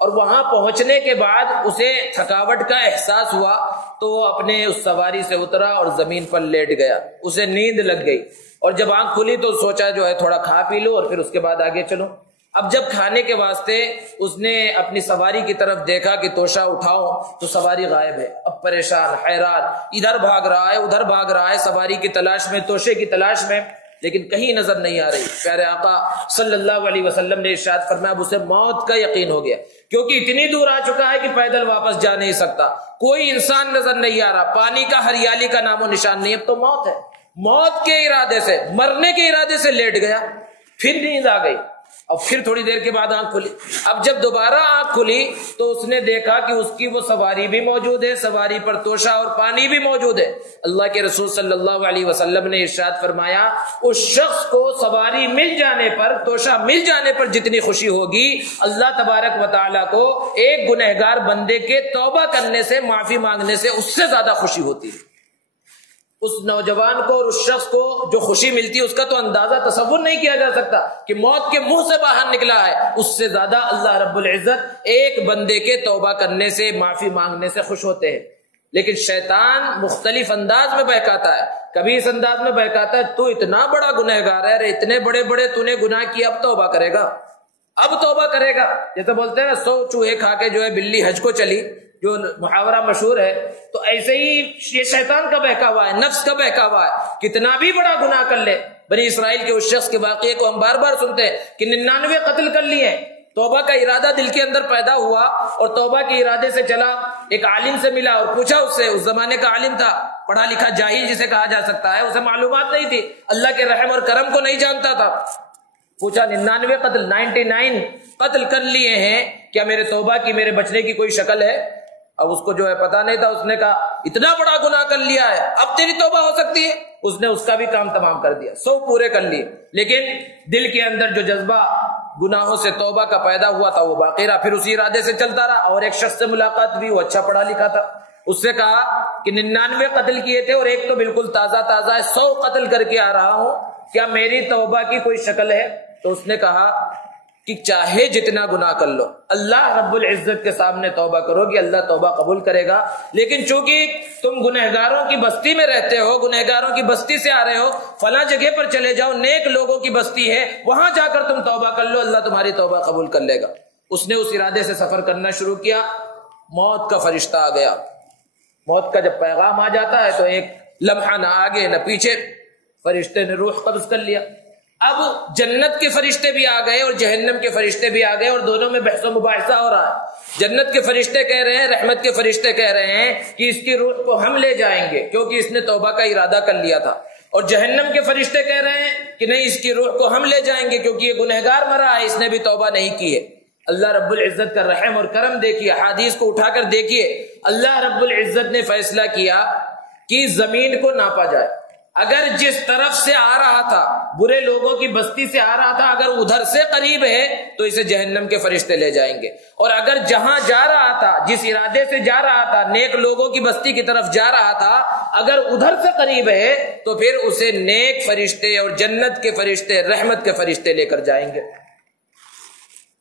اور وہاں پہنچنے کے بعد اسے تھکاوٹ کا احساس ہوا، تو وہ اپنے اس سواری سے اترا اور زمین پر لیٹ گیا، اسے نیند لگ گئی، اور جب آنکھ کھلی تو سوچا جو ہے تھوڑا کھا پی لو اور پھر اس کے بعد آگے چلو۔ اب جب کھانے کے واسطے اس نے اپنی سواری کی طرف دیکھا کہ توشہ اٹھاؤ، تو سواری غائب ہے۔ اب پریشان، حیران، ادھر بھاگ رہا ہے ادھر بھاگ رہا ہے، سواری کی تلاش میں، توشے کی تلاش میں، لیکن کہیں نظر نہیں آ رہی۔ پیارے آقا صلی اللہ علیہ وسلم نے ارشاد فرمایا، اب اسے موت کا یقین ہو گیا، کیونکہ اتنی دور آ چکا ہے کہ پیدل واپس جا نہیں سکتا، کوئی انسان نظر نہیں آ رہا، پانی کا، ہریالی کا نام و نشان نہیں، اب تو موت ہے۔ موت کے ارادے سے، مرنے کے ارادے سے لیٹ گیا، پھر نیند آ گئی، اب پھر تھوڑی دیر کے بعد آنکھ کھلی۔ اب جب دوبارہ آنکھ کھلی تو اس نے دیکھا کہ اس کی وہ سواری بھی موجود ہے، سواری پر توشہ اور پانی بھی موجود ہے۔ اللہ کے رسول صلی اللہ علیہ وسلم نے ارشاد فرمایا، اس شخص کو سواری مل جانے پر، توشہ مل جانے پر جتنی خوشی ہوگی، اللہ تبارک و تعالیٰ کو ایک گنہگار بندے کے توبہ کرنے سے، معافی مانگنے سے، اس سے زیادہ خوشی ہوتی ہے۔ اس نوجوان کو اور اس شخص کو جو خوشی ملتی ہے، اس کا تو اندازہ، تصور نہیں کیا جا سکتا کہ موت کے منہ سے باہر نکلا ہے، اس سے زیادہ اللہ رب العزت ایک بندے کے توبہ کرنے سے، معافی مانگنے سے خوش ہوتے ہیں۔ لیکن شیطان مختلف انداز میں بہکاتا ہے، کبھی اس انداز میں بہکاتا ہے، تو اتنا بڑا گنہگار ہے، اتنے بڑے بڑے تو نے گناہ کیا، اب توبہ کرے گا، اب توبہ کرے گا۔ جیسے بولتے ہیں نا، 100 چوہے کھا کے جو ہے بلی حج کو چلی، جو محاورہ مشہور ہے، تو ایسے ہی یہ شیطان کا بہکا ہوا ہے، نفس کا بہکا ہوا ہے، کتنا بھی بڑا گناہ کر لے۔ بنی اسرائیل کے اس شخص کے واقعے کو ہم بار بار سنتے ہیں کہ 99 قتل کر لیے، توبہ کا ارادہ دل کے اندر پیدا ہوا، اور توبہ کے ارادے سے چلا، ایک عالم سے ملا اور پوچھا اس سے، اس زمانے کا عالم تھا، پڑھا لکھا جاہل جسے کہا جا سکتا ہے، اسے معلومات نہیں تھی، اللہ کے رحم اور کرم کو نہیں جانتا تھا۔ پوچھا 99 قتل، 99 قتل کر لیے ہیں، کیا میرے توبہ کی، میرے بچنے کی کوئی شکل ہے؟ اب اس کو جو ہے پتا نہیں تھا، اس نے کہا اتنا بڑا گناہ کر لیا ہے، اب تیری توبہ ہو سکتی ہے؟ اس نے اس کا بھی کام تمام کر دیا، 100 پورے کر لیے، لیکن دل کے اندر جو جذبہ گناہوں سے توبہ کا پیدا ہوا تھا وہ باقی رہا، پھر اسی ارادے سے چلتا رہا۔ اور ایک شخص سے ملاقات بھی، وہ اچھا پڑھا لکھا تھا، اس سے کہا کہ 99 قتل کیے تھے اور ایک تو بالکل تازہ تازہ ہے، 100 قتل کر کے آ رہا ہوں، کیا میری توبہ کی کوئی شکل ہے؟ تو اس نے کہا کہ چاہے جتنا گناہ کر لو، اللہ رب العزت کے سامنے توبہ کرو گی، اللہ توبہ قبول کرے گا، لیکن چونکہ تم گنہگاروں کی بستی میں رہتے ہو، گنہگاروں کی بستی سے آ رہے ہو، فلاں جگہ پر چلے جاؤ، نیک لوگوں کی بستی ہے، وہاں جا کر تم توبہ کر لو، اللہ تمہاری توبہ قبول کر لے گا۔ اس نے اس ارادے سے سفر کرنا شروع کیا، موت کا فرشتہ آ گیا۔ موت کا جب پیغام آ جاتا ہے تو ایک لمحہ نہ آگے نہ پیچھے، فرشتے نے روح قبض کر لیا۔ اب جنت کے فرشتے بھی آ گئے اور جہنم کے فرشتے بھی آ گئے، اور دونوں میں بحث و مباحثہ ہو رہا ہے۔ جنت کے فرشتے کہہ رہے ہیں، رحمت کے فرشتے کہہ رہے ہیں کہ اس کی روح کو ہم لے جائیں گے کیونکہ اس نے توبہ کا ارادہ کر لیا تھا، اور جہنم کے فرشتے کہہ رہے ہیں کہ نہیں، اس کی روح کو ہم لے جائیں گے کیونکہ یہ گنہگار مرا ہے، اس نے بھی توبہ نہیں کی ہے۔ اللہ رب العزت کا رحم اور کرم دیکھیے، حدیث کو اٹھا کر دیکھیے، اللہ رب العزت نے فیصلہ کیا کہ زمین کو ناپا جائے، اگر جس طرف سے آ رہا تھا، برے لوگوں کی بستی سے آ رہا تھا، اگر ادھر سے قریب ہے تو اسے جہنم کے فرشتے لے جائیں گے، اور اگر جہاں جا رہا تھا، جس ارادے سے جا رہا تھا، نیک لوگوں کی بستی کی طرف جا رہا تھا، اگر ادھر سے قریب ہے تو پھر اسے نیک فرشتے اور جنت کے فرشتے، رحمت کے فرشتے لے کر جائیں گے۔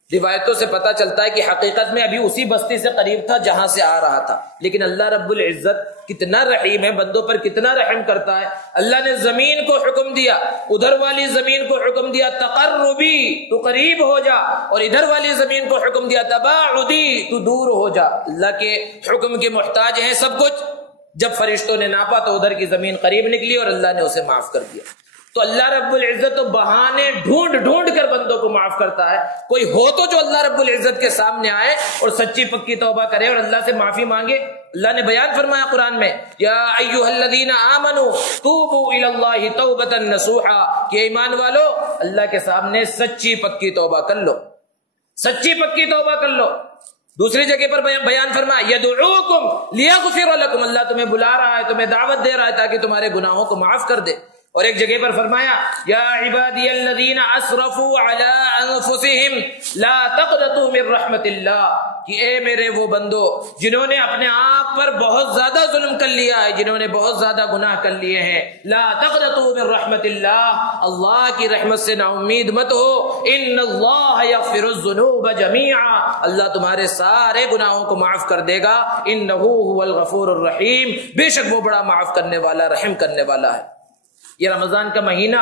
روایتوں سے پتہ چلتا ہے کہ حقیقت میں ابھی اسی بستی سے قریب تھا جہاں سے آ رہا تھا، لیکن اللہ رب العزت کتنا رحیم ہے، بندوں پر کتنا رحم کرتا ہے۔ اللہ نے زمین کو حکم دیا، ادھر والی زمین کو حکم دیا تقربی، تو قریب ہو جا، اور ادھر والی زمین کو حکم دیا تباعدی، تو دور ہو جا۔ اللہ کے حکم کے محتاج ہیں سب کچھ۔ جب فرشتوں نے ناپا تو ادھر کی زمین قریب نکلی اور اللہ نے اسے معاف کر دیا۔ تو اللہ رب العزت تو بہانے ڈھونڈ ڈھونڈ کر بندوں کو معاف کرتا ہے۔ کوئی ہو تو جو اللہ رب العزت کے سامنے آئے اور سچی پکی توبہ کرے اور اللہ سے معافی مانگے۔ اللہ نے بیان فرمایا قرآن میں، یا ایھا الذین آمنوا توبوا الی اللہ توبۃ نصوحا، کہ ایمان والو اللہ کے سامنے سچی پکی توبہ کر لو، سچی پکی توبہ کر لو۔ دوسری جگہ پر بیان فرمایا، یدعوکم لیغفر لکم، اللہ تمہیں بلا رہا ہے، تمہیں دعوت دے رہا ہے تاکہ تمہارے گناہوں کو معاف کر دے۔ اور ایک جگہ پر فرمایا، یا عبادی الذین اسرفوا علی انفسہم لا تقنطوا من رحمت اللہ، کہ اے میرے وہ بندو جنہوں نے اپنے آپ پر بہت زیادہ ظلم کر لیا ہے، جنہوں نے بہت زیادہ گناہ کر لیے ہیں، لا تقنطوا من رحمت اللہ، اللہ کی رحمت سے نا امید مت ہو، ان اللہ یغفر الذنوب جميعا، اللہ تمہارے سارے گناہوں کو معاف کر دے گا، انہ هو الغفور الرحیم، بے شک وہ بڑا معاف کرنے والا، رحم کرنے والا ہے۔ یہ رمضان کا مہینہ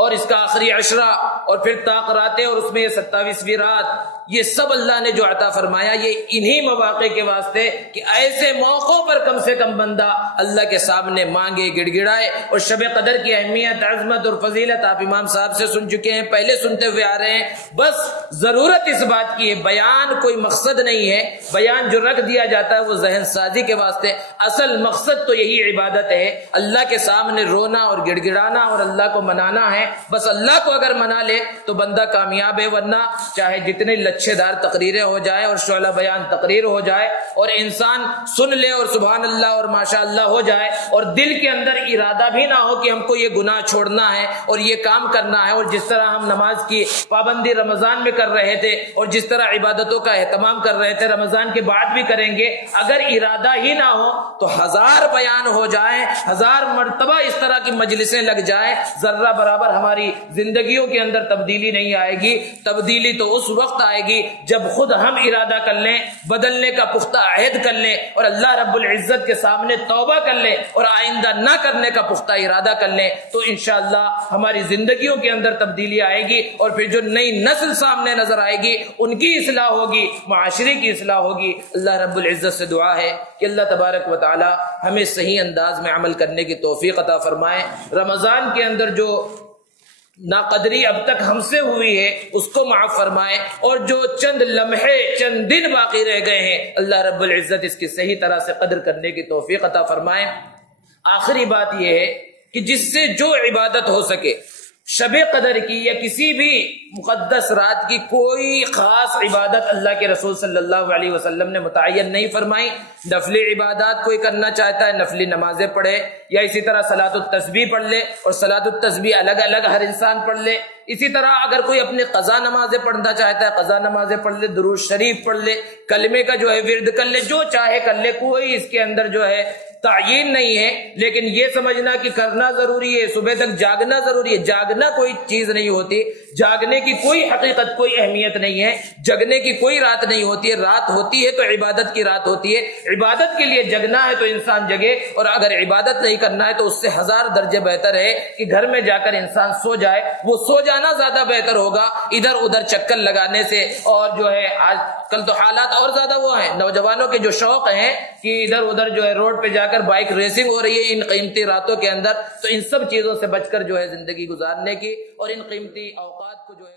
اور اس کا آخری عشرہ اور پھر طاق راتیں اور اس میں یہ 27ویں رات، یہ سب اللہ نے جو عطا فرمایا یہ انہی مواقع کے واسطے کہ ایسے موقعوں پر کم سے کم بندہ اللہ کے سامنے مانگے، گڑ گڑائے۔ اور شب قدر کی اہمیت، عظمت اور فضیلت آپ امام صاحب سے سن چکے ہیں، پہلے سنتے ہوئے آ رہے ہیں۔ بس ضرورت اس بات کی ہے، بیان کوئی مقصد نہیں ہے، بیان جو رکھ دیا جاتا ہے وہ ذہن سازی کے واسطے، اصل مقصد تو یہی عبادت ہے، اللہ کے سامنے رونا اور گڑ گڑانا اور اللہ کو منانا ہے۔ بس اللہ کو اگر منا لے تو بندہ کامیاب ہے، ورنہ چاہے جتنے لچھے دار تقریریں ہو جائے اور شعلہ بیان تقریر ہو جائے اور انسان سن لے اور سبحان اللہ اور ماشاء اللہ ہو جائے، اور دل کے اندر ارادہ بھی نہ ہو کہ ہم کو یہ گناہ چھوڑنا ہے اور یہ کام کرنا ہے، اور جس طرح ہم نماز کی پابندی رمضان میں کر رہے تھے اور جس طرح عبادتوں کا اہتمام کر رہے تھے رمضان کے بعد بھی کریں گے، اگر ارادہ ہی نہ ہو تو 1000 بیان ہو جائیں، 1000 مرتبہ اس طرح کی مجلسیں لگ جائیں، ذرہ برابر ہماری زندگیوں کے اندر تبدیلی نہیں آئے گی۔ تبدیلی تو اس وقت آئے گی جب خود ہم ارادہ کر لیں، بدلنے کا پختہ عہد کر لیں اور اللہ رب العزت کے سامنے توبہ کر لیں اور آئندہ نہ کرنے کا پختہ ارادہ کر لیں، تو انشاءاللہ ہماری زندگیوں کے اندر تبدیلی آئے گی، اور پھر جو نئی نسل سامنے نظر آئے گی ان کی اصلاح ہوگی، معاشرے کی اصلاح ہوگی۔ اللہ رب العزت سے دعا ہے کہ اللہ تبارک و تعالی ہمیں صحیح انداز میں عمل کرنے کی توفیق عطا فرمائے۔ رمضان کے اندر جو ناقدری اب تک ہم سے ہوئی ہے اس کو معاف فرمائے، اور جو چند لمحے، چند دن باقی رہ گئے ہیں، اللہ رب العزت اس کی صحیح طرح سے قدر کرنے کی توفیق عطا فرمائے۔ آخری بات یہ ہے کہ جس سے جو عبادت ہو سکے، شب قدر کی یا کسی بھی مقدس رات کی کوئی خاص عبادت اللہ کے رسول صلی اللہ علیہ وسلم نے متعین نہیں فرمائی۔ نفلی عبادات کوئی کرنا چاہتا ہے نفلی نمازیں پڑھے، یا اسی طرح صلاۃ التسبیح پڑھ لے، اور صلاۃ التسبیح الگ الگ ہر انسان پڑھ لے۔ اسی طرح اگر کوئی اپنے قضا نمازیں پڑھنا چاہتا ہے قضا نمازیں پڑھ لے، درود شریف پڑھ لے، کلمے کا جو ہے ورد کر لے، جو چاہے کر لے، کوئی اس کے اندر جو ہے تعین نہیں ہے۔ لیکن یہ سمجھنا کہ کرنا ضروری ہے، صبح تک جاگنا ضروری ہے، جاگنا کوئی چیز نہیں ہوتی، جاگنے کی کوئی حقیقت، کوئی اہمیت نہیں ہے، جگنے کی کوئی رات نہیں ہوتی ہے۔ رات ہوتی ہے تو عبادت کی رات ہوتی ہے، عبادت کے لیے جگنا ہے تو انسان جگے، اور اگر عبادت نہیں کرنا ہے تو اس سے 1000 درجے بہتر ہے کہ گھر میں جا کر انسان سو جائے۔ وہ سو جانا زیادہ بہتر ہوگا ادھر ادھر چکر لگانے سے، اور جو ہے آج کل تو حالات اور زیادہ وہ ہیں، نوجوانوں کے جو شوق ہیں کہ ادھر ادھر جو ہے روڈ پہ جا کر بائک ریسنگ ہو رہی ہے ان قیمتی راتوں کے اندر، تو ان سب چیزوں سے بچ کر جو ہے زندگی گزارنے کی اور ان قیمتی اوقات کو جو ہے